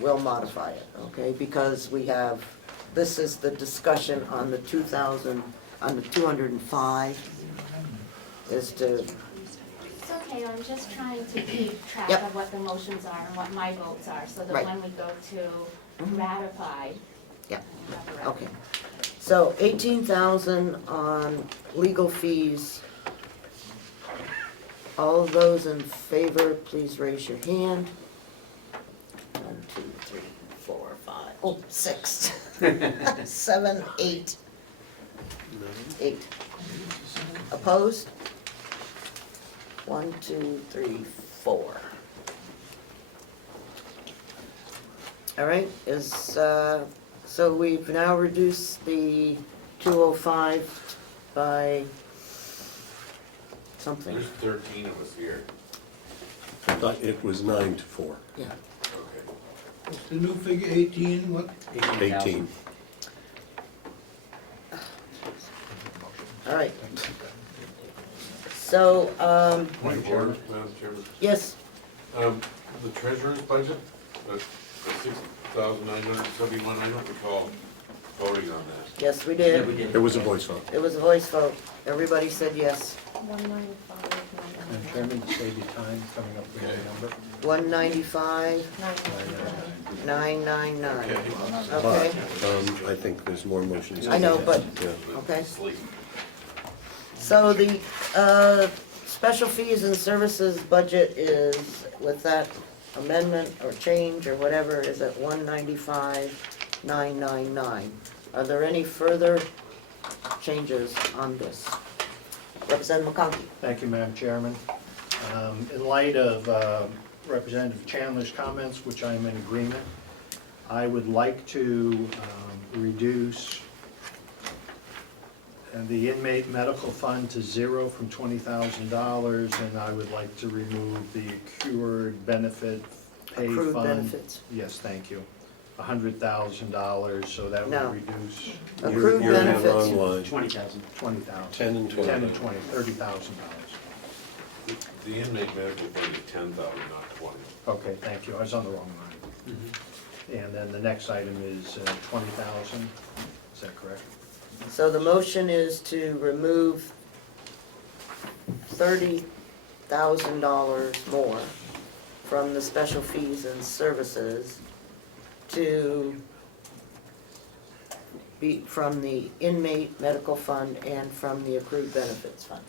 we'll modify it, okay, because we have, this is the discussion on the 205, is to, It's okay, I'm just trying to keep track Yep. of what the motions are and what my votes are, so that Right. when we go to Mhm. ratify. Yeah. we have a record. okay. So 18,000 on legal fees. All of those in favor, please raise your hand. 1, 2, 3, 4, 5, oh, 6, 7, 8. 8. Opposed? 1, 2, 3, 4. All right, so we've now reduced the 205 by something. There's 13 of us here. I thought it was 9 to 4. Yeah. Okay. What's the new figure, 18, what? 18. All right. So, Madam Chairman? yes, The treasurer's budget, the 6,971, I don't recall voting on that. yes, we Yeah, did. we did. It was a voice vote. It was a voice vote. Everybody said yes. 195, And Chairman, to save you time, coming up with a number. 195, 999. Okay, I think there's more motions. I know, but, Yeah. okay. Sleep. So the special fees and services budget is, with that amendment or change or whatever, is at 195,999. Are there any further changes on this? Representative McConkey? Thank you, Madam Chairman. In light of Representative Chandler's comments, which I am in agreement, I would like to reduce the inmate medical fund to 0 from $20,000, and I would like to remove the accrued benefit pay fund. Accrued benefits. Yes, thank you. $100,000, so that No. would reduce Accrued You're in the benefits. wrong line. 20,000. 20,000. 10 and 20. 10 and 20, $30,000. The inmate medical fund is 10,000, not 20. Okay, thank you, I was on the wrong line. And then the next item is 20,000, is that correct? So the motion is to remove $30,000 more from the special fees and services to be from the inmate medical fund and from the accrued benefits fund.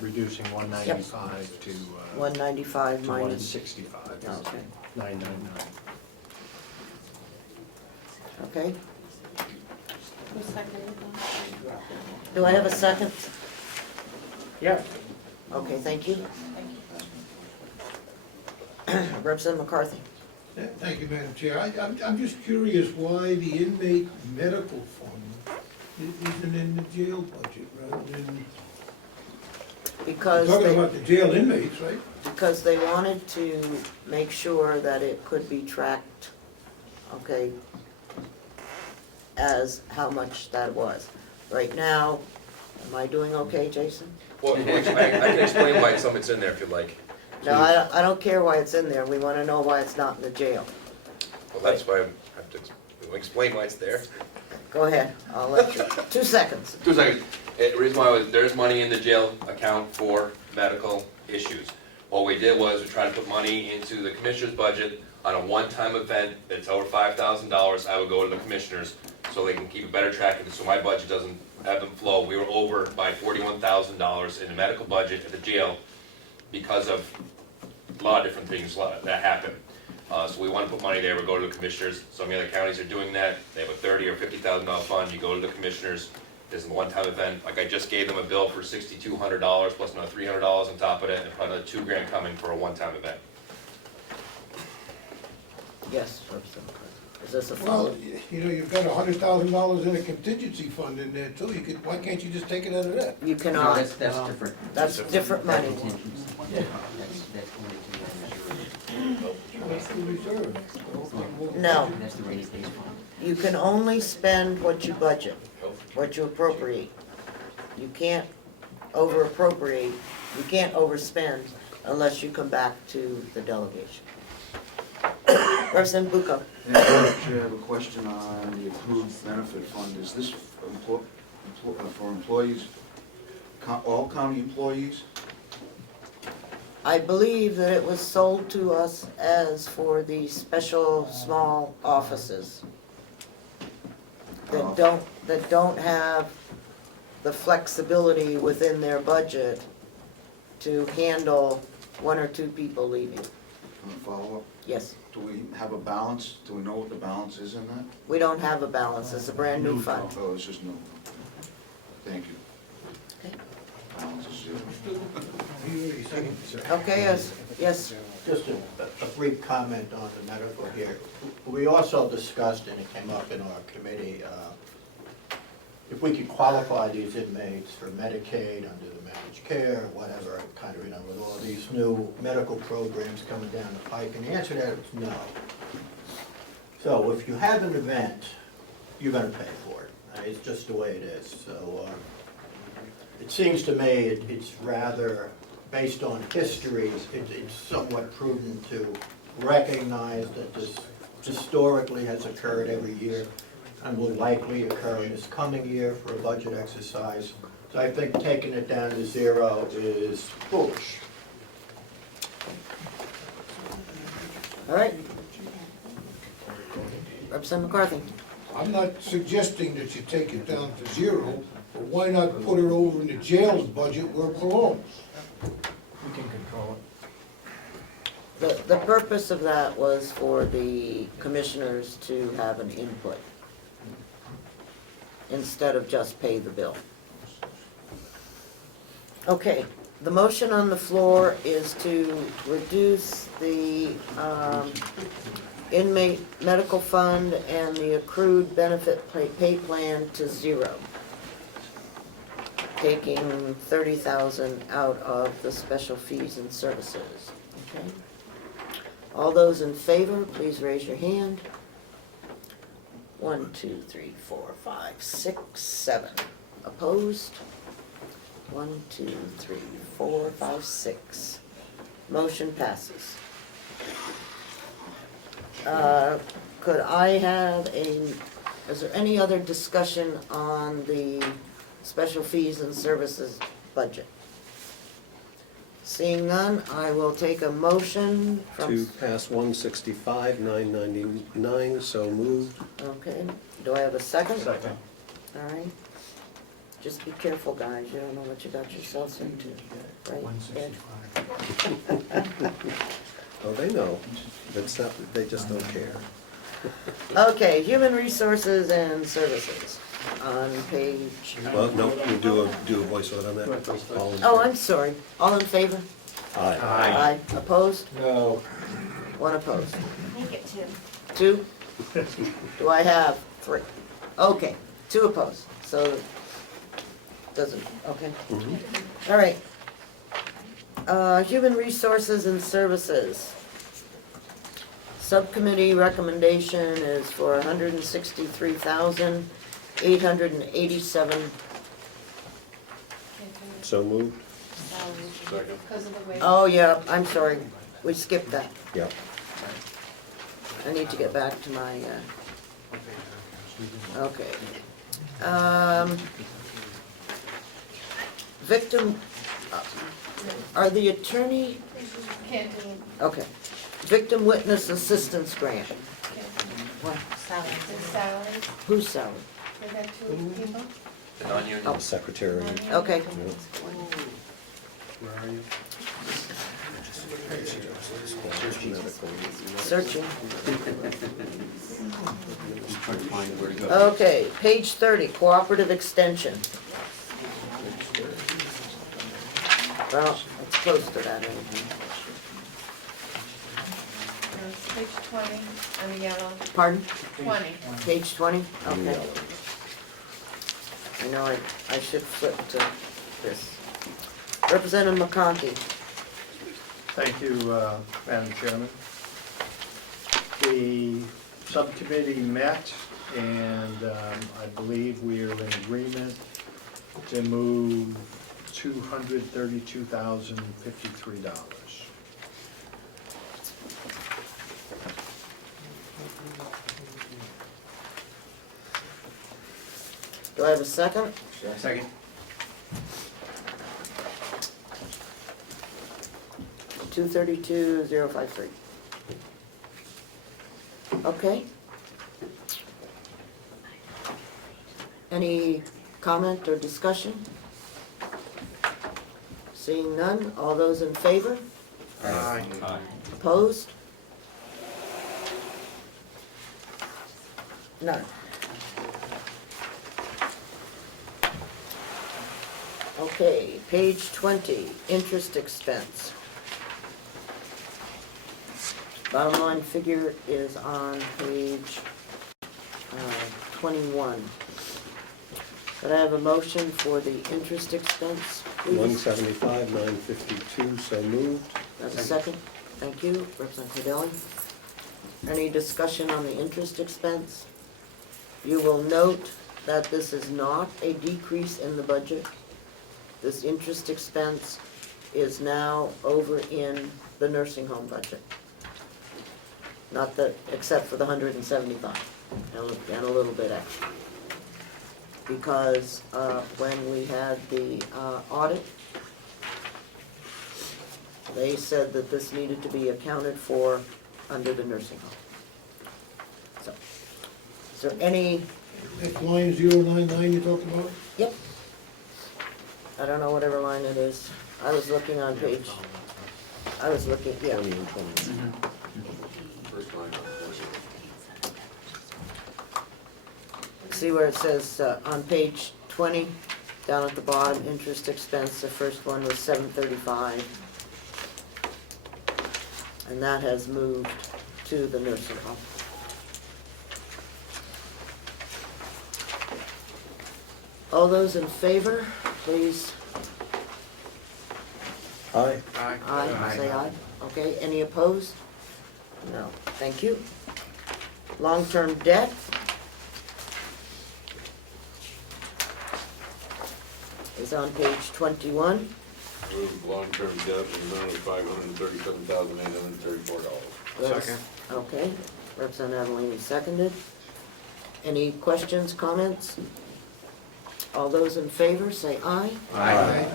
Reducing 195 to 195 minus, 165, okay, 999. okay. who seconded that? Do I have a second? Yeah. Okay, thank you. Representative McCarthy? Yeah, thank you, Madam Chair. I'm just curious why the inmate medical fund isn't in the jail budget rather than, Because talking they, about the jail inmates, right? because they wanted to make sure that it could be tracked, okay, as how much that was. Right now, am I doing okay, Jason? Well, I can explain why some of it's in there if you'd like. No, I don't care why it's in there, we wanna know why it's not in the jail. Well, that's why I have to explain why it's there. Go ahead, I'll let you, 2 seconds. 2 seconds. The reason why there's money in the jail account for medical issues. What we did was we tried to put money into the commissioner's budget on a one-time event that's over $5,000. I would go to the commissioners so they can keep a better track of it, so my budget doesn't ebb and flow. We were over by $41,000 in the medical budget at the jail because of a lot of different things that happened. So we want to put money there, we go to the commissioners. Some of the other counties are doing that. They have a $30,000 or $50,000 fund, you go to the commissioners. This is a one-time event. Like I just gave them a bill for $6,200 plus another $300 on top of it, and probably another $2,000 coming for a one-time event. Yes, Representative McCarthy. Is this a Well, follow? you know, you've got $100,000 in a contingency fund in there too. Why can't you just take it out of that? You cannot, That's different. that's different money. That's No, That's the rainy days fund. you can only spend what you budget, what you appropriate. You can't over appropriate, you can't overspend, unless you come back to the delegation. Representative Bucco. And actually, I have a question on the accrued benefit fund. Is this for employees, all county employees? I believe that it was sold to us as for the special small offices that don't have the flexibility within their budget to handle one or two people leaving. Follow-up? Yes, Do we have a balance? Do we know what the balance is in that? we don't have a balance, it's a brand new fund. Oh, it's just new. Thank you. Okay. Balance is zero. Okay, yes, Just a brief comment on the medical here. We also discussed, and it came up in our committee, if we could qualify these inmates for Medicaid, under the managed care, whatever, kind of, with all these new medical programs coming down the pike, and the answer to that is no. So if you have an event, you're gonna pay for it. It's just the way it is. So it seems to me it's rather, based on history, it's somewhat prudent to recognize that this historically has occurred every year and will likely occur in this coming year for a budget exercise. So I think taking it down to zero is foolish. all right. Representative McCarthy. I'm not suggesting that you take it down to zero, but why not put it over in the jail's budget where it belongs? We can control it. The purpose of that was for the commissioners to have an input instead of just pay the bill. Okay, the motion on the floor is to reduce the inmate medical fund and the accrued benefit pay plan to zero, taking $30,000 out of the special fees and services. Okay. All those in favor, please raise your hand. 1, 2, 3, 4, 5, 6, 7. Opposed? 1, 2, 3, 4, 5, 6. Motion passes. Could I have is there any other discussion on the special fees and services budget? Seeing none, I will take a motion from. To pass 165,999, so moved. Okay, do I have a second? Second. All right. Just be careful, guys, you don't know what you got yourselves into, right? Ed? 165. Oh, they know. It's not, they just don't care. Okay, human resources and services on page. Well, no, we do a voice vote on that. All in Oh, favor? I'm sorry. All in favor? Aye. Aye. Opposed? No. 1 opposed. Make it 2? two. Do I have 3? Okay, 2 opposed, so doesn't, okay. All right. Human resources and services. Subcommittee recommendation is for $163,887. So moved. Second. Because of the way. Oh, yeah, I'm sorry, we skipped that. Yeah. I need to get back to my, okay. Victim, are the attorney, Can't do, okay. Victim Witness Assistance Grant. What? salaries. The salaries, Whose salary? we got 2 people. The non-union. Oh. Secretary. Okay. Where are you? Searching. Just trying to find where to go. Okay, page 30, cooperative extension. Well, it's close to that anything. Page 20 on the yellow. Pardon? 20. Page 20? Okay. I know I should flip to this. Representative McConkey. Thank you, Madam Chairman. The subcommittee met, and I believe we are in agreement to move $232,053. Do I have a second? Second. 232,053. Okay. Any comment or discussion? Seeing none, all those in favor? Aye. Opposed? None. Okay, page 20, interest expense. Bottom line figure is on page 21. Could I have a motion for the interest expense, please? 175, 952, so moved. That's a second. Thank you, Representative Cordelli. Any discussion on the interest expense? You will note that this is not a decrease in the budget. This interest expense is now over in the nursing home budget. Not that, except for the 175, and a little bit extra. Because when we had the audit, they said that this needed to be accounted for under the nursing home. So, is there any? That's line 099 you talked about? Yep. I don't know whatever line it is. I was looking on page, I was looking, yeah. 20 and 20. First line. See where it says on page 20, down at the bottom, interest expense, the first one was 735. And that has moved to the nursing home. All those in favor, please. Aye. Aye, say aye. Okay, any opposed? No, thank you. Long-term debt. Is on page 21. Move long-term debt in the amount of $537,834. Second. Okay, Representative Avellini seconded. Any questions, comments? All those in favor, say aye. Aye.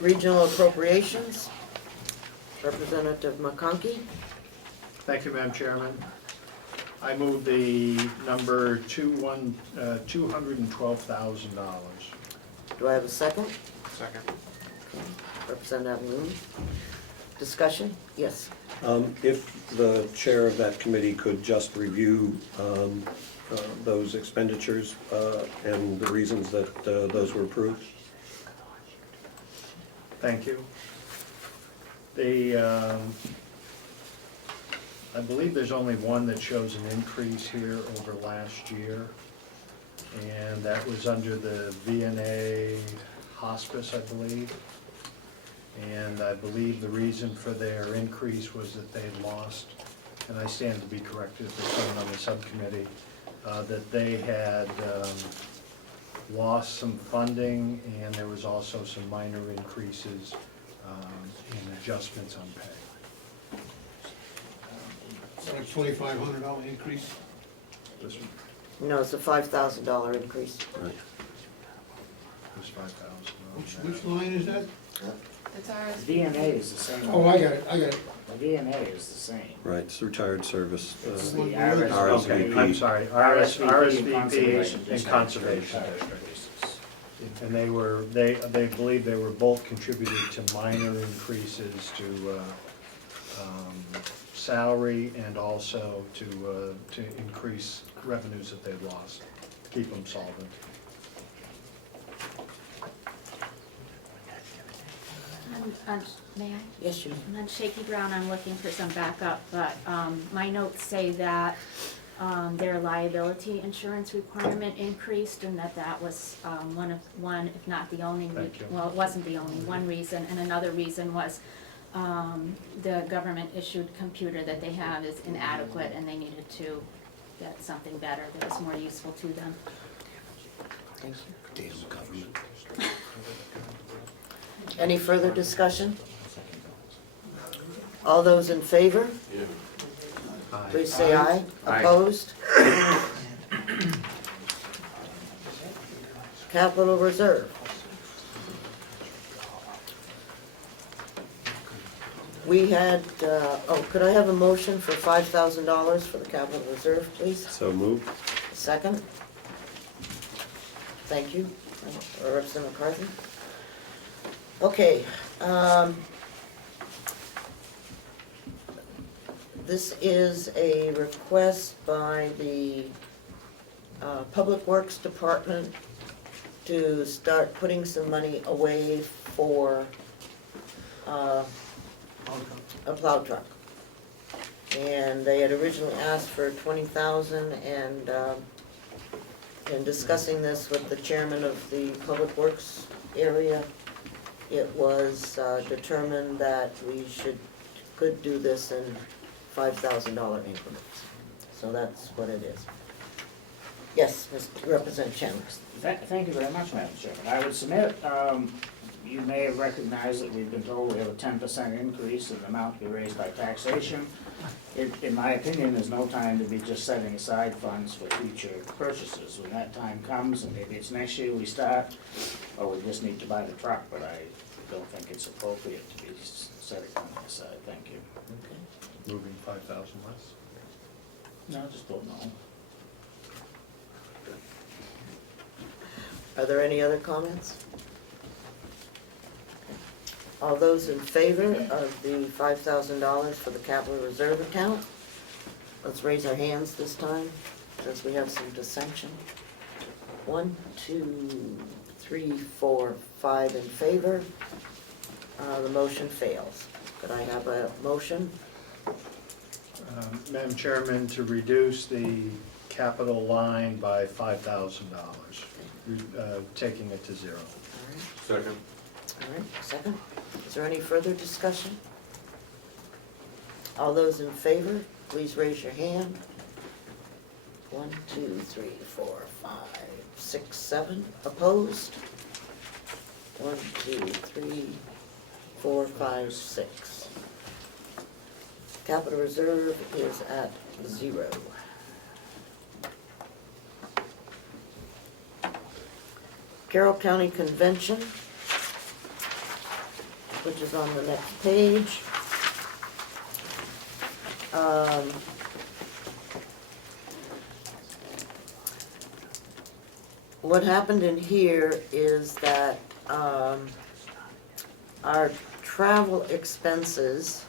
Regional appropriations, Representative McConkey. Thank you, Madam Chairman. I move the number $212,000. Do I have a second? Second. Representative Avellini. Discussion? Yes. If the chair of that committee could just review those expenditures and the reasons that those were approved. Thank you. I believe there's only one that shows an increase here over last year, and that was under the VNA hospice, I believe. And I believe the reason for their increase was that they lost, and I stand to be corrected if there's someone on the subcommittee, that they had lost some funding, and there was also some minor increases in adjustments on pay. So a $2,500 increase? This one No, it's a $5,000 increase. Right. was 5,000. Which line is that? It's ours. VNA is the same. Oh, I got it. The VNA is the same. Right, it's retained service. It's the Okay, Okay, I'm sorry, RSVP and Conservation District. And they believe they were both contributed to minor increases to salary and also to increase revenues that they've lost, to keep them solvent. May I? Yes, you. I'm on shaky ground, I'm looking for some backup, but my notes say that their liability insurance requirement increased and that was one, if not the only, well, it wasn't the only, one reason, and another reason was the government issued computer that they have is inadequate and they needed to get something better that was more useful to them. Thank you. Damn government. Any further discussion? All those in favor? Please say aye. Opposed? Capital Reserve. We had, could I have a motion for $5,000 for the Capital Reserve, please? So moved. Second? Thank you, Representative McCarthy. Okay, this is a request by the Public Works Department to start putting some money away for a plow truck. And they had originally asked for 20,000, and in discussing this with the chairman of the Public Works area, it was determined that we could do this in $5,000 increments. So that's what it is. Yes, Mr. Representative Chandler. Thank you very much, Madam Chairman. I would submit, you may have recognized that we've been told we have a 10% increase in the amount to be raised by taxation. In my opinion, there's no time to be just setting aside funds for future purchases. When that time comes, and maybe it's next year we start, or we just need to buy the truck, but I don't think it's appropriate to be setting money aside. Thank you. Okay. Moving 5,000 less? No, I just don't know. Are there any other comments? All those in favor of the $5,000 for the capital reserve account? Let's raise our hands this time, since we have some dissension. 1, 2, 3, 4, 5 in favor. The motion fails. Could I have a motion? Madam Chairman, to reduce the capital line by $5,000, taking it to zero. All right. Second. All right, second. Is there any further discussion? All those in favor, please raise your hand. 1, 2, 3, 4, 5, 6, 7. Opposed? 1, 2, 3, 4, 5, 6. Capital reserve is at 0. Carroll County Convention, which is on the next page. What happened in here is that our travel expenses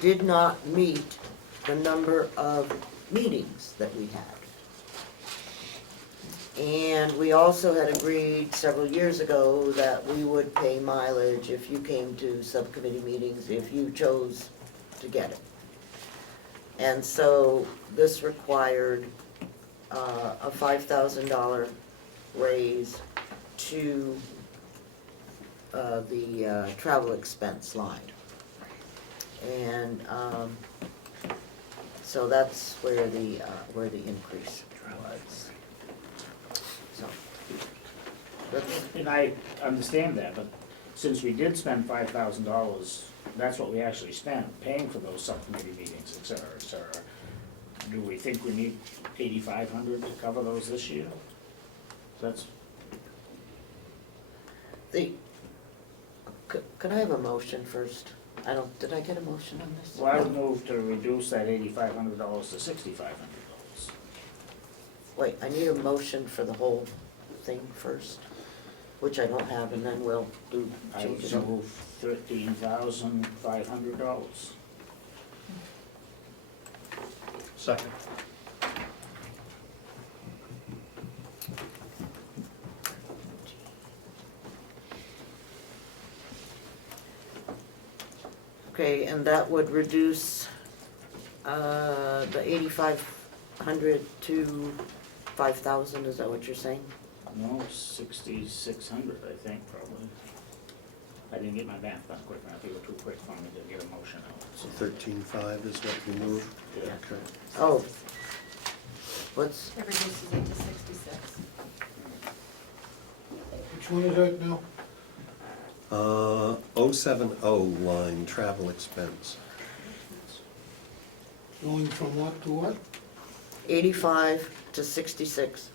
did not meet the number of meetings that we had. And we also had agreed several years ago that we would pay mileage if you came to subcommittee meetings, if you chose to get it. And so this required a $5,000 raise to the travel expense line. And so that's where the increase was. So, And I understand that, but since we did spend $5,000, that's what we actually spent, paying for those subcommittee meetings, et cetera, et cetera. Do we think we need $8,500 to cover those this year? That's, could I have a motion first? Did I get a motion on this? well, I would move to reduce that $8,500 to $6,500. Wait, I need a motion for the whole thing first, which I don't have, and then we'll do I would changes. move $13,500. Second. Okay, and that would reduce the 8,500 to 5,000, is that what you're saying? No, 6,600, I think, probably. I didn't get my math done quick enough, it was too quick for me to get a motion out. So 13.5 is what we moved? Yeah. Okay. Oh. What's, It reduces it to 66. Which one is that now? 070 line travel expense. Going from what to what? 85 to 66.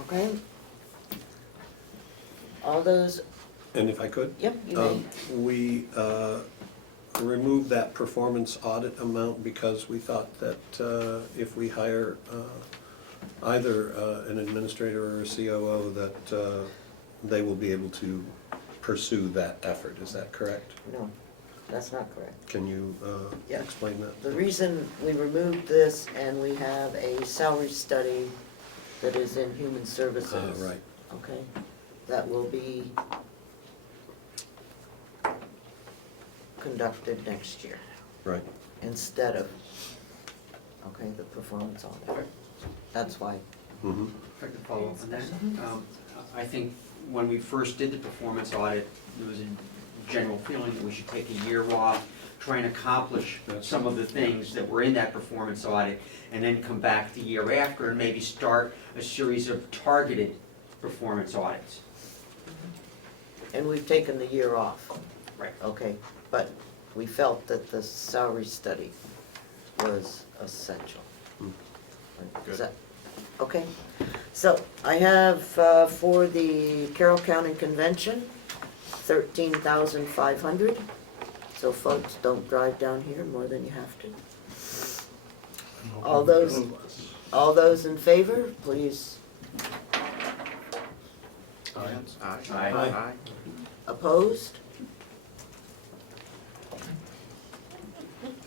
Okay. All those, And if I could? yep, you may. We removed that performance audit amount because we thought that if we hire either an administrator or a COO, that they will be able to pursue that effort. Is that correct? No, that's not correct. Can you Yeah. explain that? The reason we removed this and we have a salary study that is in human services. Right. Okay, that will be conducted next year Right. instead of, okay, the performance audit. That's why. Mm-hmm. If I could follow up on that. I think when we first did the performance audit, there was a general feeling that we should take a year off, try and accomplish some of the things that were in that performance audit, and then come back the year after and maybe start a series of targeted performance audits. And we've taken the year off. Right. Okay, but we felt that the salary study was essential. Is that, okay? So I have for the Carroll County Convention, 13,500. So folks, don't drive down here more than you have to. All those in favor, please. Aye. Opposed?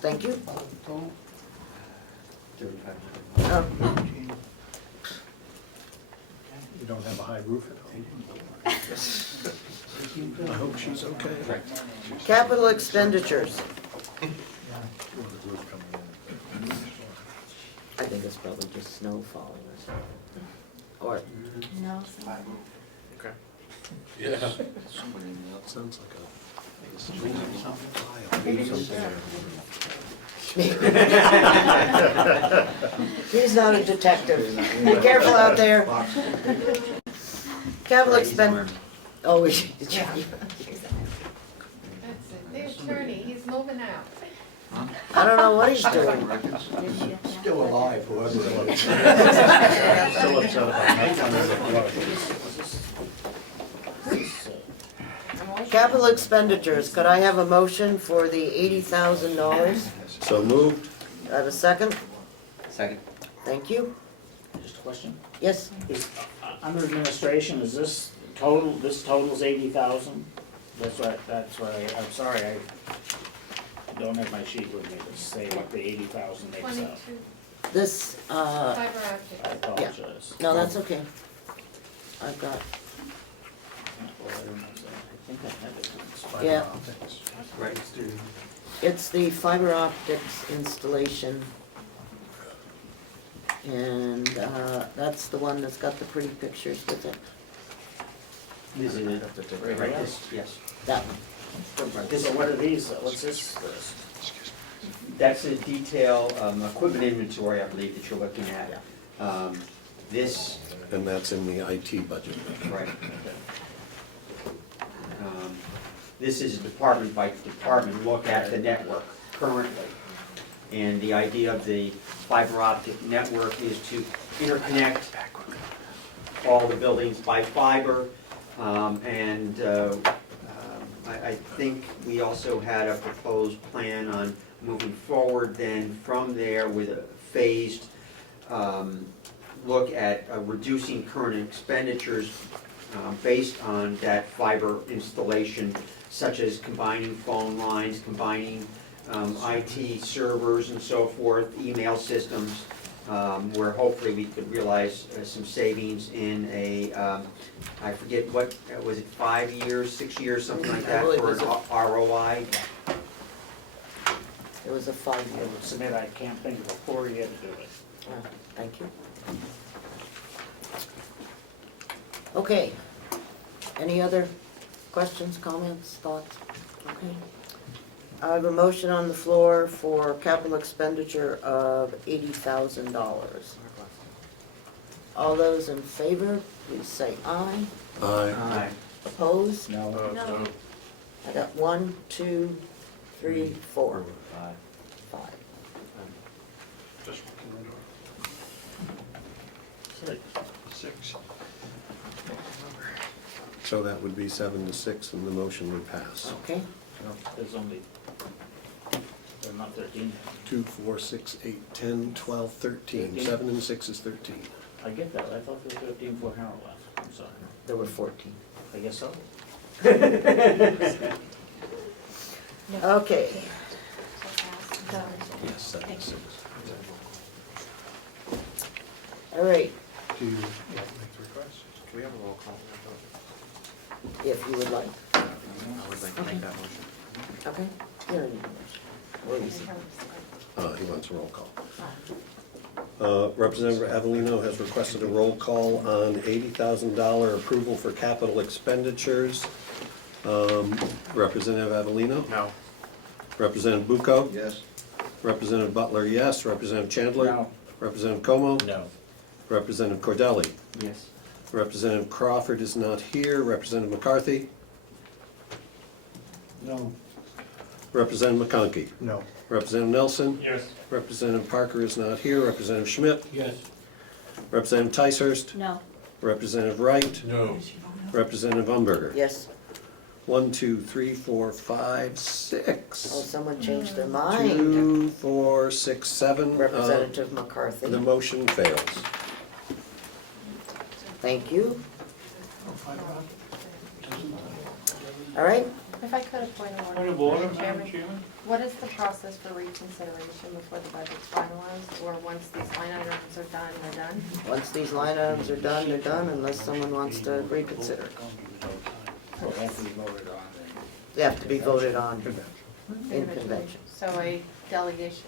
Thank you. You don't have a high roof at home. I hope she's okay. Capital expenditures. I think it's probably just snow falling or something. Or, No. Okay. Yeah. Sounds like he's not a detective. Be careful out there. Capital expend, oh, That's it, the attorney, he's moving out. I don't know what he's doing. Still alive, whoever it was. Still upset about that. Capital expenditures, could I have a motion for the $80,000? So moved. I have a second? Second. Thank you. Just a question. Yes, Is, under administration, is this total, this totals 80,000? That's what, I'm sorry, I don't have my sheet with me to say what the 80,000 makes up. 22 this, fiber I optic. apologize. no, that's okay. I've got, Well, I don't know, so I think I had it. yeah, Right. it's the fiber optics installation. And that's the one that's got the pretty pictures with it. This is it. Right, this, yes. That one. So what are these, what's this? That's a detail, equipment inventory, I believe, that you're looking at. This, And that's in the IT budget. right. This is a department by department look at the network currently. And the idea of the fiber optic network is to interconnect all the buildings by fiber. I think we also had a proposed plan on moving forward then from there with a phased look at reducing current expenditures based on that fiber installation, such as combining phone lines, combining IT servers and so forth, email systems, where hopefully we could realize some savings in a, I forget what, was it 5 years, 6 years, something like that, for an ROI? It was a 5-year. I would submit I can't think of a poor year to do it. Thank you. Okay. Any other questions, comments, thoughts? Okay. I have a motion on the floor for capital expenditure of $80,000. All those in favor, please say aye. Aye. Opposed? No. No. I got 1, 2, 3, 4, 5. Just six. So that would be 7-6 and the motion would pass. Okay? There's only, there's not 13. 2, 4, 6, 8, 10, 12, 13. 7 and 6 is 13. I get that, I thought there were 13 before Harold left, I'm sorry. There were 14. I guess so. Okay. Yes, 7 and 6. All right, Do you make the request? Can we have a roll call? if you would like. I would like to make that motion. Okay? You don't need a motion. We're easy. He wants a roll call. Representative Avellino has requested a roll call on $80,000 approval for capital expenditures. Representative Avellino? No. Representative Bucco? Yes. Representative Butler, yes. Representative Chandler? No. Representative Comeau? No. Representative Cordelli? Yes. Representative Crawford is not here. Representative McCarthy? No. Representative McConkey? No. Representative Nelson? Yes. Representative Parker is not here. Representative Schmidt? Yes. Representative Ticehurst? No. Representative Wright? No. Representative Umberger? Yes. 1, 2, 3, 4, 5, Oh, 6. someone changed their mind. 2, 4, 6, 7. Representative McCarthy. The motion fails. Thank you. All right, If I could, a point of order. Point of order, Mr. Madam Chairman? What is the process for reconsideration before the budget's finalized, or once these line items are done, they're done? once these line items are done, they're done, unless someone wants to reconsider. Well, after we voted on They have to be voted on in convention. So a delegation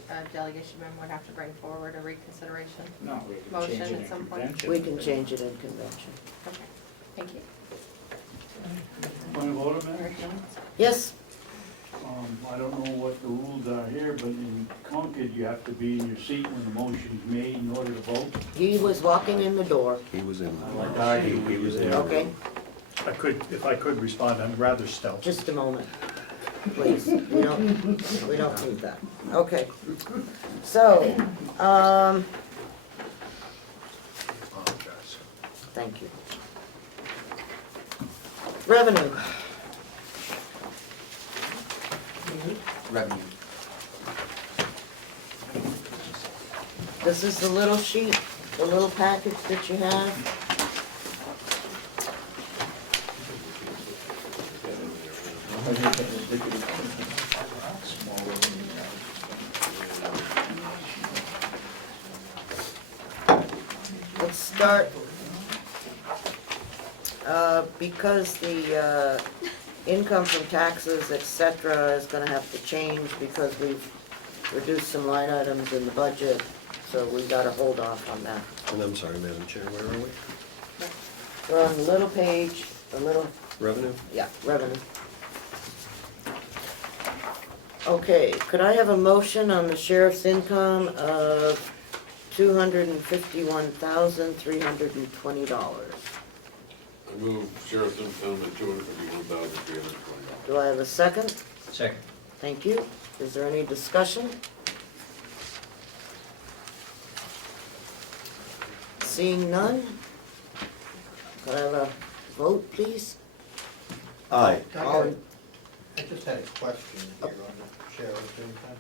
member would have to bring forward a reconsideration? it. No, we can Motion change it at in some point? convention. We can change it in convention. Okay, thank you. Point of order, Madam Chairman? Yes, I don't know what the rules are here, but in Concord, you have to be in your seat when the motion's made in order to vote. he was walking in the door. He was in. He was in. Okay, If I could respond, I'm rather stealthy. just a moment, please. We don't need that. Okay. So, thank you. Revenue. Revenue. This is the little sheet, the little package that you have. Let's start, because the income from taxes, et cetera, is gonna have to change because we've reduced some line items in the budget, so we gotta hold off on that. And I'm sorry, Madam Chair, where are we? We're on the little page, the little, Revenue? yeah, revenue. Okay, could I have a motion on the sheriff's income of $251,320? I move sheriff's income at $251,320. Do I have a second? Second. Thank you. Is there any discussion? Seeing none? Could I have a vote, please? Aye. All in- I just had a question here on the sheriff's income.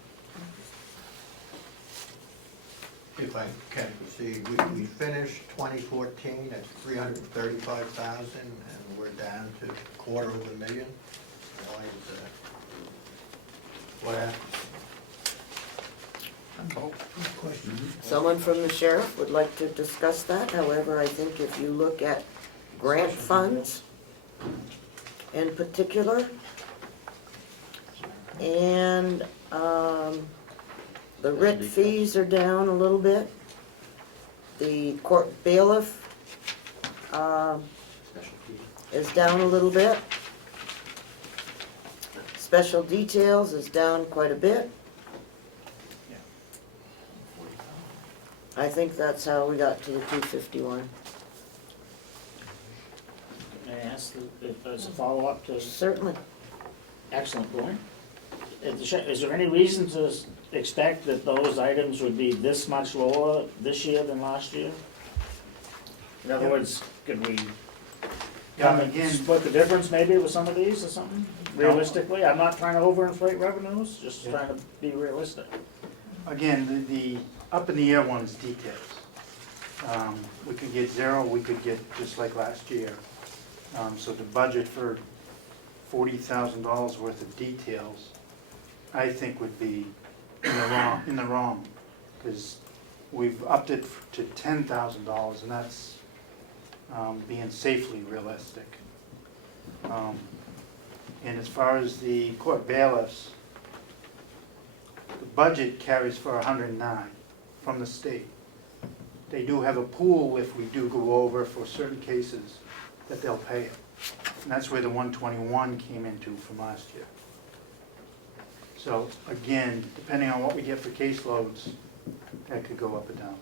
If I can proceed, we finished 2014 at 335,000, and we're down to $250,000. Why is that? What happened? Someone from the sheriff would like to discuss that. However, I think if you look at grant funds in particular, and the writ fees are down a little bit. The court bailiff is down a little bit. Special details is down quite a bit. I think that's how we got to the 251. May I ask if there's a follow-up to? Certainly. Excellent point. Is there any reason to expect that those items would be this much lower this year than last year? In other words, could we come and again- split the difference maybe with some of these or something? Realistically, I'm not trying to overinflate revenues, just trying to be realistic. Again, the up in the air one is details. We could get 0, we could get just like last year. So the budget for $40,000 worth of details, I think would be in the wrong, because we've upped it to $10,000, and that's being safely realistic. And as far as the court bailiffs, the budget carries for 109 from the state. They do have a pool if we do go over for certain cases that they'll pay it. And that's where the 121 came into from last year. So again, depending on what we get for caseloads, that could go up or down.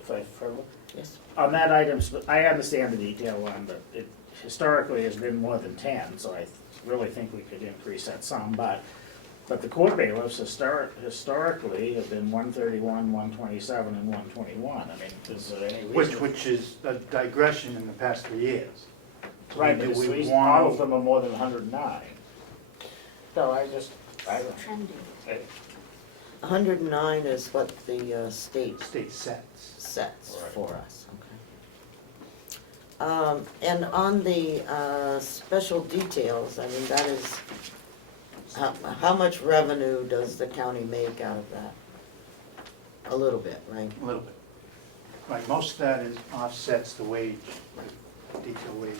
If I further? Yes. On that item, I understand the detail one, but it historically has been more than 10, so I really think we could increase that some, but the court bailiffs historically have been 131, 127, and 121. I mean, is there any reason? Which is a digression in the past 3 years. Right, but Do it's we the reason want- all of them are more than 109. So I don't. Trending. 109 is what the state sets for us, okay. And on the special details, I mean, that is, how much revenue does the county make out of that? A little bit, right? A little bit. Right, most of that is offsets the wage, detail wage.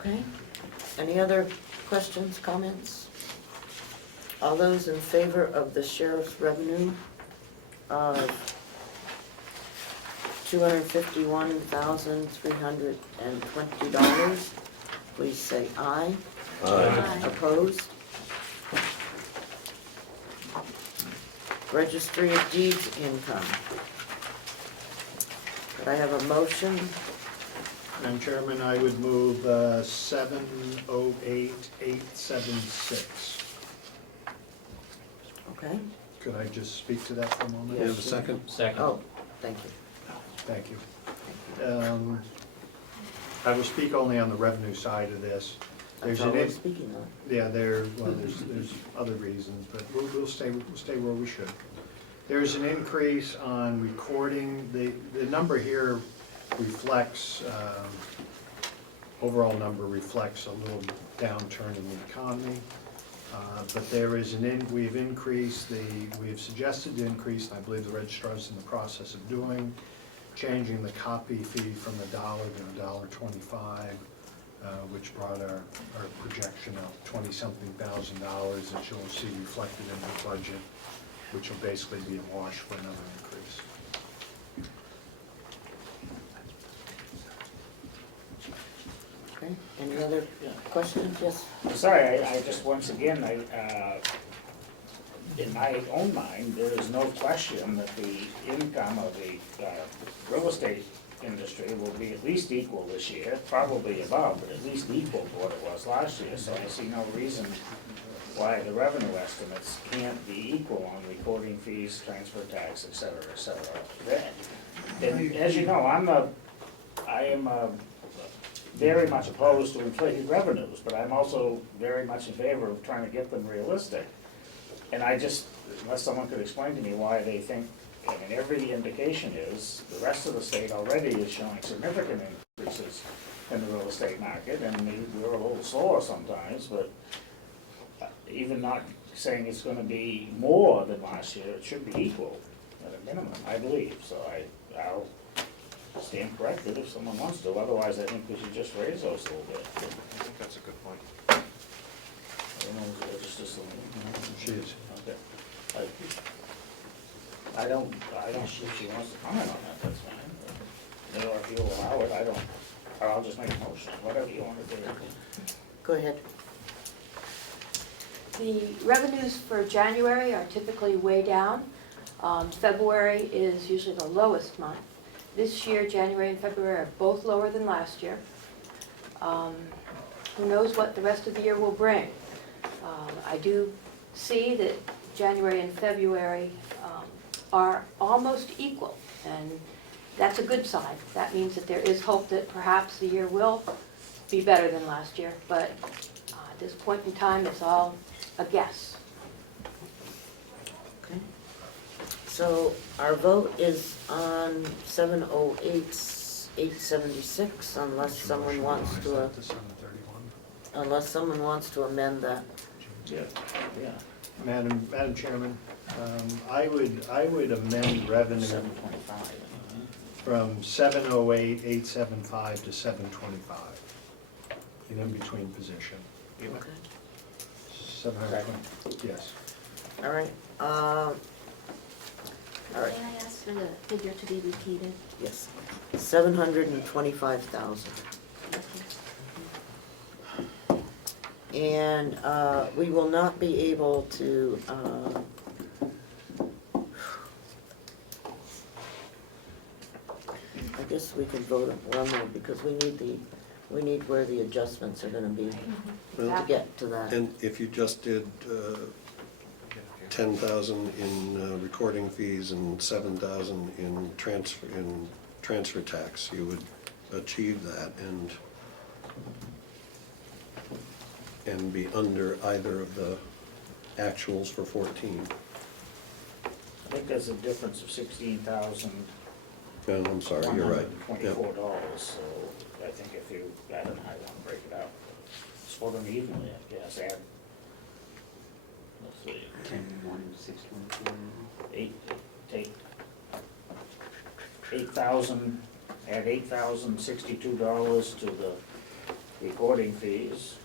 Okay. Any other questions, comments? All those in favor of the sheriff's revenue of $251,320, please say aye. Aye. Opposed? Registry of Deeds income. Could I have a motion? Madam Chairman, I would move 708876. Okay. Could I just speak to that for a moment? Yes, You have a sure. second? Second. Oh, thank you. Thank you. I will speak only on the revenue side of this. That's all we're speaking on. Yeah, there's other reasons, but we'll stay where we should. There's an increase on recording. The number here reflects, overall number reflects a little downturn in the economy. But there is we've suggested to increase, and I believe the registrar's in the process of doing, changing the copy fee from $1 to $1.25, which brought our projection of $20-something thousand that you'll see reflected in the budget, which will basically be a wash for another increase. Okay, any other questions? Yes? Sorry, I just, once again, in my own mind, there is no question that the income of the real estate industry will be at least equal this year, probably above, but at least equal to what it was last year, so I see no reason why the revenue estimates can't be equal on recording fees, transfer tax, et cetera, et cetera. And as you know, I am very much opposed to inflated revenues, but I'm also very much in favor of trying to get them realistic. And I just, unless someone could explain to me why they think, I mean, every indication is, the rest of the state already is showing significant increases in the real estate market, and we're a little slower sometimes, but even not saying it's gonna be more than last year, it should be equal at a minimum, I believe, so I'll stand corrected if someone wants to, otherwise I think we should just raise those a little bit. I think that's a good point. I don't know, it's just a little. She is. Okay. I don't, if she wants to comment on that, that's fine. Or if you'll allow it, I don't. Or I'll just make a motion, whatever you want to do. Go ahead. The revenues for January are typically way down. February is usually the lowest month. This year, January and February are both lower than last year. Who knows what the rest of the year will bring? I do see that January and February are almost equal, and that's a good sign. That means that there is hope that perhaps the year will be better than last year, but at this point in time, it's all a guess. Okay. So our vote is on 708-876 unless someone wants to, amend that. Yeah. Madam Chairman, I would amend revenue 725. from 708-875 to 725, an in-between position. Okay. 720, yes. All right. All right. May I ask for the figure to be repeated? Yes. 725,000. And we will not be able to, I guess we can vote on one more because we need where the adjustments are gonna be to get to that. And if you just did 10,000 in recording fees and 7,000 in transfer tax, you would achieve that and be under either of the actuals for 14. I think there's a difference of $16,000. No, I'm sorry, you're right. Yep. $124, so I think if you, I don't know how you want to break it out. Split them evenly, I guess, add, let's see. 8, take 8,000, add $8,062 to the recording fees,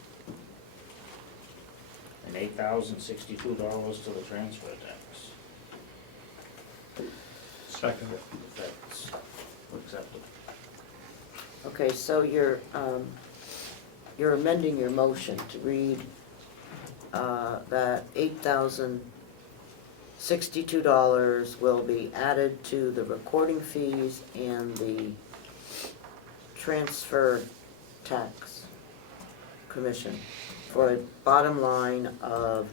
and $8,062 to the transfer tax. Second. If that's acceptable. Okay, so you're amending your motion to read that $8,062 will be added to the recording fees and the transfer tax commission for a bottom line of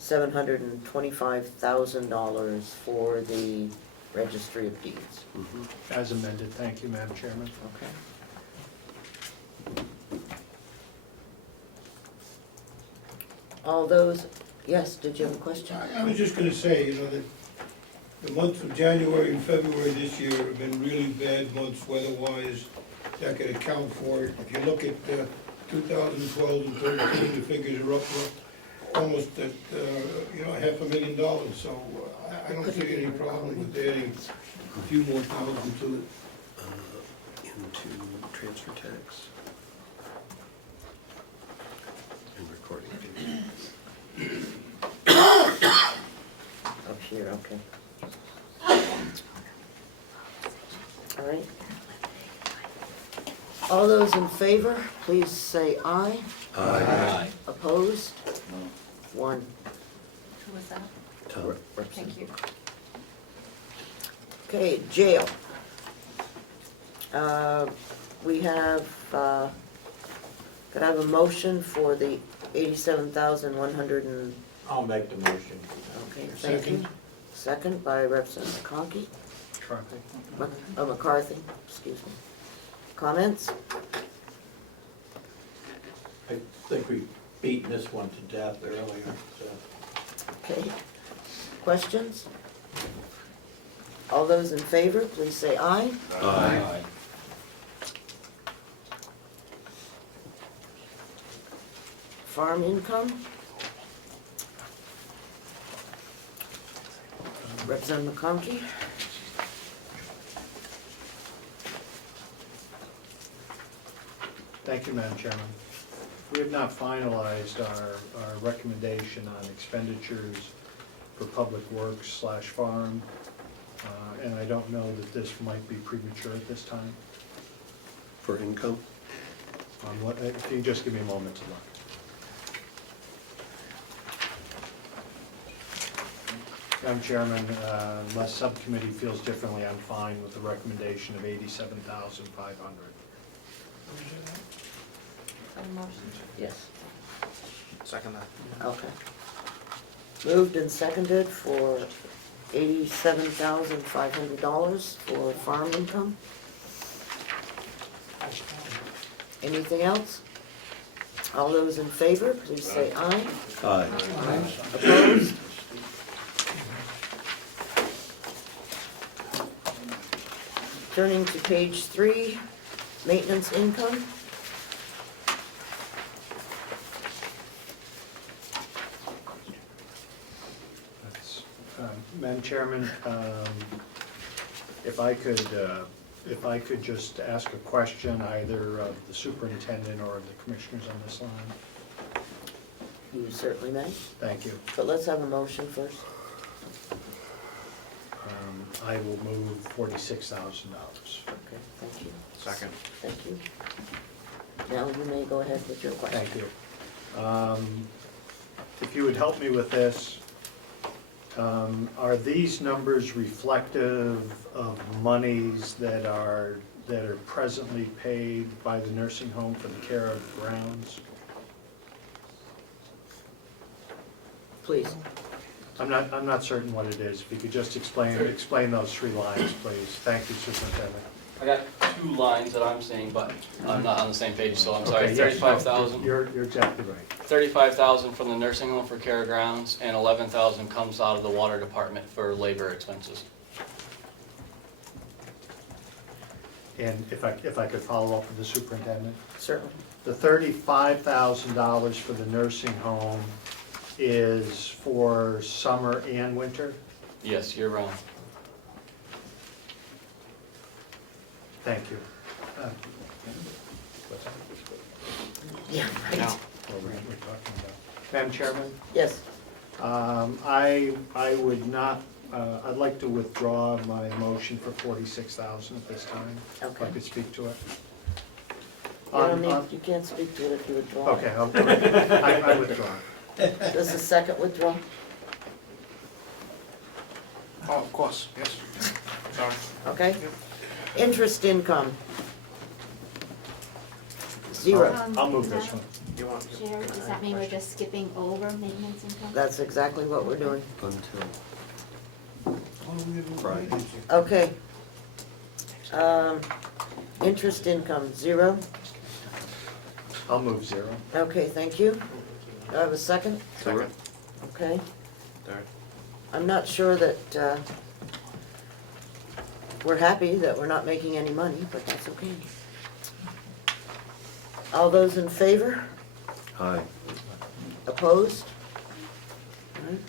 $725,000 for the Registry of Deeds. As amended, thank you, Madam Chairman. Okay. All those, yes, did you have a question? I was just gonna say, you know, that the months of January and February this year have been really bad months weather-wise. That could account for it. If you look at 2012 and 13, the figures are up almost at, $500,000. So I don't see any problem with adding a few more thousand to it. Into transfer tax and recording fees. Up here, okay. All right. All those in favor, please say aye. Aye. Opposed? 1. Who was that? Tom. Thank you. Okay, jail. We have, could I have a motion for the 87,100 and... I'll make the motion. Okay, thank you. Second by Representative McConkey. McCarthy, excuse me. Comments? I think we beat this one to death earlier, so. Okay. Questions? All those in favor, please say aye. Aye. Farm income? Representative McConkey? Thank you, Madam Chairman. We have not finalized our recommendation on expenditures for public works / farm, and I don't know that this might be premature at this time. for income? On what, if you just give me a moment to look. Madam Chairman, unless subcommittee feels differently, I'm fine with the recommendation of $87,500. Yes, Second that. okay. Moved and seconded for $87,500 for farm income. Anything else? All those in favor, please say aye. Aye. Opposed? Turning to page 3, maintenance income. Madam Chairman, if I could just ask a question either of the superintendent or the commissioners on this line. You certainly may, Thank you. but let's have a motion first. I will move $46,000. Okay, thank you. Second. Thank you. Now you may go ahead with your question. Thank you. If you would help me with this, are these numbers reflective of monies that are presently paid by the nursing home for the care of grounds? Please. I'm not certain what it is. If you could just explain those 3 lines, please. Thank you, Superintendent. I got 2 lines that I'm seeing, but I'm not on the same page, so I'm sorry. Okay, yes, no, 35,000. You're exactly right. 35,000 from the nursing home for care of grounds, and 11,000 comes out of the water department for labor expenses. And if I could follow up with the superintendent? Certainly. The $35,000 for the nursing home is for summer and winter? Yes, year round. Thank you. Yeah, right. What we're talking about. Madam Chairman? Yes. I would not, I'd like to withdraw my motion for $46,000 at this time. If I Okay. could speak to it. You can't speak to it if you withdraw. Okay, I withdraw. Does the second withdraw? Oh, of course, yes. Sorry. Okay. Interest income. 0. I'll move this one. You want? Chair, does that mean we're just skipping over maintenance income? That's exactly what we're doing. Until Friday. Okay. Interest income, 0. I'll move 0. Okay, thank you. Do I have a second? Second. Okay. Third. I'm not sure that we're happy that we're not making any money, but that's okay. All those in favor? Aye. Opposed? All right.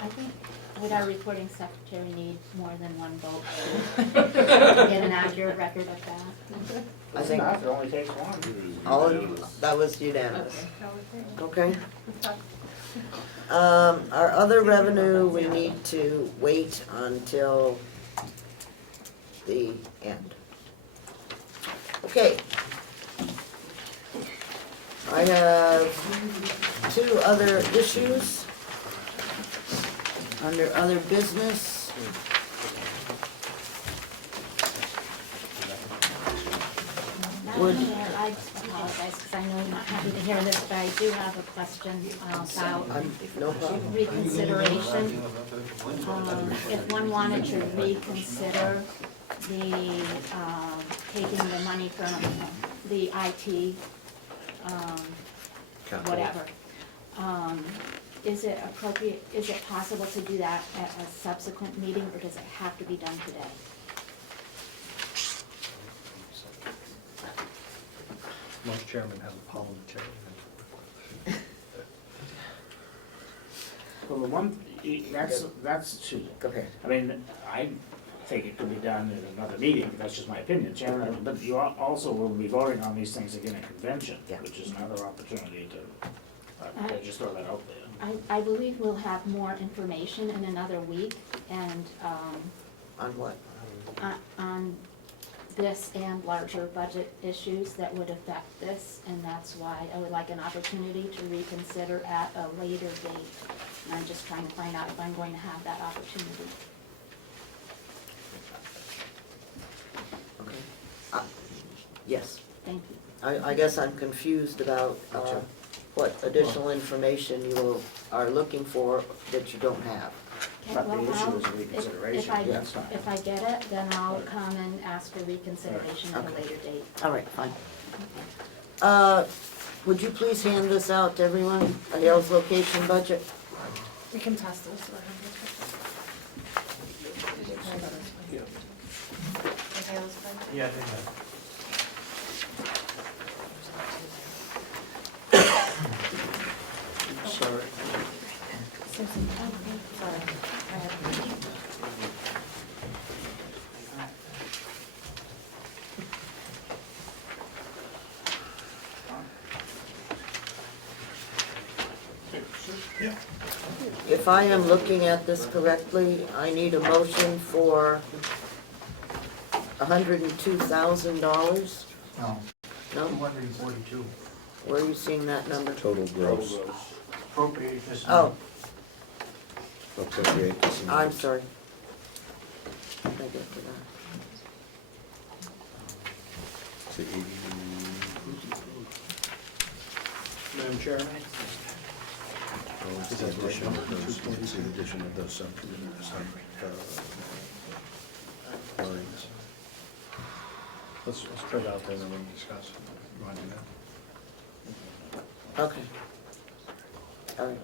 I think, would our recording secretary need more than one vote to get an accurate record of that? I think It only takes one. that was unanimous. Okay? Our other revenue, we need to wait until the end. Okay. I have 2 other issues under other business. Madam Chair, I apologize because I know you're not happy to hear this, but I do have a question about No problem. reconsideration. If one wanted to reconsider the, taking the money from the IT, whatever, is it appropriate, is it possible to do that at a subsequent meeting, or does it have to be done today? Most chairmen have a parliamentary. Well, the one, that's true. Go ahead. I mean, I think it could be done in another meeting, but that's just my opinion, Chairman. But you also will be voting on these things again at convention, which is another opportunity to, just throw that out there. I believe we'll have more information in another week, and, On what? on this and larger budget issues that would affect this, and that's why I would like an opportunity to reconsider at a later date. And I'm just trying to find out if I'm going to have that opportunity. Okay. Yes. Thank you. I guess I'm confused about what additional information you are looking for that you don't have. Okay, But the well, issue is if reconsideration, I, that's fine. if I get it, then I'll come and ask for reconsideration at a Okay. later date. All right, fine. Would you please hand this out to everyone, a Hales location budget? We can pass those around. Yeah, I think that. Sorry. If I am looking at this correctly, I need a motion for $102,000. No, No? 242. Where are you seeing that number? Total gross. Appropriate this. Oh, Appropriate this amount. I'm sorry. I get to that. To 80. Madam Chairman? Oh, it's the addition of those, it's the addition of those lines. Let's put it out there and then we can discuss. You want to do that? Okay. All right.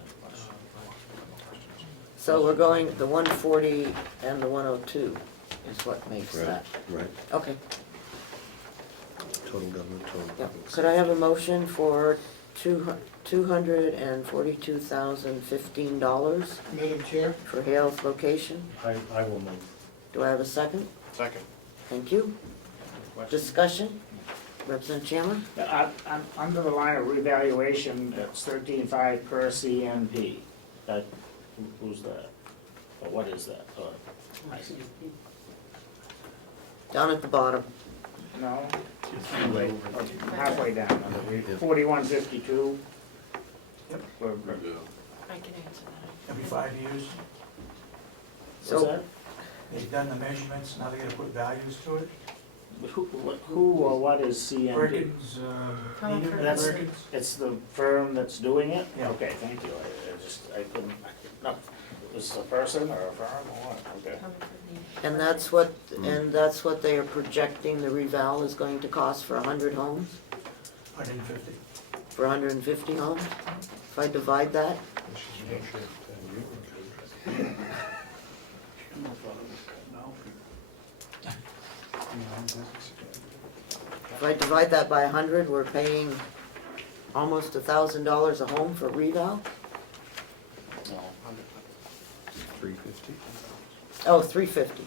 So we're going, the 140 and the 102 is what makes that. Right, Okay. total government, total. Yeah. Could I have a motion for $242,015 Madam Chair? for Hales location? I will move. Do I have a second? Second. Thank you. Discussion? Representative Chandler? I'm under the line of revaluation, it's 13.5 per CMP. That, who's that? Or what is that? Or, Down at the bottom. no? Halfway down, under 4152. Yep. I can answer that. Every 5 years, What's So, that? they've done the measurements, now they gotta put values to it. Who or what is CMP? Perkins, Needham, That's, Perkins. it's the firm that's doing it? Yeah. Okay, thank you, I couldn't, no, is it a person or a firm or what? Okay. and that's what they are projecting the reval is going to cost for 100 homes? 150. For 150 homes? If I divide that, if I divide that by 100, we're paying almost $1,000 a home for reval? 350. Oh, 350.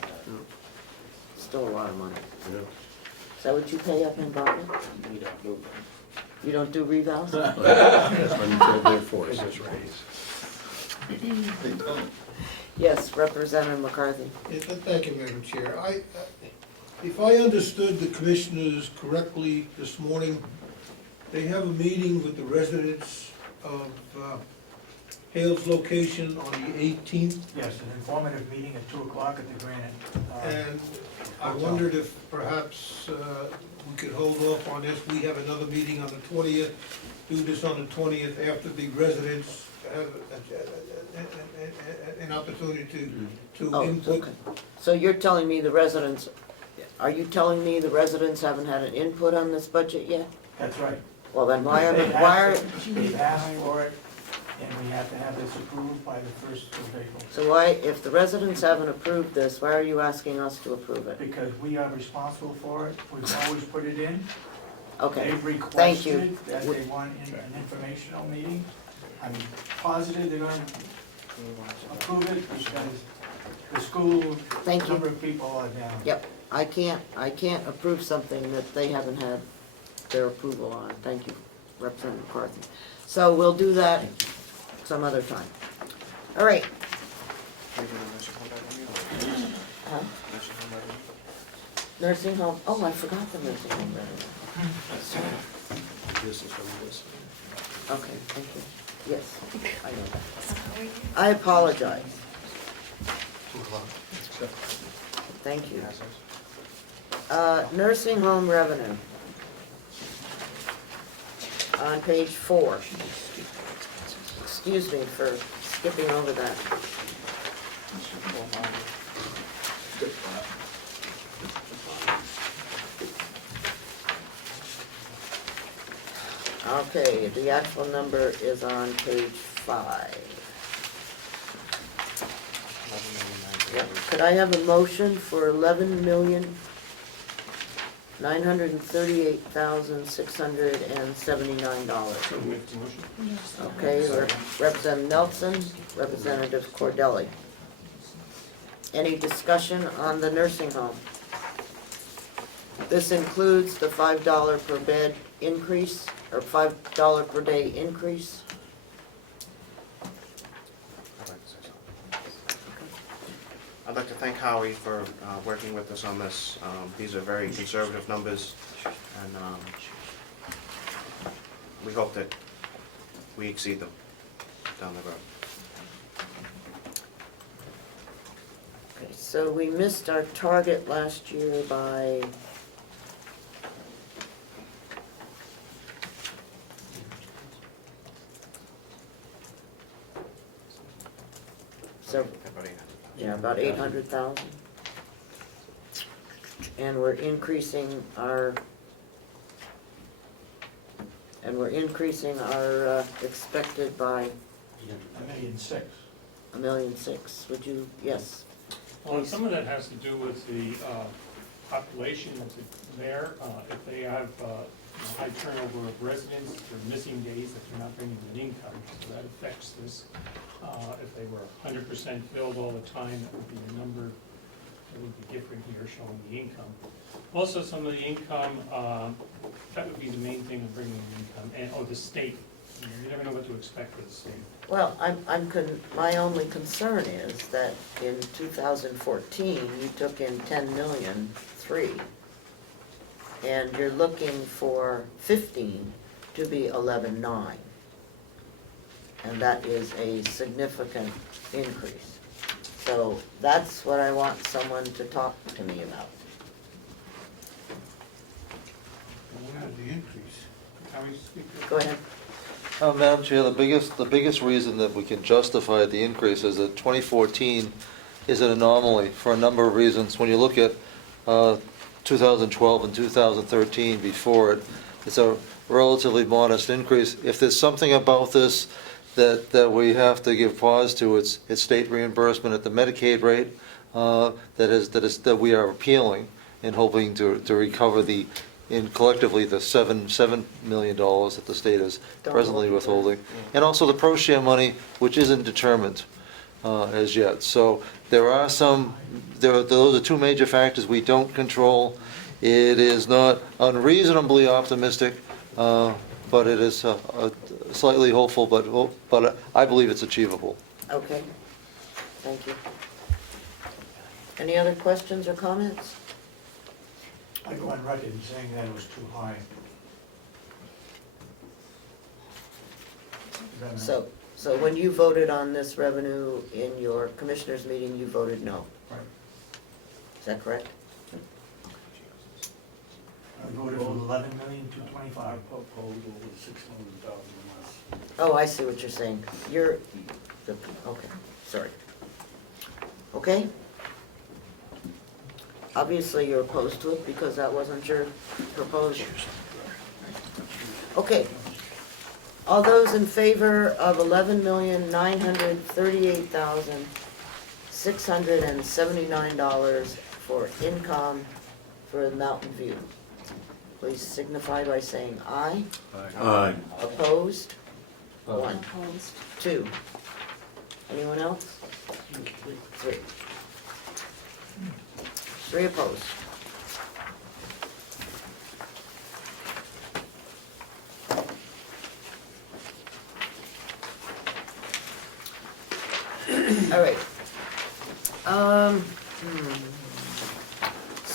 Still a lot of money. Yeah. Is that what you pay up in Bartlett? We don't do You don't do revals? Until they're forced. Yes, Representative McCarthy. Yeah, thank you, Madam Chair. If I understood the commissioners correctly this morning, they have a meeting with the residents of Hales location on the 18th. Yes, an informative meeting at 2 o'clock at the Granite. And I wondered if perhaps we could hold off on this. We have another meeting on the 20th, do this on the 20th after the residents have an opportunity to Oh, input. okay. So you're telling me the residents, are you telling me the residents haven't had an input on this budget yet? That's right. Well, then why They've are, They've asked for it, and we have to have this approved by the 1st of April. so why, if the residents haven't approved this, why are you asking us to approve it? Because we are responsible for it, we've always put it in. Okay, They've thank you. requested that they want an informational meeting. I'm positive they're gonna approve it because the school, Thank you. number of people are down. Yep, I can't approve something that they haven't had their approval on. Thank you, Representative McCarthy. So we'll do that some other time. All right. Huh? Nursing home, oh, I forgot the nursing home revenue. Sorry. This is from this. Okay, thank you. Yes, I know that. I apologize. Thank you. Nursing home revenue. On page 4. Excuse me for skipping over that. Okay, the actual number is on page 5. Yeah, could I have a motion for $11,938,679? Okay, Representative Nelson, Representative Cordelli. Any discussion on the nursing home? This includes the $5 per bed increase, or $5 per day increase. I'd like to thank Howie for working with us on this. These are very conservative numbers, and we hope that we exceed them down the road. Okay, so we missed our target last year by about 800,000. And we're increasing our expected by $1,600,000. $1,600,000. Would you, yes? Well, some of that has to do with the population that's there. If they have high turnover of residents, they're missing days that they're not bringing in income, so that affects this. If they were 100% filled all the time, that would be a number that would be different here, showing the income. Also, some of the income, that would be the main thing of bringing in income, and the state. You never know what to expect with the state. Well, my only concern is that in 2014, you took in $10,000,003, and you're looking for 15 to be 11,900. And that is a significant increase. So that's what I want someone to talk to me about. The increase. Go ahead. Madam Chair, the biggest reason that we can justify the increase is that 2014 is an anomaly for a number of reasons. When you look at 2012 and 2013 before it, it's a relatively modest increase. If there's something about this that we have to give pause to, it's state reimbursement at the Medicaid rate that we are appealing and hoping to recover collectively the $7 million that the state is presently withholding, and also the pro share money, which isn't determined as yet. So those are two major factors we don't control. It is not unreasonably optimistic, but it is slightly hopeful, but I believe it's achievable. Okay, thank you. Any other questions or comments? I go on record in saying that it was too high. So when you voted on this revenue in your commissioners meeting, you voted no? Right. Is that correct? I voted for $11,225,000. Oh, I see what you're saying. Okay, sorry. Okay? Obviously, you're opposed to it because that wasn't your proposal. Okay. All those in favor of $11,938,679 for income for Mountain View, please signify by saying aye. Aye. Opposed? Aye. 1. 2. Anyone else? 3. 3 opposed. All right.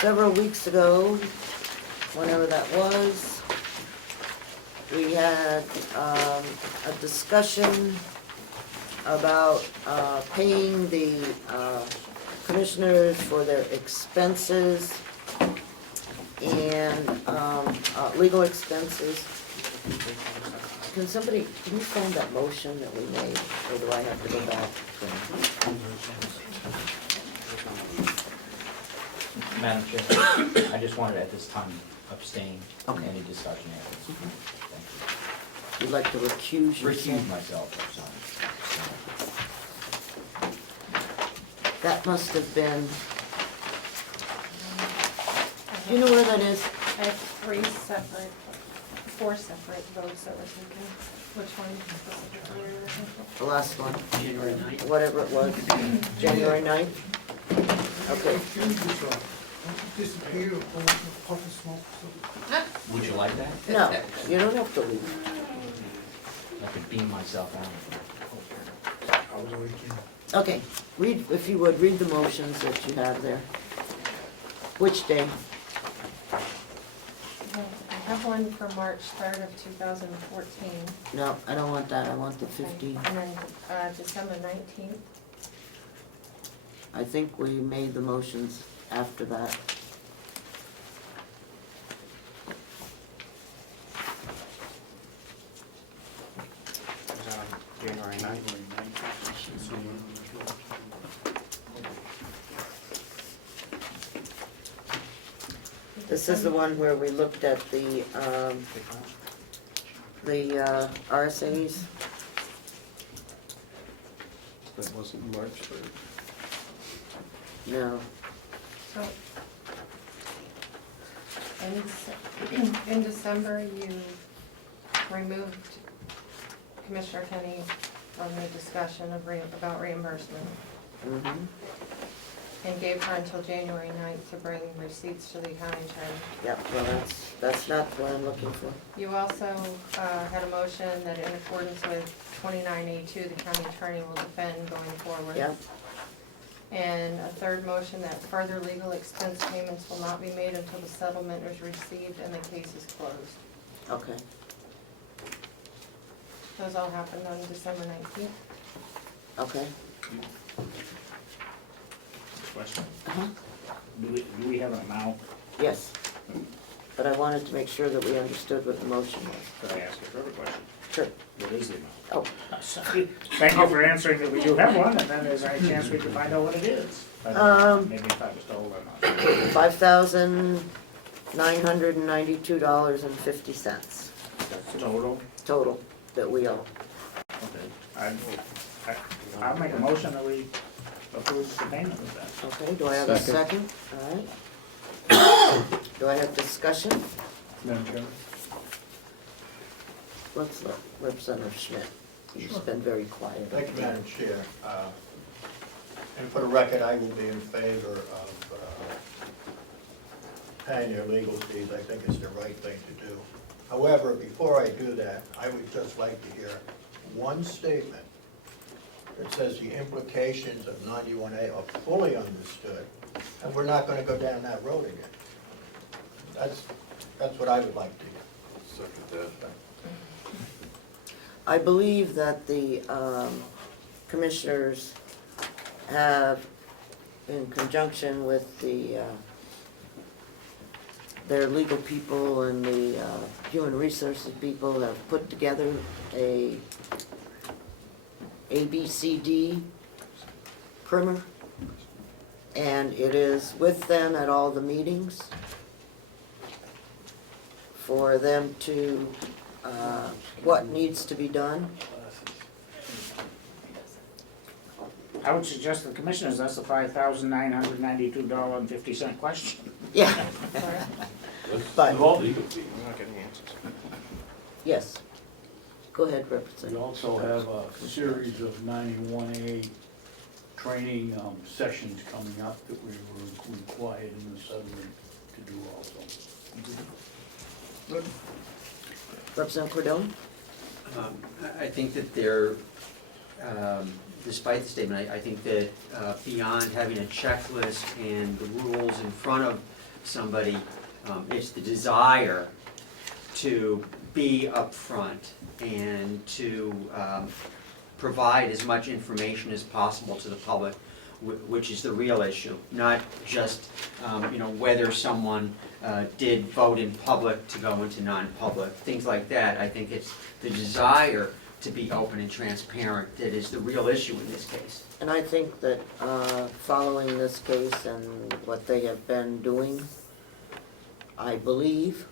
several weeks ago, whenever that was, we had a discussion about paying the commissioners for their expenses and legal expenses. Can you find that motion that we made, or do I have to go back? Madam Chair, I just wanted at this time abstain from Okay. any discussion after this. Thank You'd like to recuse you. yourself? Recuse myself, I'm sorry. That must have been, do you know where that is? I have four separate votes that were taken. Which one was it? The last one, January 9th. whatever it was, January 9th? Okay. Disappear or puff of smoke. Would you like that? No, you don't have to leave. I could beam myself out. Okay, read, if you would, read the motions that you have there. Which day? I have one for March 3rd of 2014. No, I don't want that, I want the 15. And then December 19th. I think we made the motions after that. January 9th. This is the one where we looked at the RSAs. That wasn't March 3rd. No, So, in December, you removed Commissioner Kenny from the discussion of about reimbursement mhm, and gave her until January 9th to bring receipts to the county attorney. yep, well, that's not what I'm looking for. You also had a motion that in accordance with 29A2, the county attorney will defend going forward. Yep, And a third motion that further legal expense payments will not be made until the settlement is received and the case is closed. okay. Those all happened on December 19th. Okay. Question. Uh-huh. Do we have an amount? Yes, but I wanted to make sure that we understood what the motion was. Could I ask a further question? Sure. What is the amount? Oh, Sorry. Thank you for answering that we do have one, and then is there any chance we can find out what it is? Maybe if I was told or not. $5,992.50 That's total? total that we owe. Okay. I'll make a motion that we approve the payment of that. Okay, do I have a second? All right. Do I have discussion? Madam Chairman? Let's let Representative Schmidt. He's been very quiet. Thank you, Madam Chair. And for the record, I will be in favor of paying your legal fees. I think it's the right thing to do. However, before I do that, I would just like to hear one statement that says the implications of 91A are fully understood, and we're not gonna go down that road again. That's what I would like to hear. Second that. I believe that the commissioners have, in conjunction with their legal people and the human resources people, have put together a ABCD primer, and it is with them at all the meetings for them to, what needs to be done. I would suggest the commissioners, that's the $5,992.50 question. Yeah. But, Legal fee. We're not getting answers. yes. Go ahead, We Representative. also have a series of 91A training sessions coming up that we were required in the settlement to do also. Good. Representative Cordone? I think that there, despite the statement, I think that beyond having a checklist and the rules in front of somebody, it's the desire to be upfront and to provide as much information as possible to the public, which is the real issue, not just, whether someone did vote in public to go into non-public, things like that. I think it's the desire to be open and transparent that is the real issue in this case. And I think that following this case and what they have been doing, I believe,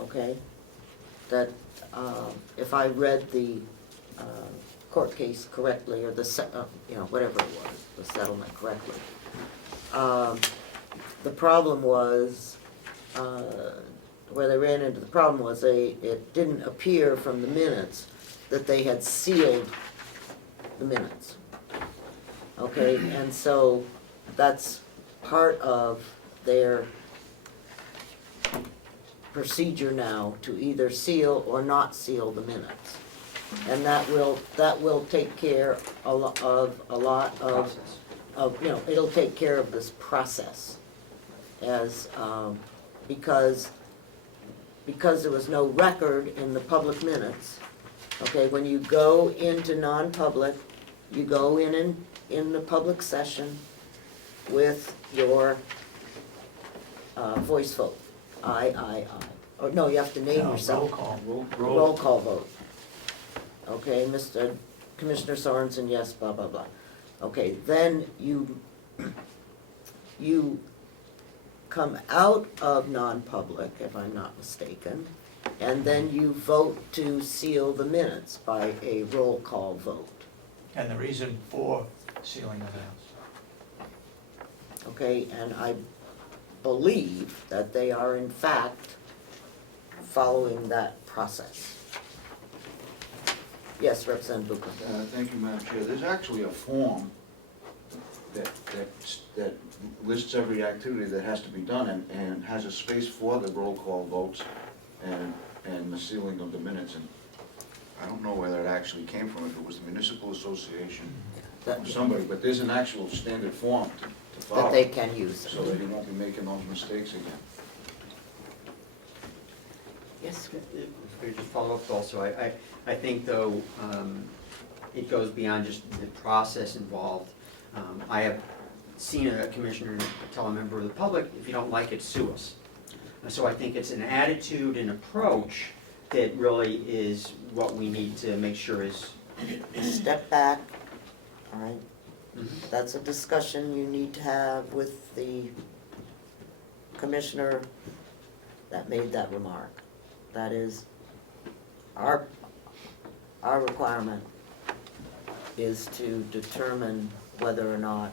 okay, that if I read the court case correctly, or the, whatever it was, the settlement correctly, the problem was, where they ran into the problem was it didn't appear from the minutes that they had sealed the minutes. Okay, and so that's part of their procedure now, to either seal or not seal the minutes. And that will take care of a lot of, it'll take care of this process as, because there was no record in the public minutes. Okay, when you go into non-public, you go in the public session with your voice vote, aye. Or no, you have to name yourself. Roll call vote. Okay, Mr. Commissioner Sorensen, yes, blah, blah, blah. Okay, then you come out of non-public, if I'm not mistaken, and then you vote to seal the minutes by a roll call vote. And the reason for sealing the minutes. Okay, and I believe that they are in fact following that process. Yes, Representative Bucher. Thank you, Madam Chair. There's actually a form that lists every activity that has to be done and has a space for the roll call votes and the sealing of the minutes. And I don't know where that actually came from, if it was the municipal association or somebody, but there's an actual standard form to follow. That they can use. So that you won't be making those mistakes again. Yes. If I just follow up also, I think though, it goes beyond just the process involved. I have seen a commissioner tell a member of the public, if you don't like it, sue us. So I think it's an attitude and approach that really is what we need to make sure is. Step back, all right? That's a discussion you need to have with the commissioner that made that remark. That is, our requirement is to determine whether or not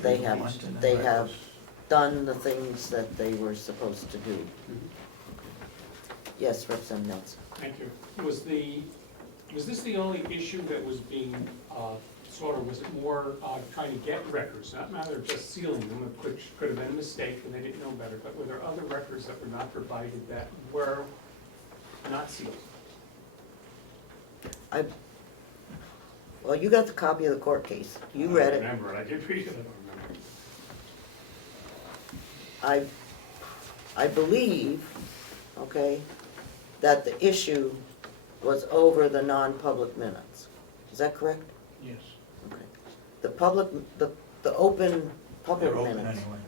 they have done the things that they were supposed to do. Yes, Representative Nelson. Thank you. Was this the only issue that was being was it more trying to get records, not a matter of just sealing them, which could have been a mistake and they didn't know better, but were there other records that were not provided that were not sealed? Well, you got the copy of the court case. You read it. I remember it. I did read it. I don't remember. I believe, okay, that the issue was over the non-public minutes. Is that correct? Yes. Okay. The open public They're open minutes. anyway.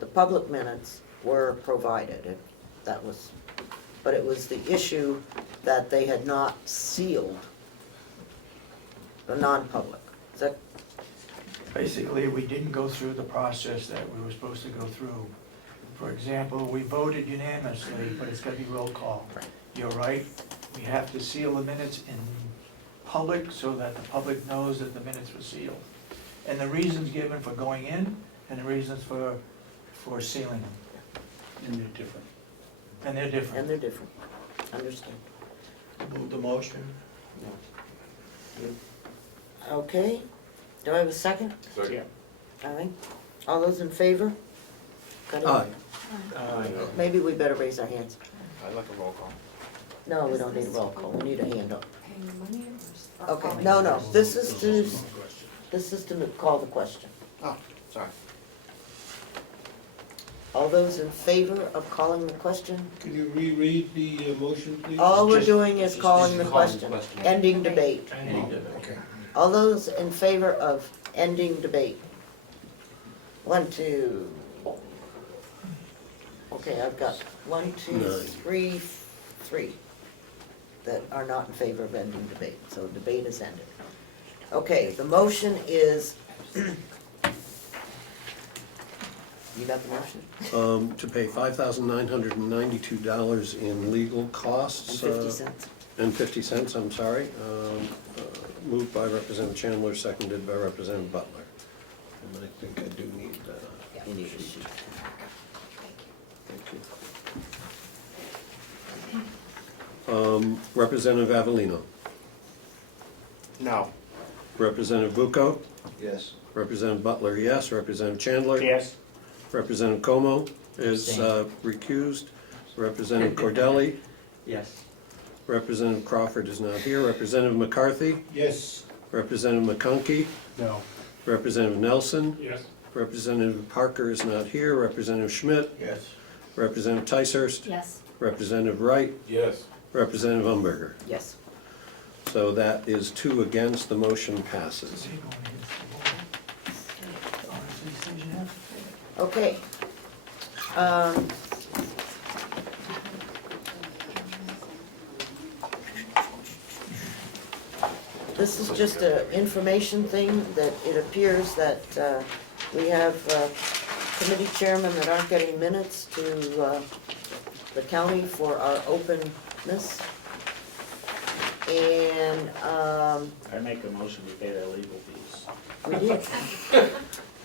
The public minutes were provided, but it was the issue that they had not sealed the non-public. Is that? Basically, we didn't go through the process that we were supposed to go through. For example, we voted unanimously, but it's gotta be roll call. You're right, we have to seal the minutes in public so that the public knows that the minutes were sealed. And the reasons given for going in and the reasons for sealing them. And they're different. And they're different. And they're different. Understand. Move the motion. Okay. Do I have a second? Second. All right. All those in favor? Got it? Aye. Maybe we better raise our hands. I'd like a roll call. No, we don't need a roll call. We need a hand up. Paying money or Okay, no. This is to call the question. Oh, sorry. All those in favor of calling the question? Can you reread the motion, please? All we're Just- doing is just calling the calling the question, question. ending debate. Okay. All those in favor of ending debate? 1, 2. Okay, I've got 1, 2, 3, 3 that are not in favor of ending debate, so debate is ended. Okay, the motion is, you got the motion? To pay $5,992 in legal And costs. 50 cents. And 50 cents, I'm sorry. Moved by Representative Chandler, seconded by Representative Butler. And I think I do need, You need a sheet. thank you. Representative Avellino. No. Representative Bucco. Yes. Representative Butler, yes. Representative Chandler. Yes. Representative Comeau is recused. Representative Cordelli. Yes. Representative Crawford is not here. Representative McCarthy. Yes. Representative McConkey. No. Representative Nelson. Yes. Representative Parker is not here. Representative Schmidt. Yes. Representative Ticehurst. Yes. Representative Wright. Yes. Representative Umberger. Yes. So that is 2 against, the motion passes. Okay. This is just an information thing that it appears that we have committee chairmen that aren't getting minutes to the county for our openness. And I make a motion to pay their legal fees. we did.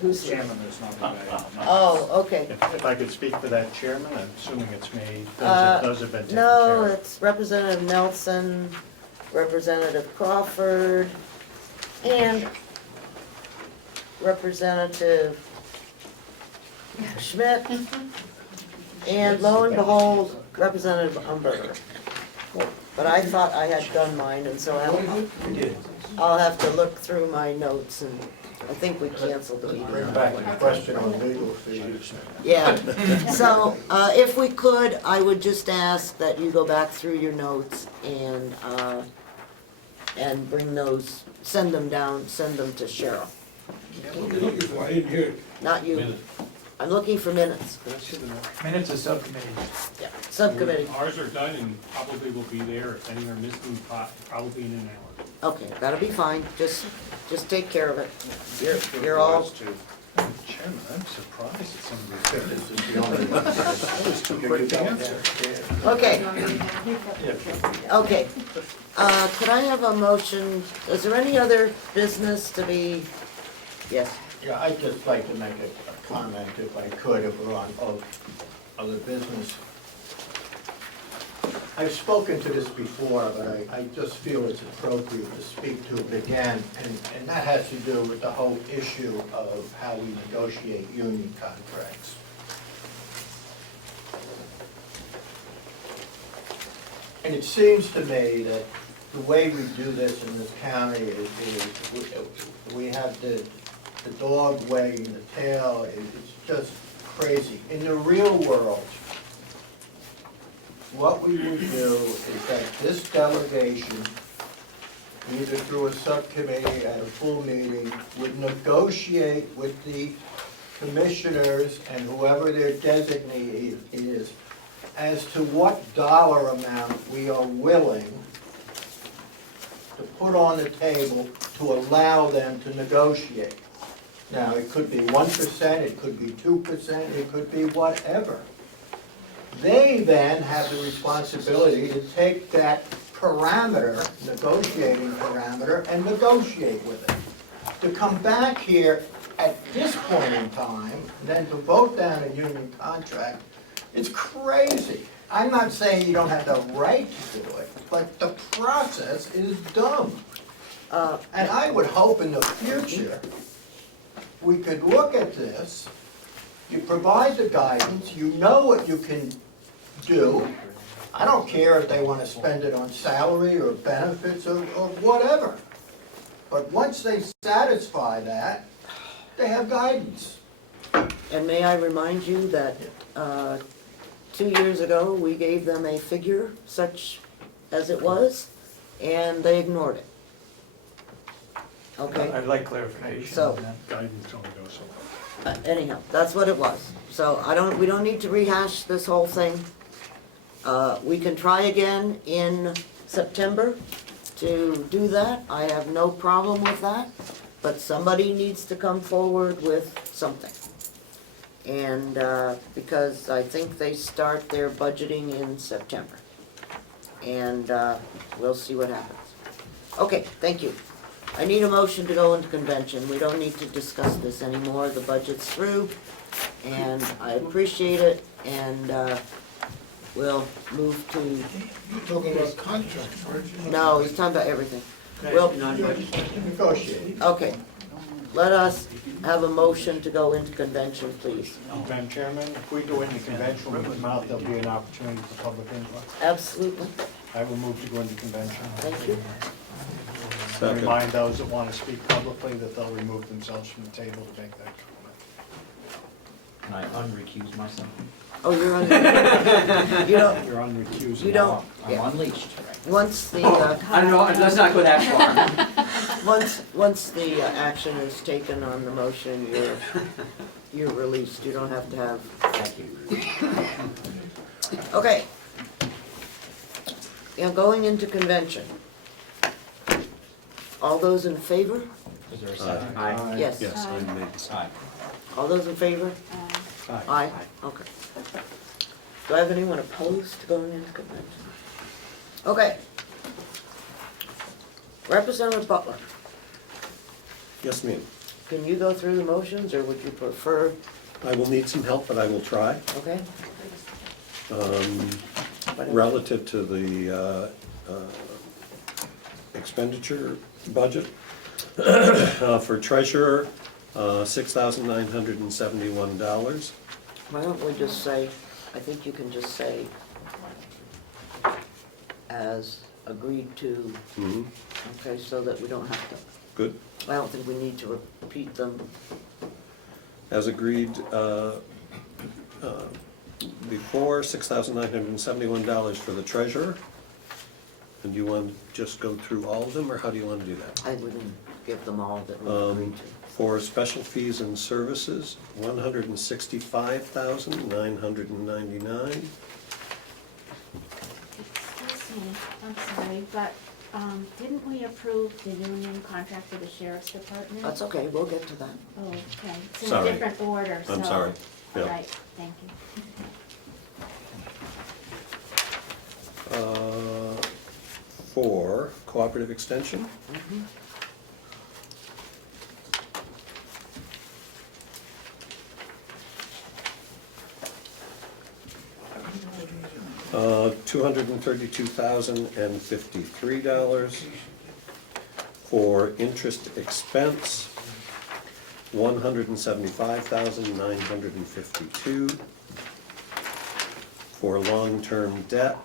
Who's Chairman is not the guy. Oh, okay. If I could speak for that chairman, I'm assuming it's me, Uh, those have been taken care No, of. it's Representative Nelson, Representative Crawford, and Representative Schmidt, and lo and behold, Representative Umberger. But I thought I had done mine, and so I'll have to look through my notes, and I think we canceled the Bring meeting. back the question on legal fees. Yeah, so if we could, I would just ask that you go back through your notes and bring those, send them down, send them to Cheryl. What are you looking for? I didn't hear it. Not you. I'm looking for minutes. Minutes of subcommittee. Yeah, subcommittee. Ours are done and probably will be there. If any are missing, probably in an hour. Okay, that'll be fine. Just take care of it. You're all, Chairman, I'm surprised that somebody This is the only one. That was too quick to answer. okay. Okay. Could I have a motion? Is there any other business to be? Yes. Yeah, I'd just like to make a comment, if I could, if we're on other business. I've spoken to this before, but I just feel it's appropriate to speak to it again, and that has to do with the whole issue of how we negotiate union contracts. And it seems to me that the way we do this in this county is we have the dog wagging the tail. It's just crazy. In the real world, what we would do is that this delegation, either through a subcommittee at a full meeting, would negotiate with the commissioners and whoever their designee is as to what dollar amount we are willing to put on the table to allow them to negotiate. Now, it could be 1%, it could be 2%, it could be whatever. They then have the responsibility to take that parameter, negotiating parameter, and negotiate with it. To come back here at this point in time, and then to vote down a union contract, it's crazy. I'm not saying you don't have the right to do it, but the process is dumb. And I would hope in the future, we could look at this, you provide the guidance, you know what you can do. I don't care if they want to spend it on salary or benefits or whatever. But once they satisfy that, they have guidance. And may I remind you that 2 years ago, we gave them a figure such as it was, and they ignored it. Okay? I'd like clarification So- on that. Guidance only goes so far. Anyhow, that's what it was. So we don't need to rehash this whole thing. We can try again in September to do that. I have no problem with that, but somebody needs to come forward with something. And, because I think they start their budgeting in September. And, we'll see what happens. Okay, thank you. I need a motion to go into convention. We don't need to discuss this anymore. The budget's through, and I appreciate it, and, we'll move to, You're talking about contracts, aren't you? no, he's talking about everything. Well, Negotiate. okay. Let us have a motion to go into convention, please. Madam Chairman, if we go into convention with the mouth, there'll be an opportunity for public input. Absolutely. I will move to go into convention. Thank you. Second. Remind those that want to speak publicly that they'll remove themselves from the table to make that comment. Can I unrecuse myself? Oh, you're on, you don't, You're unrecused. you don't, I'm yeah. unleashed, right? Once the, I don't know, let's not go that far. once the action is taken on the motion, you're released. You don't have to have. Thank you. Okay. Yeah, going into convention. All those in favor? Is there a second? Yes. Yes, I made the Aye. All those in favor? Aye. Okay. Do I have anyone opposed to going into convention? Okay. Representative Butler, Yes, ma'am. can you go through the motions, or would you prefer, I will need some help, but I will try. okay? Relative to the expenditure budget, for treasurer, $6,971. Why don't we just say, I think you can just say, as agreed to, Mhm. okay, so that we don't have to, Good. I don't think we need to repeat them. As agreed before, $6,971 for the treasurer. And do you want to just go through all of them, or how do you want to do that? I wouldn't give them all that we agreed to. For special fees and services, $165,999. Excuse me, I'm sorry, but, didn't we approve the union contract for the sheriff's department? That's okay, we'll get to that. Oh, okay, it's in a Sorry. different order, so. I'm sorry. All Yeah. right, thank you. For cooperative extension, Mhm. $232,053. For interest expense, $175,952. For long-term debt,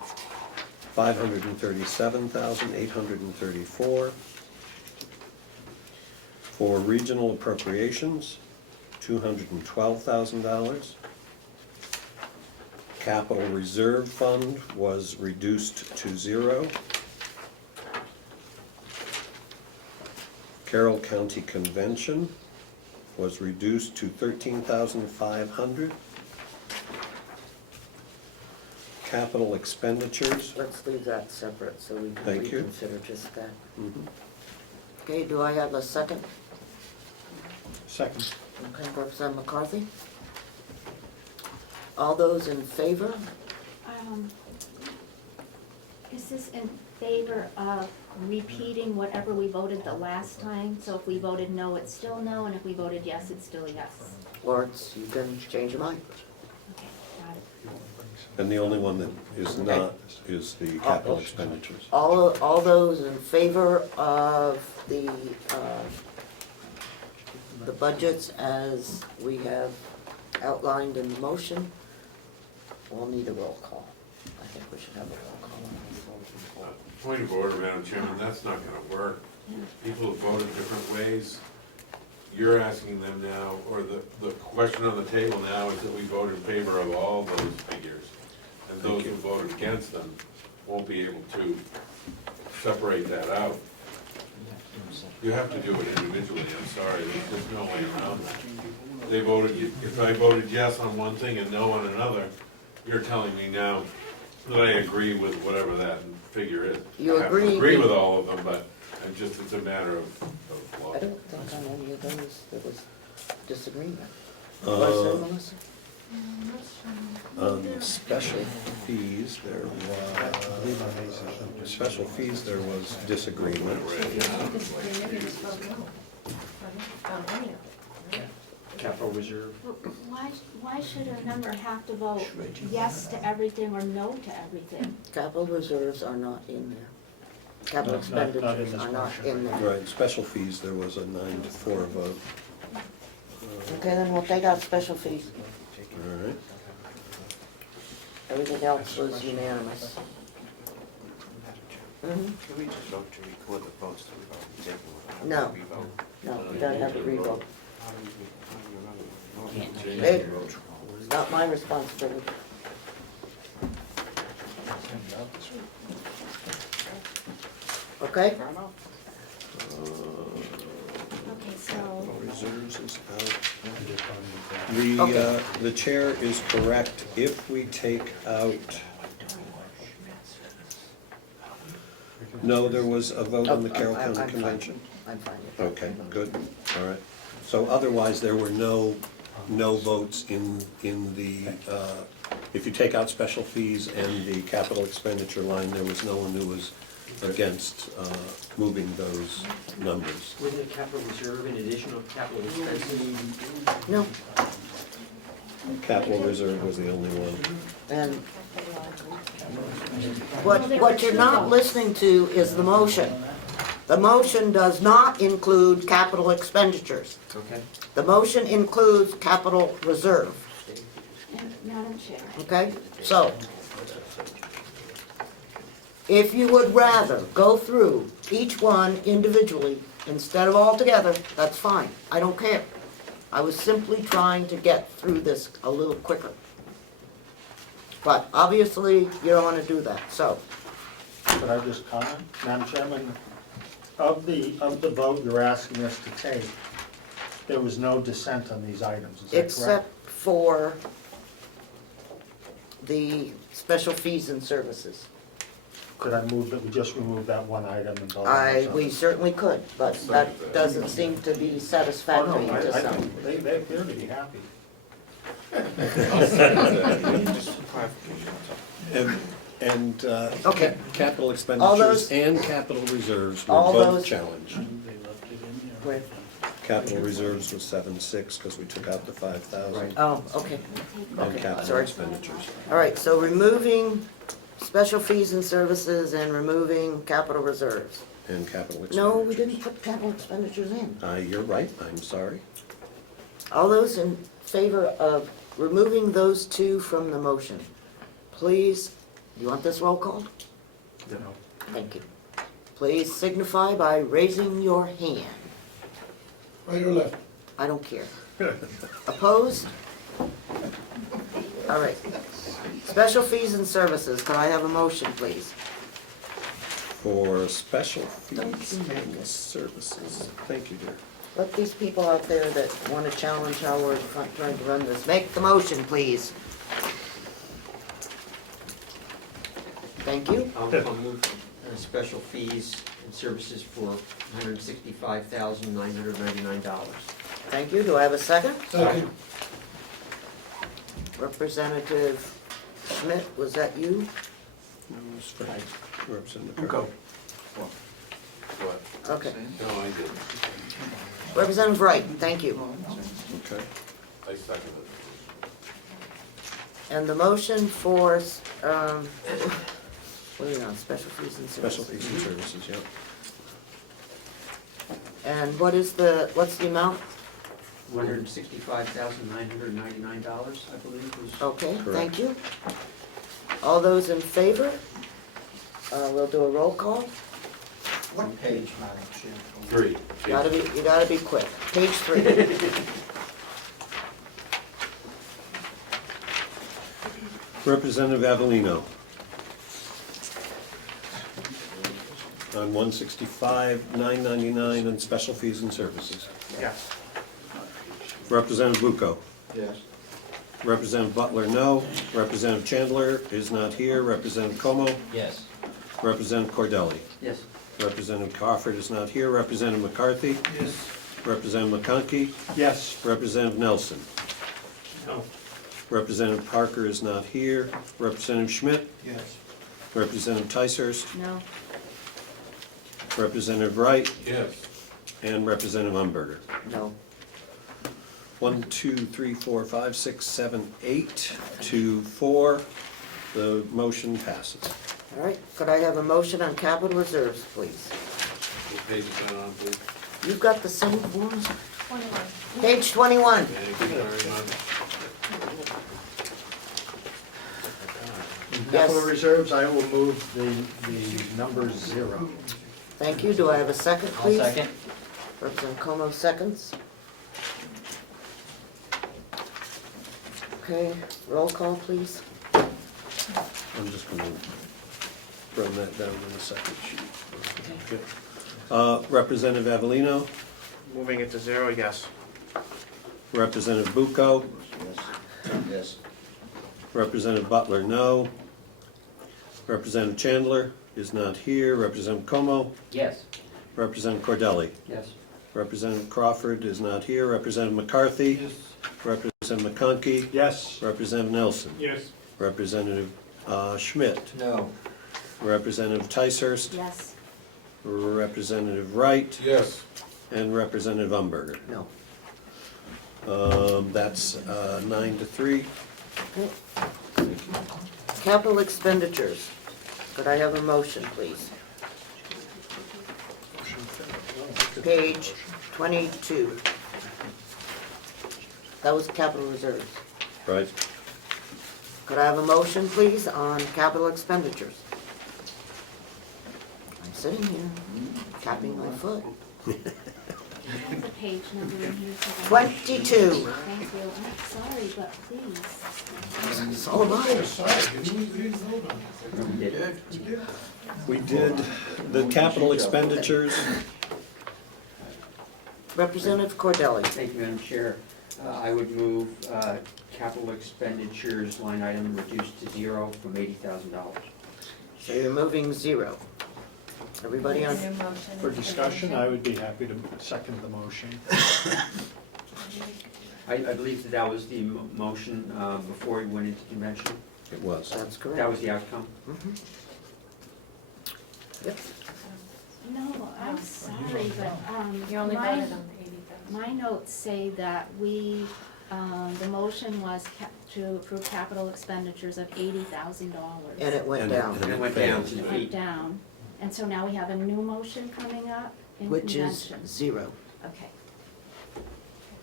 $537,834. For regional appropriations, $212,000. Capital Reserve Fund was reduced to 0. Carroll County Convention was reduced to $13,500. Capital expenditures. Let's leave that separate so we can Thank you. reconsider just that. Mhm. Okay, do I have a second? Second. Okay, Representative McCarthy? All those in favor? Is this in favor of repeating whatever we voted the last time? So if we voted no, it's still no, and if we voted yes, it's still yes? Or you can change your mind. Okay, got it. And the only one that is not is the capital expenditures. All those in favor of the budgets as we have outlined in the motion, we'll need a roll call. I think we should have a roll call. Point of order, Madam Chairman, that's not gonna work. People have voted different ways. you're asking them now, or the question on the table now is that we vote in favor of all those figures. And those who voted against them won't be able to separate that out. You have to do it individually, I'm sorry, there's no way around that. They voted, if I voted yes on one thing and no on another, you're telling me now that I agree with whatever that figure is. You I have to agree- agree with all of them, but it's a matter of law. I don't think on any of those there was disagreement. Was there, Melissa? On special fees, there was disagreement. Capital reserve. Why should a member have to vote yes to everything or no to everything? Capital reserves are not in there. Capital Not in expenditures this are not portion. in there. Right, special fees, there was a 9-4 vote. Okay, then we'll take out special fees. All right. Everything else was unanimous. Mhm. Can we just vote to record the votes that we vote? No. No, we don't have a revote. Change Hey. the vote. It's not my responsibility. Okay? Okay, so, Reserves is out. Okay. The chair is correct. If we take out, no, there was a vote on the Carroll I'm County fine. Convention? I'm fine with that. Okay, good, all right. So otherwise, there were no votes in the, if you take out special fees and the capital expenditure line, there was no one who was against moving those numbers. Was it capital reserve in addition to capital expenses? No, Capital reserve was the only one. and what you're not listening to is the motion. The motion does not include capital expenditures. Okay. The motion includes capital reserve, Madam Chair, okay? So, if you would rather go through each one individually instead of all together, that's fine, I don't care. I was simply trying to get through this a little quicker. But obviously, you don't wanna do that, so, Could I just comment, Madam Chairman? Of the vote you're asking us to take, there was no dissent on these items, is that correct? except for the special fees and services. Could I move that we just remove that one item and vote on this? We certainly could, but that doesn't seem to be satisfactory to some. think they appear to be happy. And Okay. capital All expenditures those- and capital reserves were all both those- challenged. Where- Capital reserves was 7.6 because we took out the 5,000. Oh, okay. And Okay, capital sorry. expenditures. All right, so removing special fees and services and removing capital reserves. And capital expenditures. No, we didn't put capital expenditures in. You're right, I'm sorry. All those in favor of removing those two from the motion, please, you want this roll call? No. Thank you. Please signify by raising your hand. Right or left? I don't care. Opposed? All right. Special fees and services, can I have a motion, please? For special fees and services. Thank you, dear. Let these people out there that want to challenge how we're trying to run this, make the motion, please. Thank you. I'll move special fees and services for $165,999. Thank you. Do I have a second? Second. Representative Schmidt, was that you? No, it was for Representative Go. Carroll. What? Okay. No, I didn't. Representative Wright, thank you. Okay. I second it. And the motion for, what are we on, special fees and services? Special fees and services, yeah. And what's the amount? $165,999, I believe was. Okay, Correct. thank you. All those in favor? We'll do a roll call. What page, Madam Chair? 3. You gotta be quick. Page 3. Representative Avellino. On 165, 999 on special fees and services. Yes. Representative Bucco. Yes. Representative Butler, no. Representative Chandler is not here. Representative Comeau. Yes. Representative Cordelli. Yes. Representative Crawford is not here. Representative McCarthy. Yes. Representative McConkey. Yes. Representative Nelson. No. Representative Parker is not here. Representative Schmidt. Yes. Representative Ticehurst. No. Representative Wright. Yes. And Representative Umberger. No. 1, 2, 3, 4, 5, 6, 7, 8 to 4. The motion passes. All right, could I have a motion on capital reserves, please? What page is that on, please? You've got the same forms? 21. Page 21. Thank you very much. Capital Yes. reserves, I will move the number 0. Thank you. Do I have a second, I'll please? second. Representative Como seconds. Okay, roll call, please. I'm just going to run that down on the second sheet. Okay. Representative Avellino. Moving it to 0, yes. Representative Bucco. Yes. Yes. Representative Butler, no. Representative Chandler is not here. Representative Como. Yes. Representative Cordelli. Yes. Representative Crawford is not here. Representative McCarthy. Yes. Representative McConkey. Yes. Representative Nelson. Yes. Representative Schmidt. No. Representative Ticehurst. Yes. Representative Wright. Yes. And Representative Umberger. No. That's 9 to 3. Okay. Capital expenditures. Could I have a motion, please? Page 22. That was capital reserves. Right. Could I have a motion, please, on capital expenditures? I'm sitting here, tapping my foot. There's a page number in here. for that. 22. Thank you. I'm sorry, but please. It's all about it. We did the capital expenditures. Representative Cordelli. Thank you, Madam Chair. I would move capital expenditures line item reduced to 0 from $80,000. So you're moving 0. Everybody on? New motion. For discussion, I would be happy to second the motion. I believe that was the motion before we went into convention. It was. That's correct. That was the outcome. Mhm. Yep. No, I'm sorry, but, You only my- voted on the 80,000. My notes say that we, the motion was to approve capital expenditures of $80,000. And it went And down, And it went down to It the went feet. down, and so now we have a new motion coming up in which is convention. 0, Okay.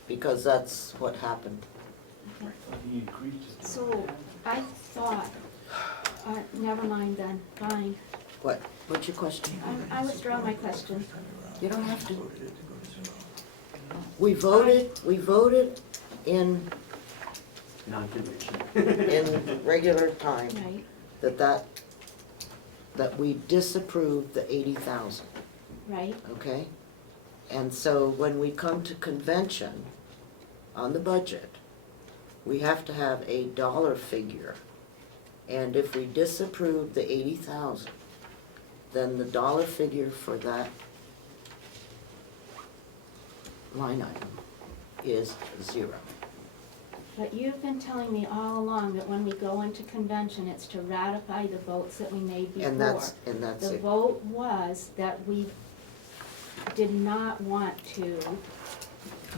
because that's what happened. So I thought, never mind then, fine. What? What's your question? I withdraw my question. You don't have to. We voted in Non-convention. in regular time Right, that we disapproved the 80,000, right, okay? And so when we come to convention on the budget, we have to have a dollar figure. And if we disapprove the 80,000, then the dollar figure for that line item is 0. but you've been telling me all along that when we go into convention, it's to ratify the votes that we made before. And that's The it. vote was that we did not want to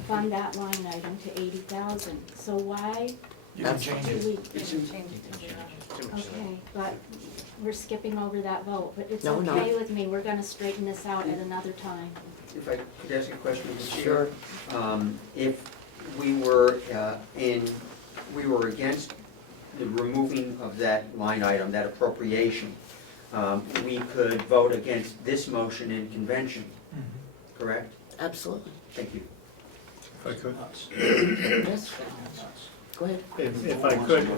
fund that line item to 80,000. So why You can That's- change do it. we? Okay, but we're skipping over that vote, but it's No, we're okay not. with me, we're gonna straighten this out at another time. If I could ask a question, Mr. Chair? Sure. If we were we were against the removing of that line item, that appropriation, we could vote against this motion in convention, correct? Absolutely. Thank you. If I could, Yes. Go ahead. if I could,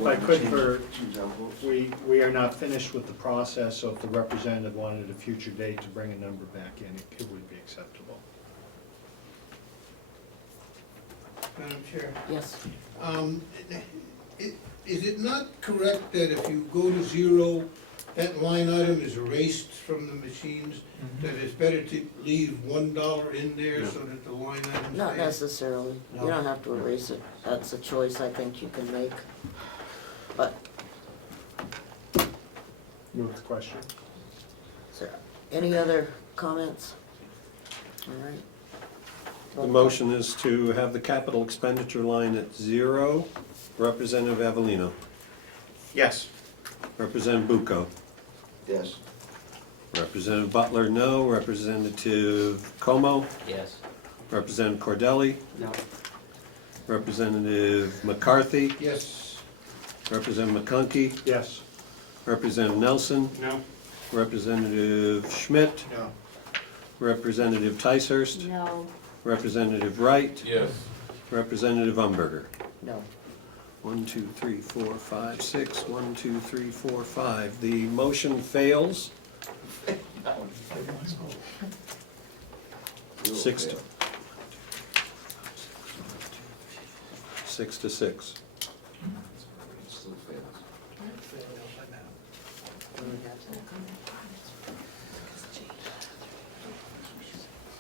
we are not finished with the process, so if the representative wanted a future date to bring a number back in, it would be acceptable. Madam Chair, Yes. is it not correct that if you go to zero, that line item is erased from the machines? That it's better to leave $1 in there so that the line item Not stays? necessarily. You No. don't have to erase it. That's a choice I think you can make. But, Move the question. is there any other comments? All right. The motion is to have the capital expenditure line at 0. Representative Avellino. Yes. Representative Bucco. Yes. Representative Butler, no. Representative Comeau. Yes. Representative Cordelli. No. Representative McCarthy. Yes. Representative McConkey. Yes. Representative Nelson. No. Representative Schmidt. No. Representative Ticehurst. No. Representative Wright. Yes. Representative Umberger. No. 1, 2, 3, 4, 5, 6. 1, 2, 3, 4, 5. The motion fails. 6 to 6. Still fails.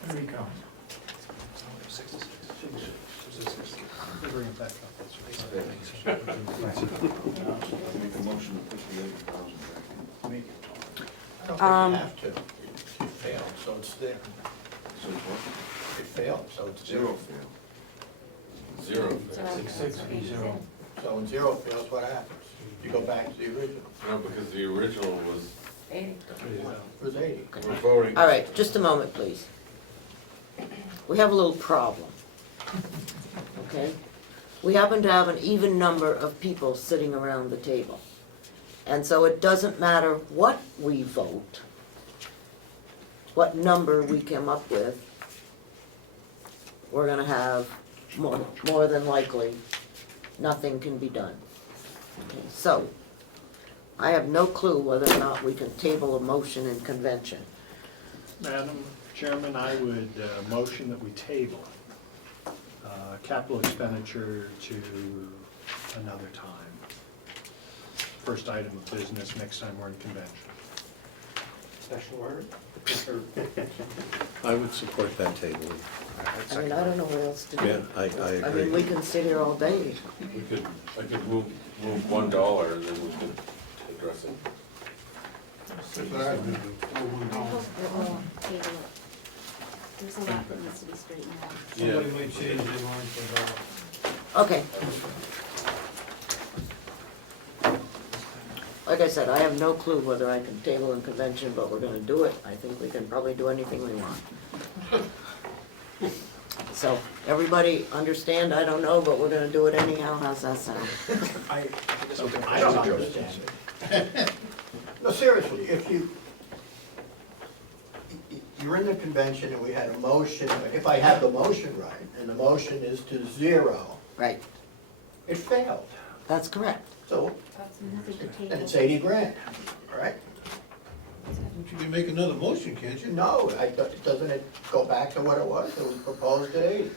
There we go. Bring it back up. That's right. Make a motion to put the 80,000 back in. I don't think Um, you have to. It failed, so it's there. So it's what? It failed, so it's Zero zero. fail. Zero. Six be zero. So when zero fails, what happens? You go back to the original. No, because the original was, It was 80. we're voting. All right, just a moment, please. We have a little problem. Okay? We happen to have an even number of people sitting around the table. And so it doesn't matter what we vote, what number we come up with, we're gonna have more than likely, nothing can be done. Okay, so, I have no clue whether or not we can table a motion in convention. Madam Chairman, I would motion that we table capital expenditure to another time. First item of business, next time we're in convention. Special order? I would support that tabling. I mean, I don't know what else to do. Yeah, I I agree. mean, we can sit here all day. I could move $1 and then we could address it. I hope it will table it. There's a lot that needs to be straightened out. Somebody might change their mind for Okay. Like I said, I have no clue whether I can table in convention, but we're gonna do it. I think we can probably do anything we want. So, everybody understand? I don't know, but we're gonna do it anyhow. How's that sound? I don't understand it. No, seriously, if you're in the convention and we had a motion, if I have the motion right, and the motion is to 0, Right, it failed. that's correct. So, Nothing to table. then it's 80 grand, all right? You can make another motion, can't you? No, doesn't it go back to what it was? It was proposed at 80.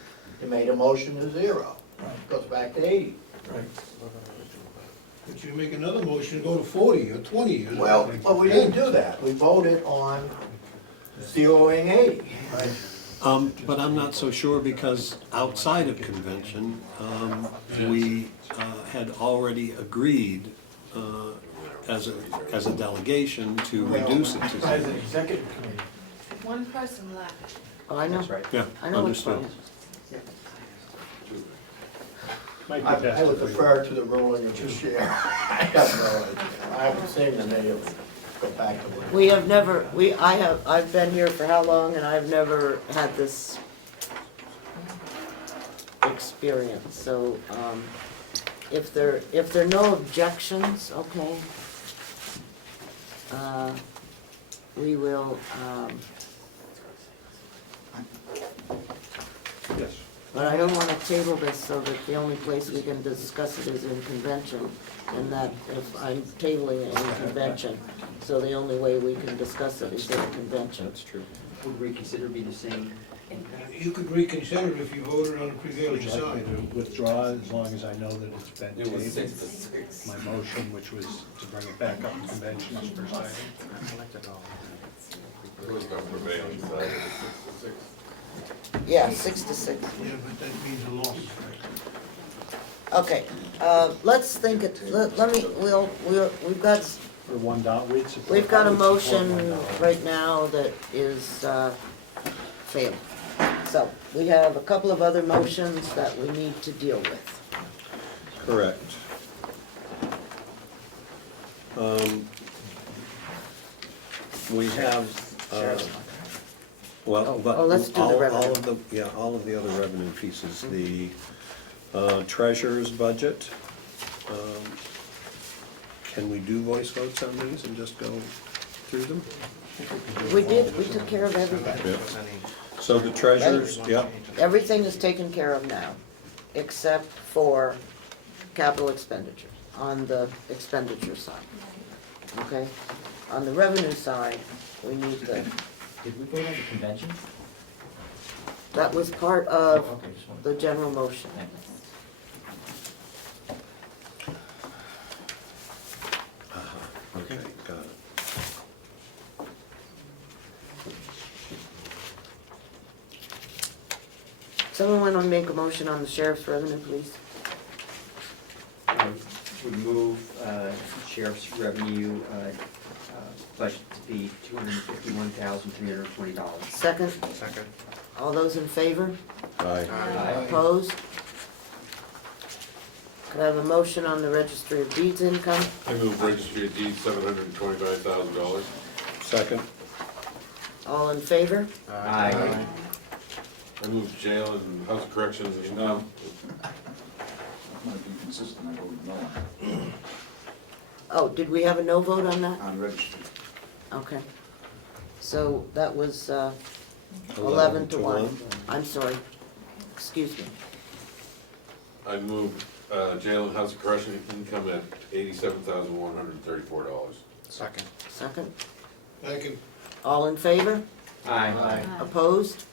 You made a motion to 0. It goes back to 80. Right. But you make another motion, go to 40 or 20. or Well, something. but we didn't do that. We voted on zeroing 80. But I'm not so sure because outside of convention, we had already agreed as a delegation to reduce it to As an 0. executive committee. One person left. Oh, I know. That's right. Yeah, I know what's understood. wrong. Might be I best would if we- defer to the ruling of the chair. I have no idea. I haven't seen the native go back to what. We have never, I've been here for how long, and I've never had this experience, so, if there are no objections, okay. we will, Yes. but I don't wanna table this so that the only place we can discuss it is in convention, and that if I'm tabling it in convention, so the only way we can discuss it is in convention. That's true. Would reconsider be the same? You could reconsider it if you voted on a prevailing Would you like me side. to withdraw as long as I know that it's been It was tabled? 6-6. My motion, which was to bring it back up in convention as first item. It was about prevailing side, it's 6-6. Yeah, 6-6. Yeah, but that means a loss. Okay, let's think it, let me, we've got, For $1, we'd support. we've got I a would support motion $1. right now that is, failed. So, we have a couple of other motions that we need to deal with. Correct. We have, well, but Oh, let's do the all revenue. of the, yeah, all of the other revenue pieces, the treasurer's budget. Can we do voice votes on these and just go through them? We did, we took care of everything. Yeah. So the treasurer's, yeah, Everything is taken care of now, except for capital expenditure, on the expenditure side. Okay? On the revenue side, we need to, Did we vote on the convention? that was part of Okay, just one. the general motion. Thank you. okay, got it. Someone want to make a motion on the sheriff's revenue, please? I would move sheriff's revenue budget to be $251,320. Second? Second. All those in favor? Aye. Opposed? Could I have a motion on the registry of deeds income? I move registry of deeds, $725,000. Second? All in favor? Aye. I move jail and house corrections income. Might be consistent, I voted no Oh, did we have a no vote on that? on registry. Okay. So that was 11 to 1. I'm sorry. Excuse me. I move jail and house correction income at $87,134. Second. Second. Second. All in favor? Aye. Opposed?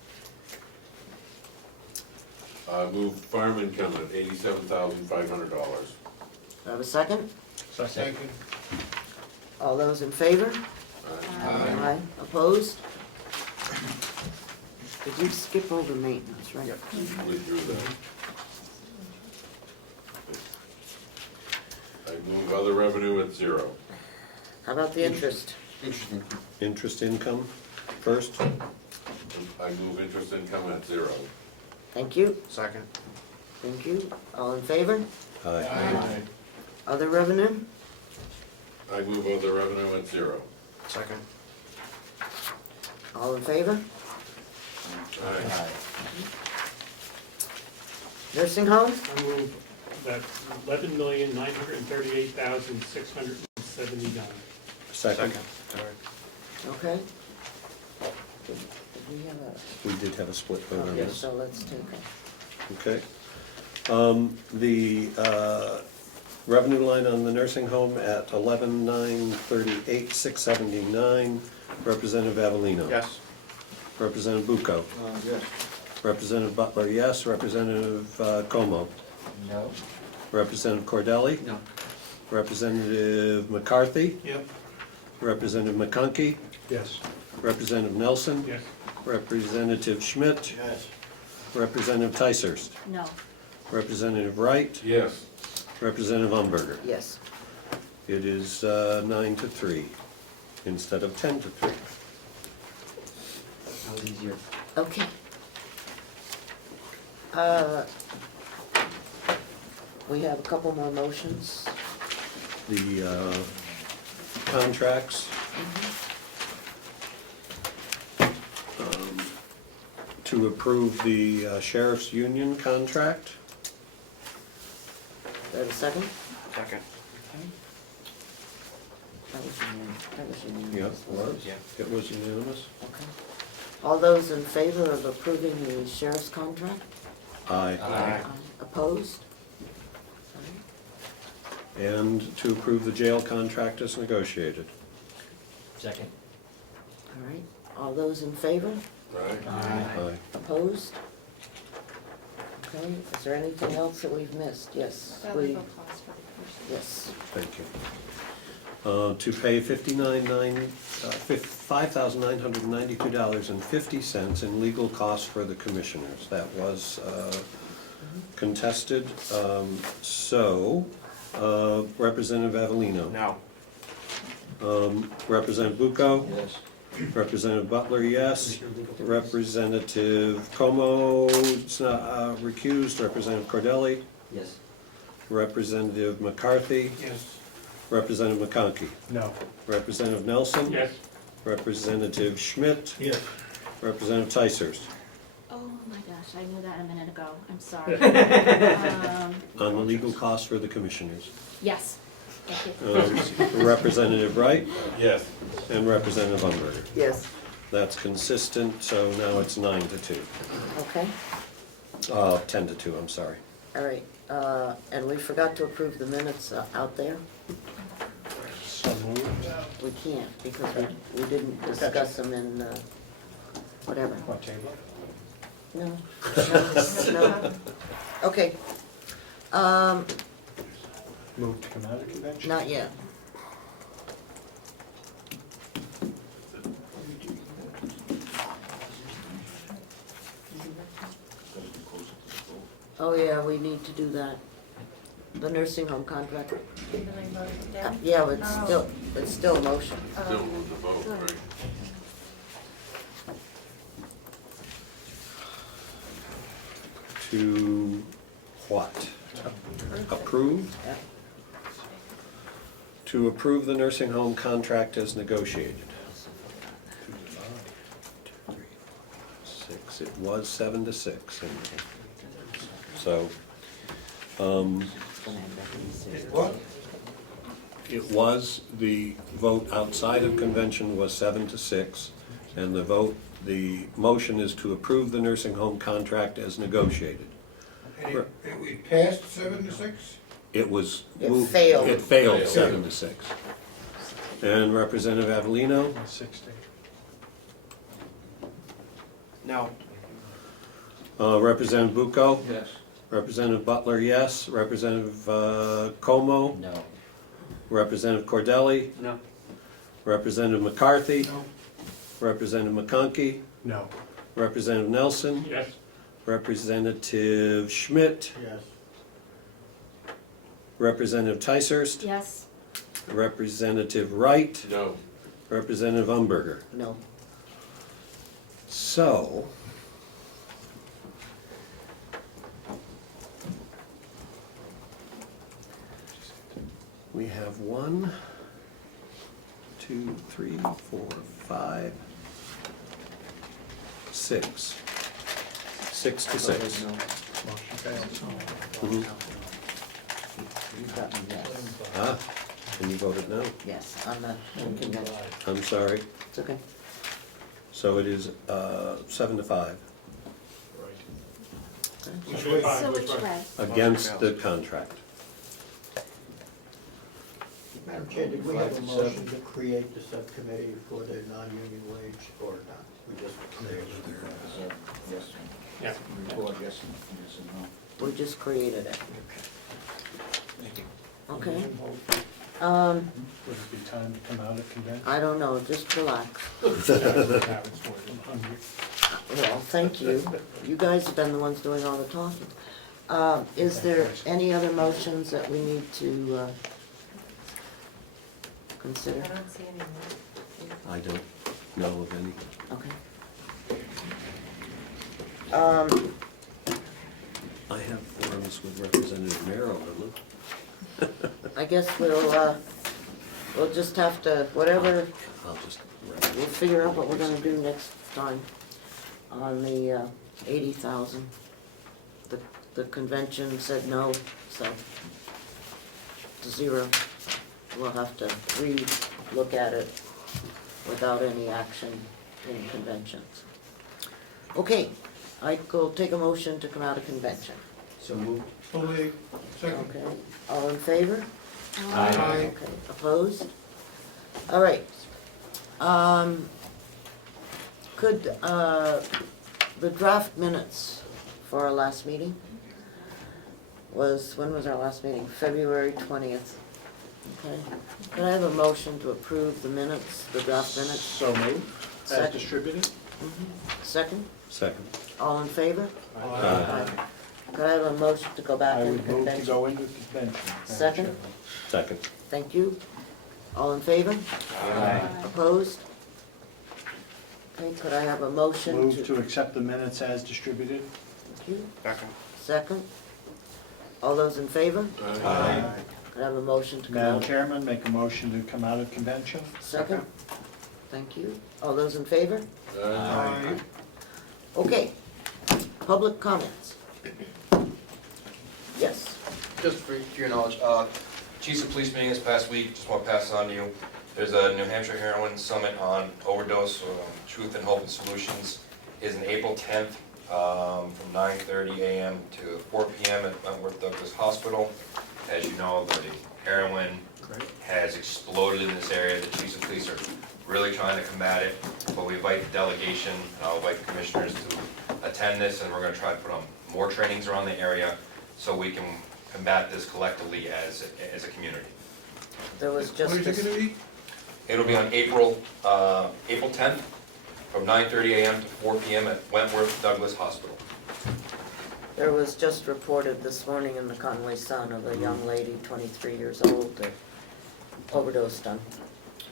I move farm income at $87,500. Do I have a second? Second. All those in favor? Aye. Opposed? Did you skip over maintenance, right? Withdrew that. I move other revenue at 0. How about the interest? Interesting. Interest income first? I move interest income at 0. Thank you. Second. Thank you. All in favor? Aye. Other revenue? I move other revenue at 0. Second. All in favor? Aye. Nursing home? I move that $11,938,679. Second? Okay. Did we have a, We did have a split vote on okay, this. so let's take it. Okay. The revenue line on the nursing home at 11,938,679. Representative Avellino. Yes. Representative Bucco. Yes. Representative Butler, yes. Representative Comeau. No? Representative Cordelli. No. Representative McCarthy. Yep. Representative McConkey. Yes. Representative Nelson. Yes. Representative Schmidt. Yes. Representative Tysers. No. Representative Wright. Yes. Representative Umberger. Yes. It is 9-3 instead of 10-3. That was easier. Okay. We have a couple more motions. The contracts. To approve the sheriff's union contract. Do I have a second? Second. That was That was Yep, unanimous. was, it was unanimous. Okay. All those in favor of approving the sheriff's contract? Aye. Opposed? And to approve the jail contract as negotiated. Second. All right, all those in favor? Right? Aye. Opposed? Okay, is there anything else that we've missed? Yes, The we, legal costs for the commission. yes. Thank you. To pay $5,992.50 in legal costs for the commissioners. That was contested. Representative Avellino. No. Representative Bucco. Yes. Representative Butler, yes. Representative Comeau, it's not recused. Representative Cordelli. Yes. Representative McCarthy. Yes. Representative McConkey. No. Representative Nelson. Yes, Representative Schmidt. Yes. Representative Tysers. Oh my gosh, I knew that a minute ago, I'm sorry. On the legal costs for the commissioners. Yes, thank you. Representative Wright Yes. and Representative Umberger. Yes. That's consistent, so now it's 9-2. Okay, 10-2, I'm sorry. all right, and we forgot to approve the minutes out there. We can't, because we didn't discuss them in, whatever. What table? No, no. Okay, Move to come out of convention? not yet. Oh, yeah, we need to do that. The nursing home contract. Yeah, but it's still a motion. Still with the vote, right? To what? Approve? Yeah. To approve the nursing home contract as negotiated. 6, it was 7-6. So, What? it was, the vote outside of convention was 7-6, and the motion is to approve the nursing home contract as negotiated. And we passed 7-6? It was. It failed. It failed Failed. 7-6. And Representative Avellino, 60. No. Representative Bucco, Yes. Representative Butler, yes. Representative Comeau, No. Representative Cordelli, No. Representative McCarthy, No. Representative McConkey, No. Representative Nelson, yes, Representative Schmidt, Yes. Representative Tysers, Yes, Representative Wright, No. Representative Umberger. No. So, we have 1, 2, 3, 4, 5, 6. 6-6. Motion fails. Mhm. You've gotten yes. Ah, and you voted no. Yes, on the convention. I'm sorry. It's okay. So it is 7-5 Which way? so which way? against the contract. Madam Chair, did we have a motion to create the subcommittee for the non-union wage or not? We just created it. Yes. yeah. Report, yes, yes and no. We just created it. Thank you. Okay. Would it be time to come out of convention? I don't know, just relax. I'm hungry. Well, thank you. You guys have been the ones doing all the talking. Is there any other motions that we need to consider? I don't see any more. I don't know of any. Okay. I have forums with Representative Merrill on them. I guess we'll just have to, whatever, I'll just, we'll figure out what we're gonna do next time on the 80,000. The convention said no, so to 0. We'll have to look at it without any action in conventions. Okay, I will take a motion to come out of convention. So moved. Only second. Okay, all in favor? Aye. Okay, opposed? All right. Could, the draft minutes for our last meeting was, when was our last meeting? February 20th. Okay, could I have a motion to approve the minutes, the draft minutes? So moved, as Second. distributed? Second? Second. All in favor? Aye. Could I have a motion to go back I into would move to convention? go into convention. Madam Second? Chairman. Second. Thank you. All in favor? Opposed? Okay, could I have a motion Move to accept the minutes as distributed? Thank you. Second. Second? All those in favor? Aye. Could I have a motion to come Madam out? Chairman, make a motion to come out of convention? Second? Thank you. All those in favor? Aye. Okay. Public comments. Yes. Just for your knowledge, Chiefs of Police meeting this past week, just want to pass it on to you. There's a New Hampshire Heroin Summit on overdose, truth and hope and solutions, is on April 10th from 9:30 a.m. to 4 p.m. at Wentworth Douglas Hospital. As you know, the heroin has exploded in this area. The Chiefs of Police are really trying to combat it, but we invite the delegation, and I'll invite the commissioners to attend this, and we're going to try to put on more trainings around the area so we can combat this collectively as a community. There was just What is it gonna be? It'll be on April 10th from 9:30 a.m. to 4 p.m. at Wentworth Douglas Hospital. There was just reported this morning in the Conway Sun of a young lady, 23 years old, that overdosed on.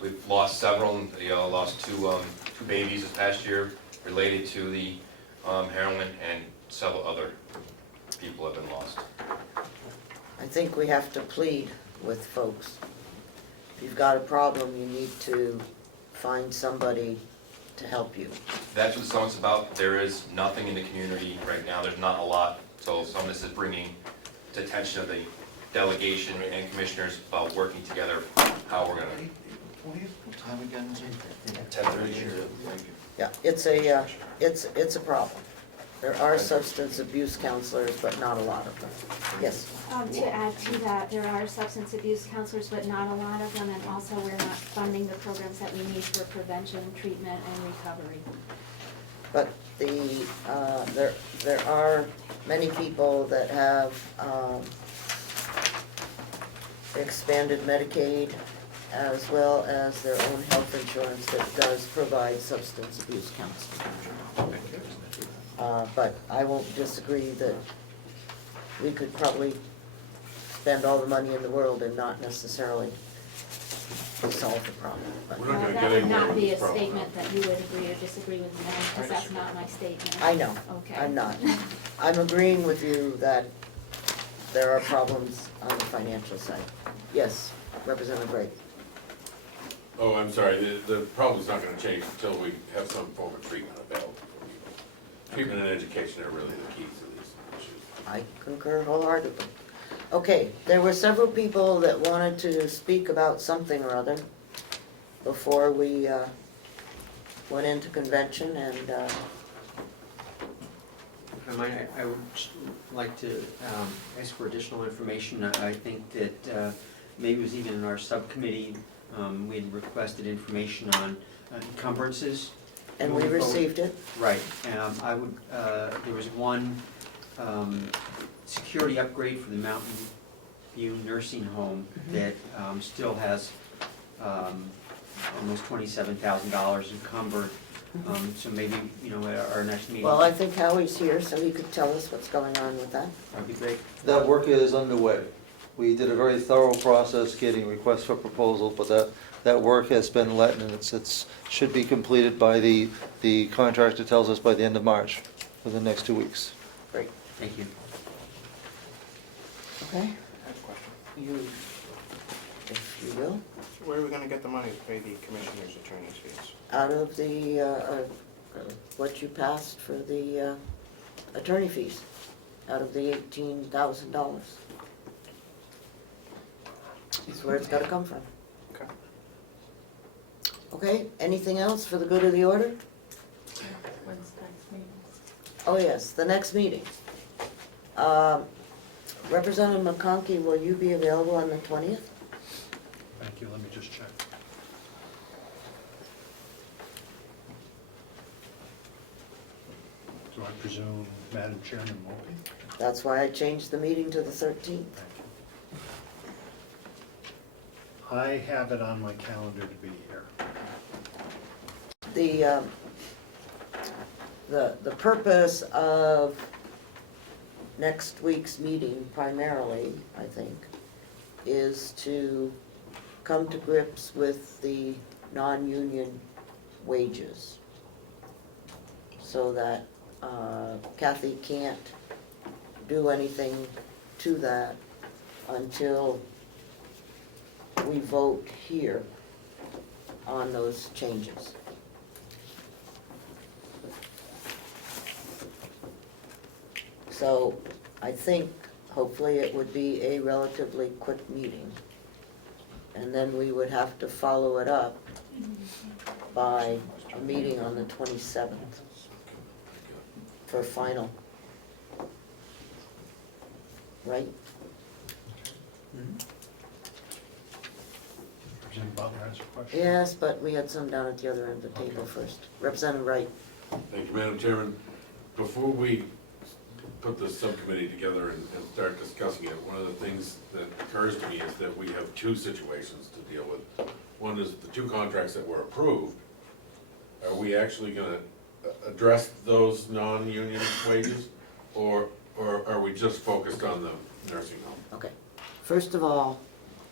We've lost several, lost two babies this past year related to the heroin, and several other people have been lost. I think we have to plead with folks. If you've got a problem, you need to find somebody to help you. That's what summit's about. There is nothing in the community right now. There's not a lot. So some of this is bringing to attention of the delegation and commissioners about working together, how we're gonna. What time again is it? 10:30. Yeah, it's a problem. There are substance abuse counselors, but not a lot of them. Yes? To add to that, there are substance abuse counselors, but not a lot of them, and also we're not funding the programs that we need for prevention, treatment, and recovery. But there are many people that have expanded Medicaid as well as their own health insurance that does provide substance abuse counseling. But I won't disagree that we could probably spend all the money in the world and not necessarily solve the problem. But We're not gonna That get would anywhere not with be this a problem. statement that you would agree or disagree with me on, because that's not my statement. I know, Okay. I'm not. I'm agreeing with you that there are problems on the financial side. Yes, Representative Gray. Oh, I'm sorry, the problem's not gonna change until we have some form of treatment available for people. Treatment and education are really the keys to these issues. I concur wholeheartedly. Okay, there were several people that wanted to speak about something or other before we went into convention, and If I might, I would just like to ask for additional information. I think that maybe it was even in our subcommittee, we had requested information on encumbrances. and we received it. Right, I would, there was one security upgrade for the Mountain View Nursing Home that still has almost $27,000 encumbered. So maybe, at our next meeting. Well, I think Howie's here, so he could tell us what's going on with that. That'd be great. That work is underway. We did a very thorough process getting requests for proposal, but that work has been let, and it's should be completed by the contractor tells us by the end of March, for the next 2 weeks. Great. Thank you. Okay, I have a question. you, if you will, Where are we gonna get the money to pay the commissioner's attorney's fees? out of the, what you passed for the attorney fees, out of the $18,000. That's where it's gotta come from. Okay. Okay, anything else for the good of the order? When's next meeting? Oh, yes, the next meeting. Representative McConkey, will you be available on the 20th? Thank you, let me just check. Do I presume Madam Chairman won't be? That's why I changed the meeting to the 13th. I have it on my calendar to be here. The purpose of next week's meeting primarily, I think, is to come to grips with the non-union wages. So that Kathy can't do anything to that until we vote here on those changes. So I think hopefully it would be a relatively quick meeting. And then we would have to follow it up by a meeting on the 27th for final. Right? Representative Butler has a question? Yes, but we had some down at the other end of the table first. Representative Wright. Thank you, Madam Chairman. Before we put the subcommittee together and start discussing it, one of the things that occurs to me is that we have two situations to deal with. One is the two contracts that were approved. Are we actually gonna address those non-union wages, or are we just focused on the nursing home? Okay. First of all,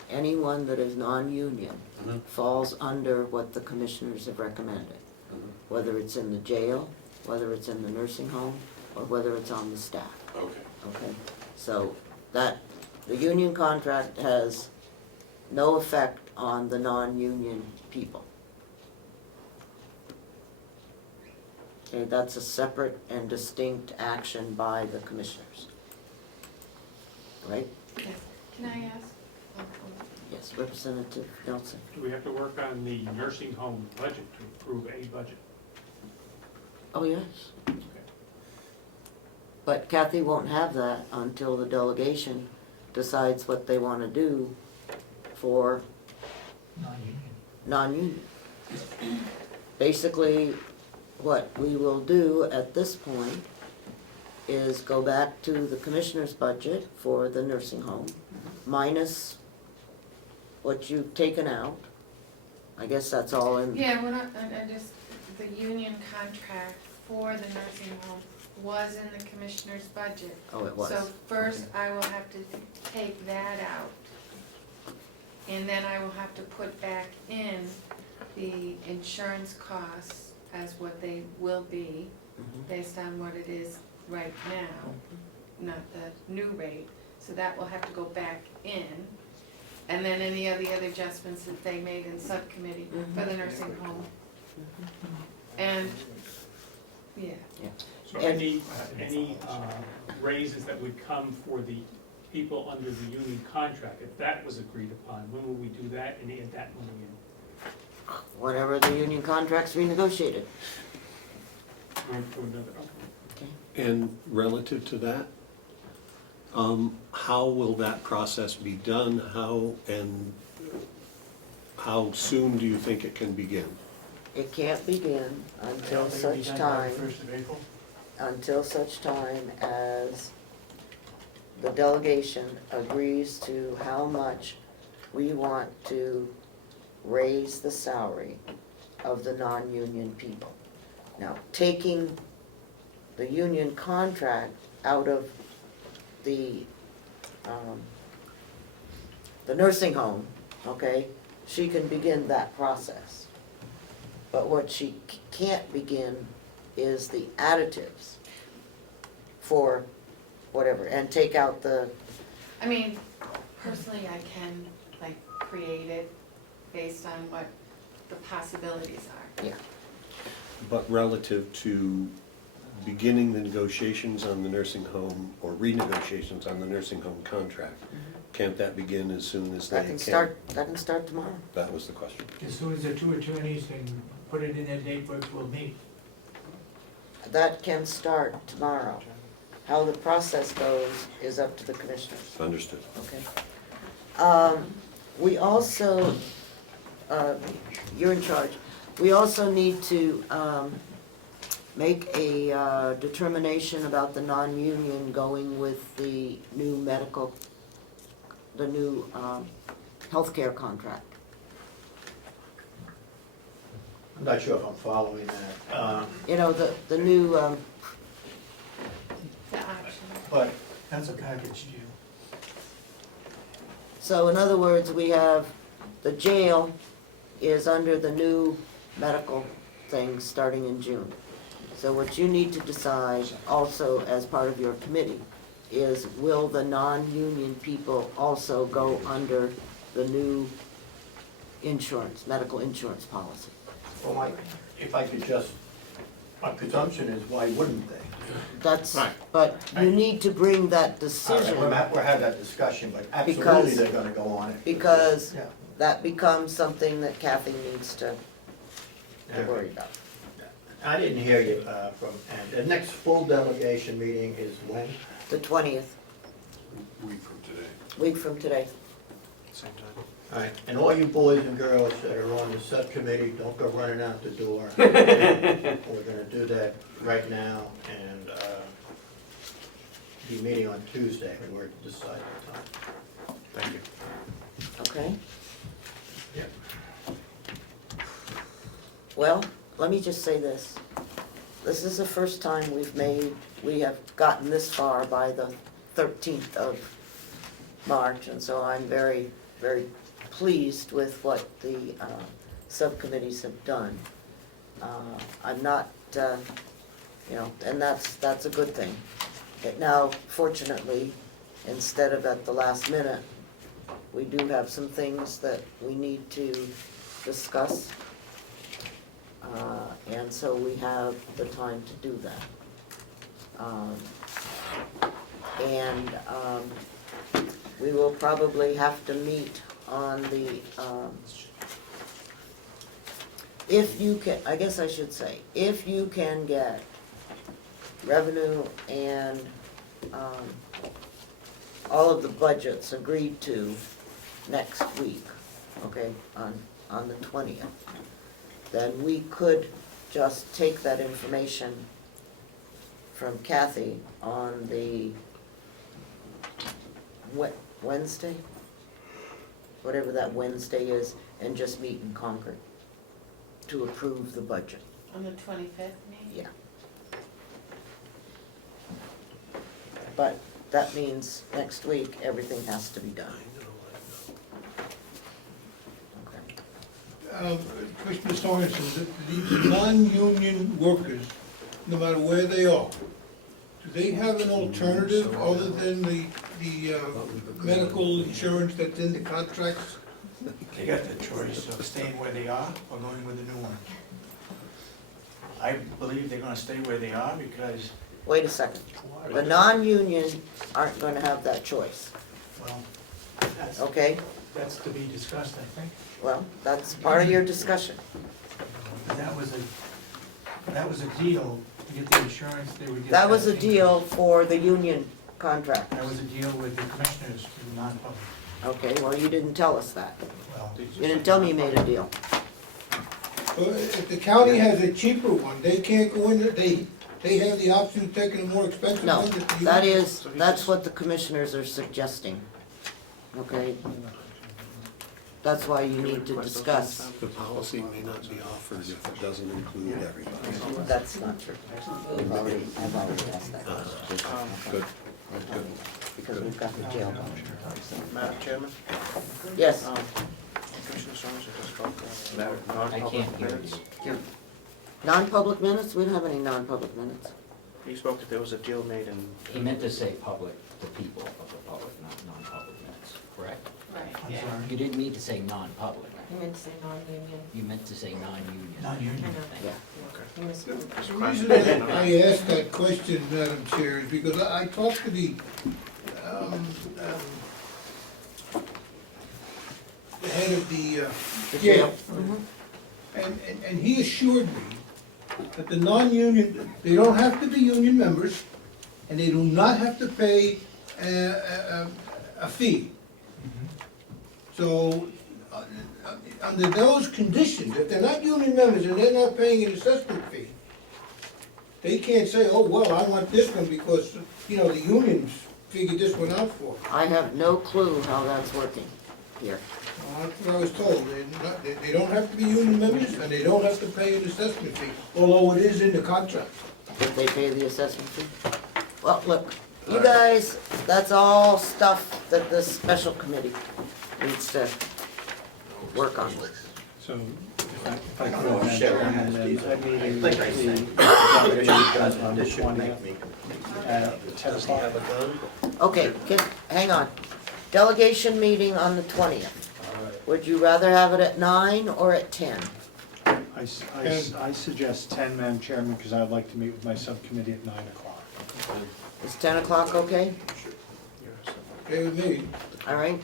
anyone that is non-union falls under what the commissioners have recommended. Whether it's in the jail, whether it's in the nursing home, or whether it's on the staff. Okay. Okay? So that, the union contract has no effect on the non-union people. Okay, that's a separate and distinct action by the commissioners. Right? Yes. Can I ask? Yes, Representative Nelson. Do we have to work on the nursing home budget to approve a budget? Oh, yes. But Kathy won't have that until the delegation decides what they want to do for non-union. Basically, what we will do at this point is go back to the commissioner's budget for the nursing home, minus what you've taken out. I guess that's all in. Yeah, I just, the union contract for the nursing home was in the commissioner's budget. Oh, it was. So first, I will have to take that out. And then I will have to put back in the insurance costs as what they will be, based on what it is right now, not the new rate. So that will have to go back in. And then any of the other adjustments that they made in subcommittee for the nursing home. And, yeah. So any raises that would come for the people under the union contract, if that was agreed upon, when will we do that and add that money in? Whenever the union contract's renegotiated. And relative to that, how will that process be done? How soon do you think it can begin? It can't begin until such time. Until such time as the delegation agrees to how much we want to raise the salary of the non-union people. Now, taking the union contract out of the nursing home, okay, she can begin that process. But what she can't begin is the additives for whatever, and take out the, I mean, personally, I can, like, create it based on what the possibilities are. yeah. But relative to beginning the negotiations on the nursing home or renegotiations on the nursing home contract, can't that begin as soon as they That can start tomorrow. That was the question. As soon as the two attorneys can put it in their date books, we'll meet. That can start tomorrow. How the process goes is up to the commissioners, Understood. okay? We also, you're in charge, we also need to make a determination about the non-union going with the new medical, the new healthcare contract. I'm not sure if I'm following that. You know, the new, The option. But That's a package deal. so in other words, we have, the jail is under the new medical thing starting in June. So what you need to decide also as part of your committee is, will the non-union people also go under the new insurance, medical insurance policy? well, if I could just, my presumption is, why wouldn't they? That's, but you need to bring that decision, We'll have that discussion, but absolutely Because- they're gonna go on it. because Yeah. that becomes something that Kathy needs to worry about. I didn't hear you from, and the next full delegation meeting is when? The 20th, Week from today. week from today. Same time. All right, and all you boys and girls that are on the subcommittee, don't go running out the door. We're gonna do that right now, and be meeting on Tuesday, and we're deciding the time. Thank you. Okay? Yeah. Well, let me just say this. This is the first time we have gotten this far by the 13th of March, and so I'm very, very pleased with what the subcommittees have done. I'm not, and that's a good thing. Now, fortunately, instead of at the last minute, we do have some things that we need to discuss. And so we have the time to do that. We will probably have to meet on the, if you can, I guess I should say, if you can get revenue and all of the budgets agreed to next week, okay, on the 20th, then we could just take that information from Kathy on the Wednesday, whatever that Wednesday is, and just meet in Concord to approve the budget. On the 25th, maybe? Yeah. But that means next week, everything has to be done. Okay. Commissioner Sorensen, the non-union workers, no matter where they are, do they have an alternative other than the medical insurance that's in the contracts? They got the choice of staying where they are or going with the new one. I believe they're gonna stay where they are because, Wait a second. The non-union aren't going to have that choice, well, okay? that's to be discussed, I think. Well, that's part of your discussion. That was a deal to get the insurance, they would get. That was a deal for the union contract. That was a deal with the commissioners, with the non-public. Okay, well, you didn't tell us that. Well, You didn't tell me you made a deal. If the county has a cheaper one, they can't go in there, they have the option of taking a more expensive No, one that the that union- that's what the commissioners are suggesting. Okay? That's why you need to discuss. The policy may not be offered if it doesn't include everybody. That's not true. I've already asked that question. Good. Because we've got the jail one. Madam Chairman? Yes, Commissioner Sorensen just spoke. I can't hear you. non-public minutes? We don't have any non-public minutes. He spoke that there was a deal made in. He meant to say public, the people of the public, not non-public minutes, correct? Right. I'm sorry, You didn't mean to say non-public. You meant to say non-union. You meant to say non-union. non-union. Yeah. You misspoke. The reason I asked that question, Madam Chair, is because I talked to the the head of the jail. jail. And he assured me that the non-union, they don't have to be union members, and they do not have to pay a fee. So, under those conditions, if they're not union members and they're not paying an assessment fee, they can't say, oh, well, I want this one because, you know, the unions figured this one out for me. I have no clue how that's working here. Well, that's what I was told, they don't have to be union members and they don't have to pay an assessment fee, although it is in the contract. If they pay the assessment fee. Well, look, you guys, that's all stuff that this special committee needs to work on. So, if I could amend that meeting Like I said, on the this should make 20th me at 10 o'clock. Okay, hang on. Delegation meeting on the 20th. Would you rather have it at 9 or at 10? I suggest 10, Madam Chairman, because I'd like to meet with my subcommittee at 9 o'clock. Is 10 o'clock okay? Okay with me. All right.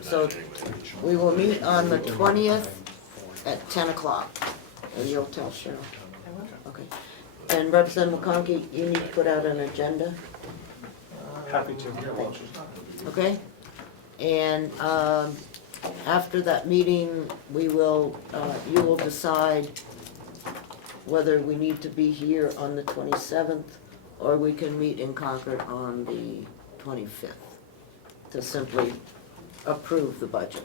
So we will meet on the 20th at 10 o'clock. And you'll tell Cheryl. Okay. And Representative McConkey, you need to put out an agenda, Happy to. okay? And after that meeting, we will, you will decide whether we need to be here on the 27th or we can meet in Concord on the 25th to simply approve the budget.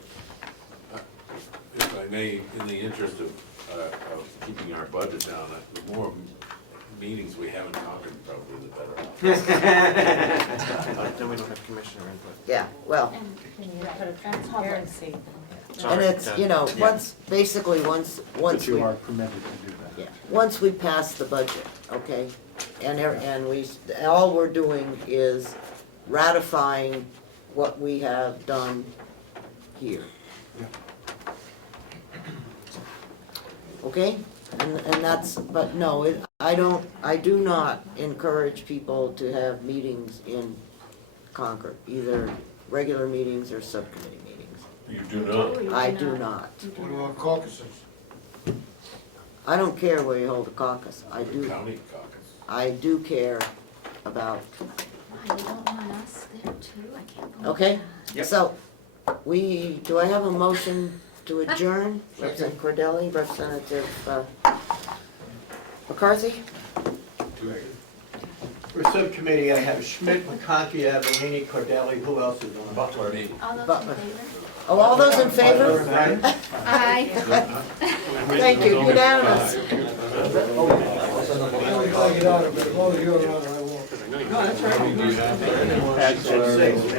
If I may, in the interest of keeping our budget down, the more meetings we have in Concord, probably the better. Then we don't have commissioner input. Yeah, well, Transparency. and it's, you know, once But you we, are permitted to do that. yeah, once we pass the budget, okay? And all we're doing is ratifying what we have done here. Okay? And that's, but no, I do not encourage people to have meetings in Concord, either regular meetings or subcommittee meetings. You do not. I do not. What about caucuses? I don't care where you hold a caucus. I do. County caucus. I do care about, Why, you don't want us there too? I can't believe okay? Yep. So, do I have a motion to adjourn? Representative Cordelli, Representative McCarthy? For subcommittee, I have Schmidt, McConkey, Avellini, Cordelli, who else is on? Butler. All those Butler. in favor? Oh, all those in favor? Aye. Thank you, unanimous. I always like it out, but as long as you're around, I won't. No, that's right. At